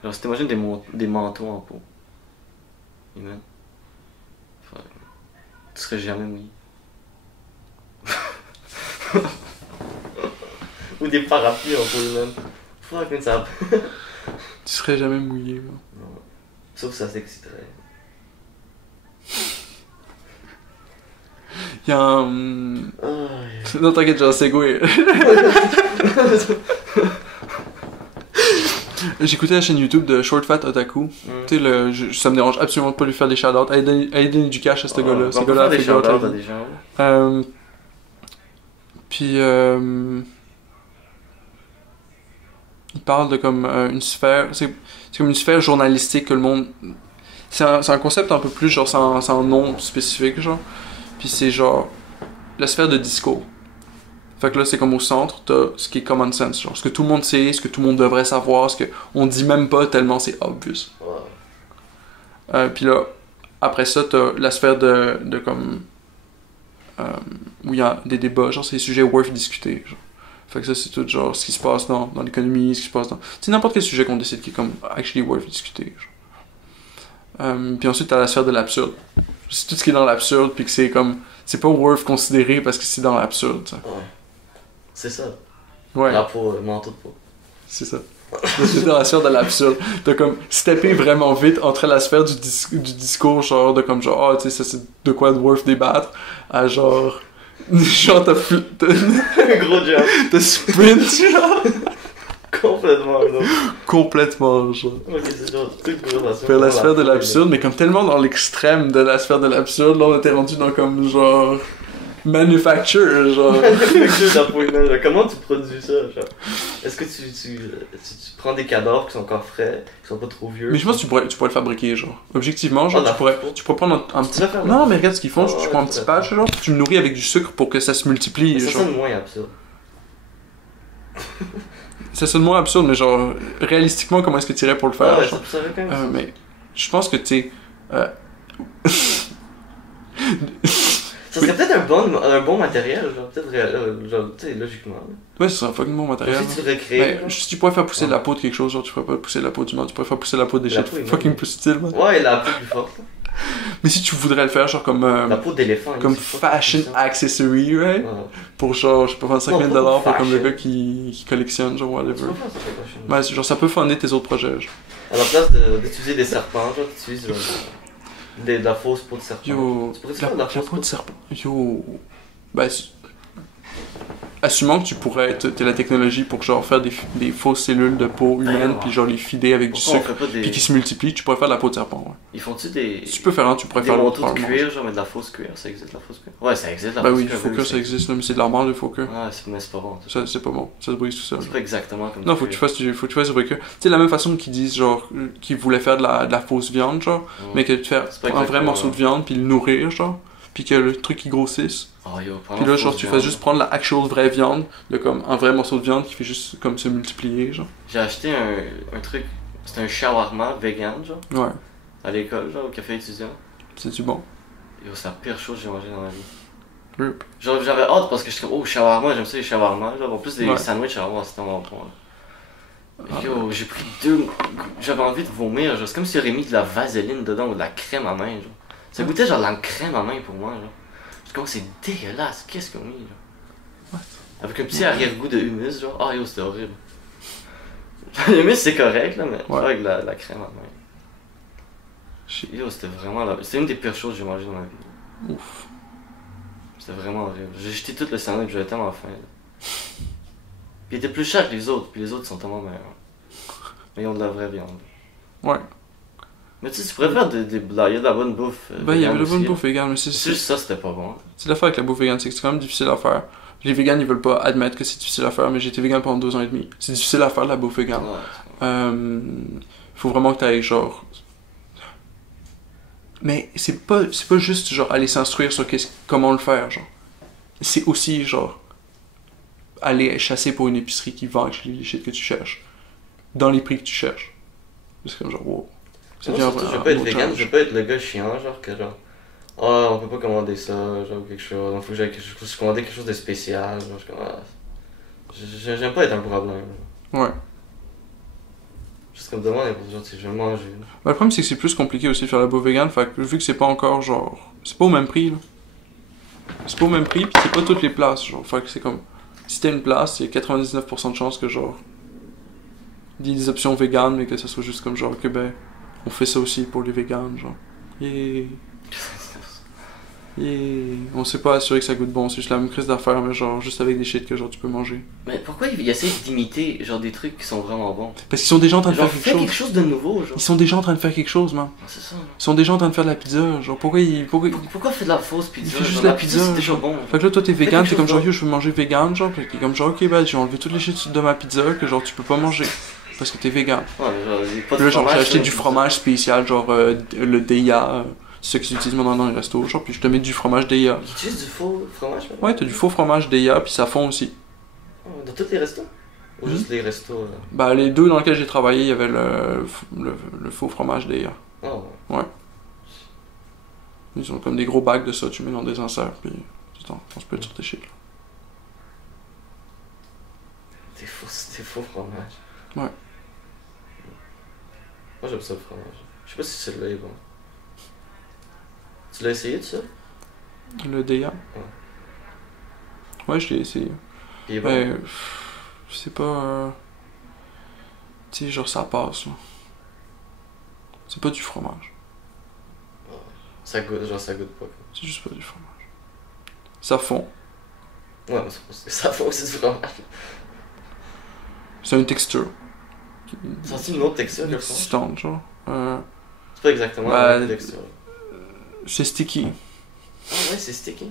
Genre si t'imagines des manteaux en peau. Humaine. Enfin, tu serais jamais mouillé. Ou des parapluies en peau humaine. Fuck, ça. Tu serais jamais mouillé, là. Non. Sauf que ça s'exciterait. Il y a un... Oh, Non, t'inquiète, j'ai un segway. J'écoutais la chaîne YouTube de Short Fat Otaku. Tu sais, ça me dérange absolument pas de lui faire des shout-outs. Allez donner du cash à ce gars-là. Ce gars-là a fait des gens. Puis il parle de comme une sphère, c'est comme une sphère journalistique que le monde, c'est un concept un peu plus genre sans nom spécifique genre, puis c'est genre la sphère de discours. Fait que là c'est comme au centre t'as ce qui est common sense, genre ce que tout le monde sait, ce que tout le monde devrait savoir, ce que on dit même pas tellement c'est obvious. Puis là après ça t'as la sphère de comme où il y a des débats, genre c'est des sujets worth discuter, genre. Fait que ça c'est tout genre ce qui se passe dans l'économie, ce qui se passe dans... C'est n'importe quel sujet qu'on décide qui est comme actually worth discuter, genre. Puis ensuite t'as la sphère de l'absurde. C'est tout ce qui est dans l'absurde puis que c'est comme... C'est pas worth considérer parce que c'est dans l'absurde, ça. Ouais. C'est ça. Ouais. La peau, le manteau de peau. C'est ça. C'est dans la sphère de l'absurde. T'as comme steppé vraiment vite entre la sphère du discours, genre de comme genre, ah, tu sais, ça c'est de quoi de worth débattre, à genre. Genre, t'as un gros jump. T'as sprint, genre. Complètement, non. Complètement, genre. Ok, c'est genre toute grosse. Vers la sphère de l'absurde, mais comme tellement dans l'extrême de la sphère de l'absurde, là on était rendu dans comme genre. manufacture, genre. Quelque chose de la peau humaine, genre. Comment tu produis ça, genre? Est-ce que tu prends des cadavres qui sont encore frais, qui sont pas trop vieux? Mais je pense que tu pourrais le fabriquer, genre. Objectivement, genre, Ah, tu pourrais prendre un petit. Tu vas faire Non, mais regarde ce qu'ils font, Ah, tu ouais, prends un tu petit vas patch, genre, tu le nourris avec du sucre pour que ça se multiplie, Mais ça genre. sonne moins absurde. Ça sonne moins absurde, mais genre, réalistiquement, comment est-ce que tu irais pour le faire, Ah ouais, genre? ça va quand même. Mais je pense que, tu sais. Ça serait peut-être un bon matériel, genre, peut-être, genre, tu sais, logiquement. Ouais, ce serait un fucking bon matériel. Si tu Mais recrées. genre. si tu pourrais faire pousser de la peau de quelque chose, genre, tu pourrais pas pousser de la peau d'humain, tu pourrais faire pousser la peau des La shit peau humaine. fucking plus subtil, man. Ouais, la peau plus forte. Mais si tu voudrais le faire, genre, comme. La peau d'éléphant. Comme c'est pas fashion puissant. accessory, right? Ouais. Pour genre, je sais pas, 25 Non, 000 pas $ pour comme le fashion. gars qui collectionne, genre, Tu whatever. peux faire ça, c'est pas chiant. Ouais, genre, ça peut funder tes autres projets, genre. À la place d'utiliser des serpents, genre, tu utilises genre, de la fausse peau de serpent. Yo, Tu pourrais la, faire de la la fausse peau de serpent. Yo. Ben, assumant que tu pourrais, t'as la technologie pour genre faire des fausses cellules de peau humaine, ouais. puis genre les fider avec du Pourquoi on sucre, ferait pas des. puis qui se multiplient, tu pourrais faire de la peau de serpent, ouais. Ils font-tu des. Si tu peux faire un, tu pourrais Des faire manteaux de probablement. cuir, genre, mais de la fausse cuir, ça existe la fausse cuir? Ouais, ça existe la Ben fausse oui, cuir. il faut que ça existe, là, mais c'est de l'armure, il faut que. Ouais, mais c'est pas bon. ça. Ça, c'est pas bon, ça se brise tout seul. C'est pas exactement comme Non, du faut que tu cuir. fasses du briquet. Tu sais, la même façon qu'ils disent, genre, qu'ils voulaient faire de la fausse viande, genre, Ouais. mais que tu fais C'est pas un vrai exactement, morceau ouais. de viande, puis le nourrir, genre, puis que le truc il grossisse. Oh, yo, Puis là, genre, tu fais juste prendre la actual vraie viande, de comme un vrai morceau de viande qui fait juste comme se multiplier, genre. J'ai acheté un truc, c'était un shawarma vegan, genre, Ouais, à l'école, genre, au café étudiant. c'est du bon. Yo, c'est la pire chose que j'ai mangé dans ma vie. Rip. Genre, j'avais hâte parce que j'étais comme, oh, shawarma, j'aime ça les shawarma. Genre, en plus, les Ouais. sandwichs shawarma, c'était tellement bon. Là. Ah, Yo, j'ai pris j'avais envie de vomir, genre, c'est comme s'il aurait mis de la vaseline dedans ou de la crème à main, genre. Ça goûtait genre de la crème à main pour moi, genre. J'étais comme, c'est dégueulasse, qu'est-ce qu'ils ont mis, genre. Avec un petit arrière-goût de humus, genre. Ah, yo, c'était horrible. L'humus, c'est correct, là, mais Ouais. avec la crème à main. Shit. Yo, c'était vraiment là. C'était une des pires choses que j'ai mangées dans ma vie. Ouf. C'était vraiment horrible. J'ai jeté tout le sandwich, j'avais tellement faim. Là. Puis il était plus cher que les autres, puis les autres sont tellement meilleurs. Mais ils ont de la vraie viande. Ouais. Mais tu sais, tu pourrais faire il y a de la bonne bouffe. Ben, il y vegan avait la bonne aussi, bouffe vegan, mais C'est c'est juste ça, c'était pas bon. l'affaire avec la bouffe vegan, c'est que c'est quand même difficile à faire. Les vegans, ils veulent pas admettre que c'est difficile à faire, mais j'ai été vegan pendant 2 ans et demi. C'est difficile à faire de la bouffe vegan. Ouais. Faut vraiment que t'ailles genre. Mais c'est pas juste genre aller s'instruire sur comment le faire, genre. C'est aussi genre aller chasser pour une épicerie qui vend les shit que tu cherches. Dans les prix que tu cherches. C'est comme genre wow. Ça Moi, devient surtout, je un veux pas être autre vegan, challenge. je veux pas être le gars chiant, genre que genre. Ah, on peut pas commander ça, genre ou quelque chose. Donc faut que je commande quelque chose de spécial. Genre, je suis comme, ah, j'aime pas être un problème. Genre. Ouais. Juste comme demander pour genre, je vais manger. Là. Ben, le problème c'est que c'est plus compliqué aussi de faire la bouffe vegan, fait que vu que c'est pas encore genre. C'est pas au même prix là. C'est pas au même prix, pis c'est pas toutes les places, genre. Fait que c'est comme. Si t'as une place, il y a 99% de chances que genre. Il y ait des options véganes, mais que ça soit juste comme genre que ben. On fait ça aussi pour les véganes, genre. Yeah. Yeah. On sait pas assurer que ça goûte bon, c'est juste la même crise d'affaires, mais genre juste avec des shit que genre tu peux manger. Mais pourquoi ils essayent d'imiter genre des trucs qui sont vraiment bons? Parce qu'ils sont déjà en train de Genre, faire fais quelque quelque chose. chose de nouveau, genre. Ils sont déjà en train de faire quelque chose, man. C'est ça. Ils sont déjà en train de faire de la pizza, genre pourquoi ils. Pourquoi faire de la fausse pizza? Il fait juste Genre, la la pizza, c'est déjà genre. bon. Fait que là, toi, t'es Fais vegan, quelque t'es comme chose genre, d'autre. yo, je veux manger vegan, genre, puis t'es comme genre, ok, bah, j'ai enlevé toutes les shit de ma pizza que genre, tu peux pas manger. Parce que t'es vegan. Ouais, mais genre, il y a pas Puis de là, genre, j'ai fromage acheté sur du la pizza. fromage spécial, genre, le Deia, c'est ce qu'ils utilisent maintenant dans les restos, genre, puis je te mets du fromage Deia. Ils utilisent du faux fromage, maintenant? Ouais, t'as du faux fromage Deia, puis ça fond aussi. Dans tous les restos? Ou Mhm. juste les restos? Bah, les deux dans lesquels j'ai travaillé, il y avait le faux fromage Deia. Oh, Ils ont comme des gros bacs de ça, tu mets dans des inserts, puis tu peux être sur tes shit, là. des faux fromages. Ouais. Moi j'aime ça le fromage. Je sais pas si celui-là est bon. Tu l'as essayé de ça? Le Deia. Ouais, je l'ai essayé. Il est bon. Ben, c'est pas. Tu sais, genre ça passe là. C'est pas du fromage. Ça goûte pas. C'est juste pas du fromage. Ça fond. Ouais, mais ça fait aussi du fromage. C'est une texture. C'est une autre texture que le fromage. Consistante, genre. C'est pas exactement Bah, la même texture. C'est sticky. Ah ouais, c'est sticky.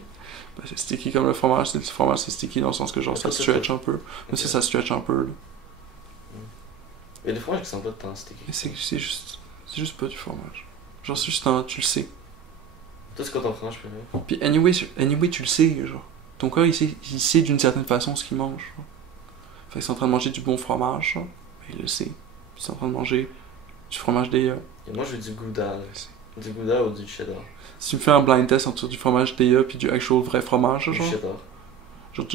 Ben, c'est sticky comme le fromage. Le fromage, c'est sticky dans le sens que genre ça stretch un peu. Mais ça stretch un peu. Là. Il y a des fromages qui sont pas tant sticky. Mais c'est juste pas du fromage. Genre, c'est juste tu le sais. Toi, c'est quoi ton fromage préféré? Puis anyway, tu le sais, genre. Ton corps, il sait d'une certaine façon ce qu'il mange. Genre. Fait que c'est en train de manger du bon fromage, genre. Ben, il le sait. Puis c'est en train de manger du fromage des... Et moi, je veux du Gouda. Là. Du Gouda ou du cheddar? Si tu me fais un blind test entre du fromage DA puis du actual vrai fromage, Du genre, cheddar.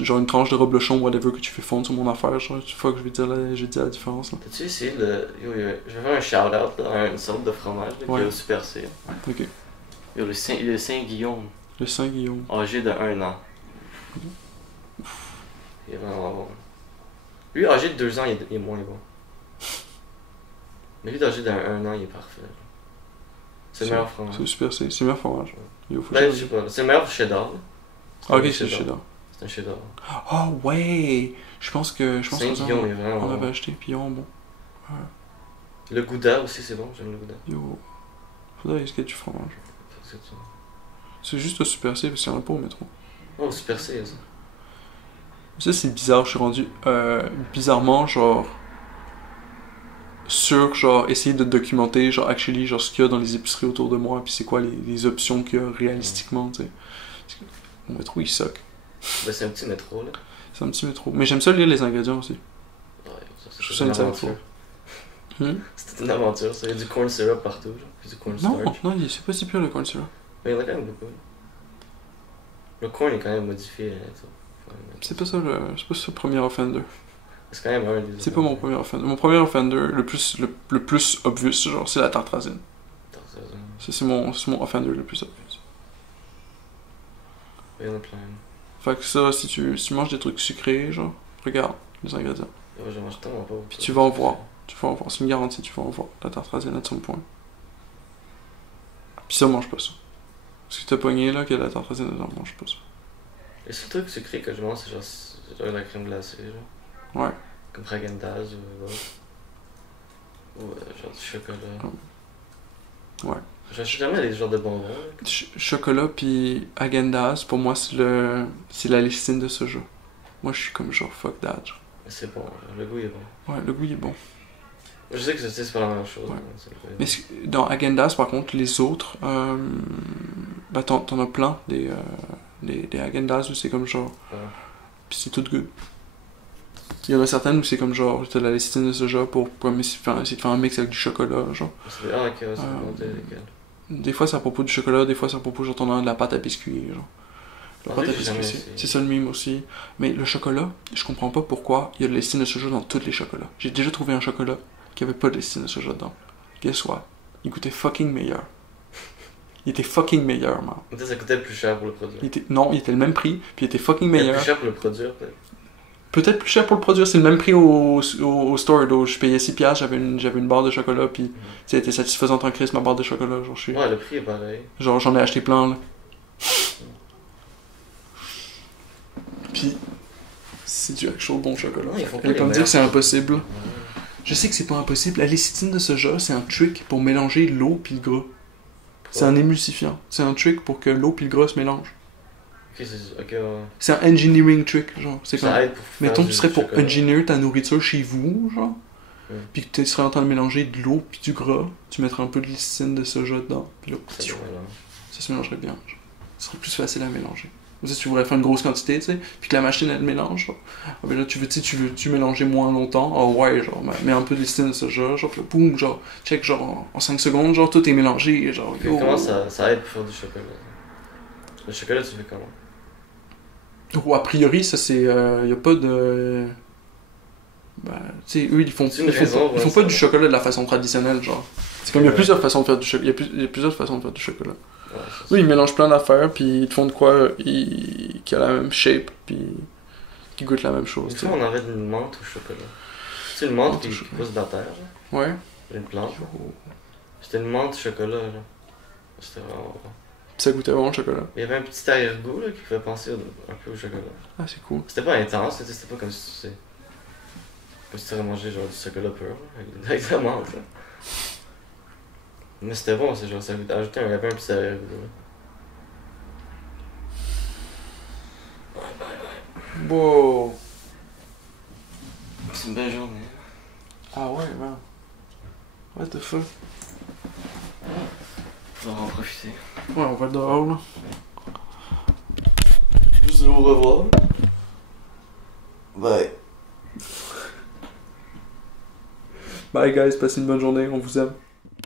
genre une tranche de reblochon, whatever, que tu fais fondre sur mon affaire, genre, une fois que je vais dire la différence, là. T'as-tu essayé le... Yo, je vais faire un shout-out à une sorte de fromage là, qui est au Super C. Ok. Yo, le Saint-Guillaume, Le Saint-Guillaume. âgé de 1 an. Il est vraiment bon. Lui, âgé de 2 ans, il est moins bon. Mais lui, âgé de 1 an, il est parfait. C'est le meilleur fromage. C'est super, c'est le meilleur fromage. Yo, faut que Ben, je- je sais pas, c'est le meilleur cheddar. Là. Ah, ok, c'est le cheddar. C'est un cheddar. Ah ouais! Je pense que Saint-Guillaume est vraiment on bon. l'avait acheté, puis bon. Le Gouda aussi, c'est bon, j'aime le Gouda. Yo. Faudrait essayer du fromage. C'est ça. C'est juste au Super C, parce qu'il y en a pas au métro. Oh, Super C, ça. Ça, c'est bizarre, je suis rendu bizarrement, genre, sur, genre, essayer de documenter, genre, actually, genre, ce qu'il y a dans les épiceries autour de moi, puis c'est quoi les options qu'il y a réalistiquement, tu sais. Parce que mon métro, il suck. Ben, c'est un petit métro, là. C'est un petit métro. Mais j'aime ça lire les ingrédients aussi. Ouais, ça, Je c'est sais une une seule aventure. Hmm? C'était une aventure, ça. Il y a du corn syrup partout, genre. Puis du corn Non, starch. non, c'est pas si pire le corn syrup. Mais il y en a quand même beaucoup. Le corn est quand même modifié, hein, ça. C'est pas ça le premier offender. C'est quand même un des. C'est pas mon premier offender. Mon premier offender, le plus obvious, genre, c'est la tarte racine. Ça, c'est mon offender le plus obvious. Il y en a plein. Fait que ça, si tu manges des trucs sucrés, genre, regarde les ingrédients. Ouais, je mange tellement pas. Puis tu vas en voir. Tu vas en voir. C'est une garantie, tu vas en voir. La tarte racine à son point. Puis ça, mange pas ça. Parce que t'as pogné là, que la tarte racine, non, mange pas ça. Les seuls trucs sucrés que je mange, c'est genre de la crème glacée, genre. Ouais. Comme Häagen-Dazs ou autre. Ou genre du chocolat. Ouais. J'achète jamais des genres de bonbons. Là. Chocolat puis Häagen-Dazs, pour moi, c'est la lécithine de ce jeu. Moi, je suis comme genre fuck that. Genre. Mais c'est bon, genre, le goût est bon. Ouais, le goût il est bon. Je sais que c'est pas la même chose. Ouais. Mais c'est le goût est Mais dans Häagen-Dazs, par contre, les autres, bah t'en as plein des Häagen-Dazs où c'est comme genre. Ouais. Puis c'est tout good. Il y en a certaines où c'est comme genre, t'as la lécithine de soja pour essayer de faire un mix avec du chocolat, genre. Ah, ok, ouais, c'est bon, t'es lesquels. Des fois c'est à propos du chocolat, des fois c'est à propos genre t'en as de la pâte à biscuits, genre. La Ah, pâte oui, à j'ai biscuits, jamais c'est essayé. c'est ça le mime aussi. Mais le chocolat, je comprends pas pourquoi il y a de la lécithine de soja dans tous les chocolats. J'ai déjà trouvé un chocolat qui avait pas de lécithine de soja dedans. Guess what? Il goûtait fucking meilleur. Il était fucking meilleur, man. Peut-être ça coûtait plus cher pour le produire. Non, il était le même prix, puis il était fucking Il était meilleur. plus cher pour le produire, peut-être. Peut-être plus cher pour le produire, c'est le même prix au store, là, où je payais 6$, j'avais une barre de chocolat, puis c'était satisfaisant en crise ma barre de chocolat, genre Ouais, le prix est pareil. genre j'en ai acheté plein là. Puis c'est du actual bon chocolat. Ouais, ils font On pas va les pas me dire meilleurs. que c'est impossible. Je sais que c'est pas impossible. La lécithine de soja, c'est un trick pour mélanger l'eau puis le gras. C'est un émulsifiant. C'est un trick pour que l'eau puis le gras se mélangent. Ok, ouais. C'est un engineering trick, genre. C'est comme... Ça aide pour faire Mettons que du tu serais pour chocolat. engineer ta nourriture chez vous, genre, puis que tu serais en train de mélanger de l'eau puis du gras, tu mettrais un peu de lécithine de soja dedans, puis là, C'est bon, là. ça se mélangerait bien. Genre. Ce serait plus facile à mélanger. Comme ça, si tu voudrais faire une grosse quantité, tu sais, puis que la machine elle mélange, genre, ah, ben là tu veux mélanger moins longtemps, ah ouais, genre, mets un peu de lécithine de soja, genre, puis là, boum, genre, check, genre, en 5 secondes, genre, tout est mélangé, genre, Puis comment ça aide pour faire du chocolat? Le chocolat, tu fais comment? Ou a priori, ça c'est. Y a pas de. Ben, tu sais, eux, ils font pas du chocolat de la façon traditionnelle, genre. C'est comme il y a plusieurs façons de faire du chocolat. Il y a plusieurs façons de faire du chocolat. Ouais, Oui, ils mélangent plein d'affaires, puis ils te font de quoi qui a la même shape, puis qui goûte la même chose. Une tu sais. fois, on avait une menthe au chocolat. Tu sais, une menthe Menthe qui au chocolat. pousse dans la terre, genre. Ouais. Une plante. C'était une menthe chocolat, genre. C'était vraiment bon. Puis ça goûtait bon le chocolat. Il y avait un petit arrière-goût, là, qui fait penser un peu au chocolat. Ah, c'est cool. C'était pas intense, c'était pas comme si tu sais. Comme si tu aurais mangé genre du chocolat pur, là, avec de la menthe, là. Mais c'était bon, c'est genre, ça ajoutait il y avait un petit arrière-goût, là. Wow. C'est une belle journée. Ah ouais, man. What the fuck? On va en profiter. Ouais, on va dehors, là. Juste au revoir. Bye. Bye guys, passez une bonne journée, on vous aime.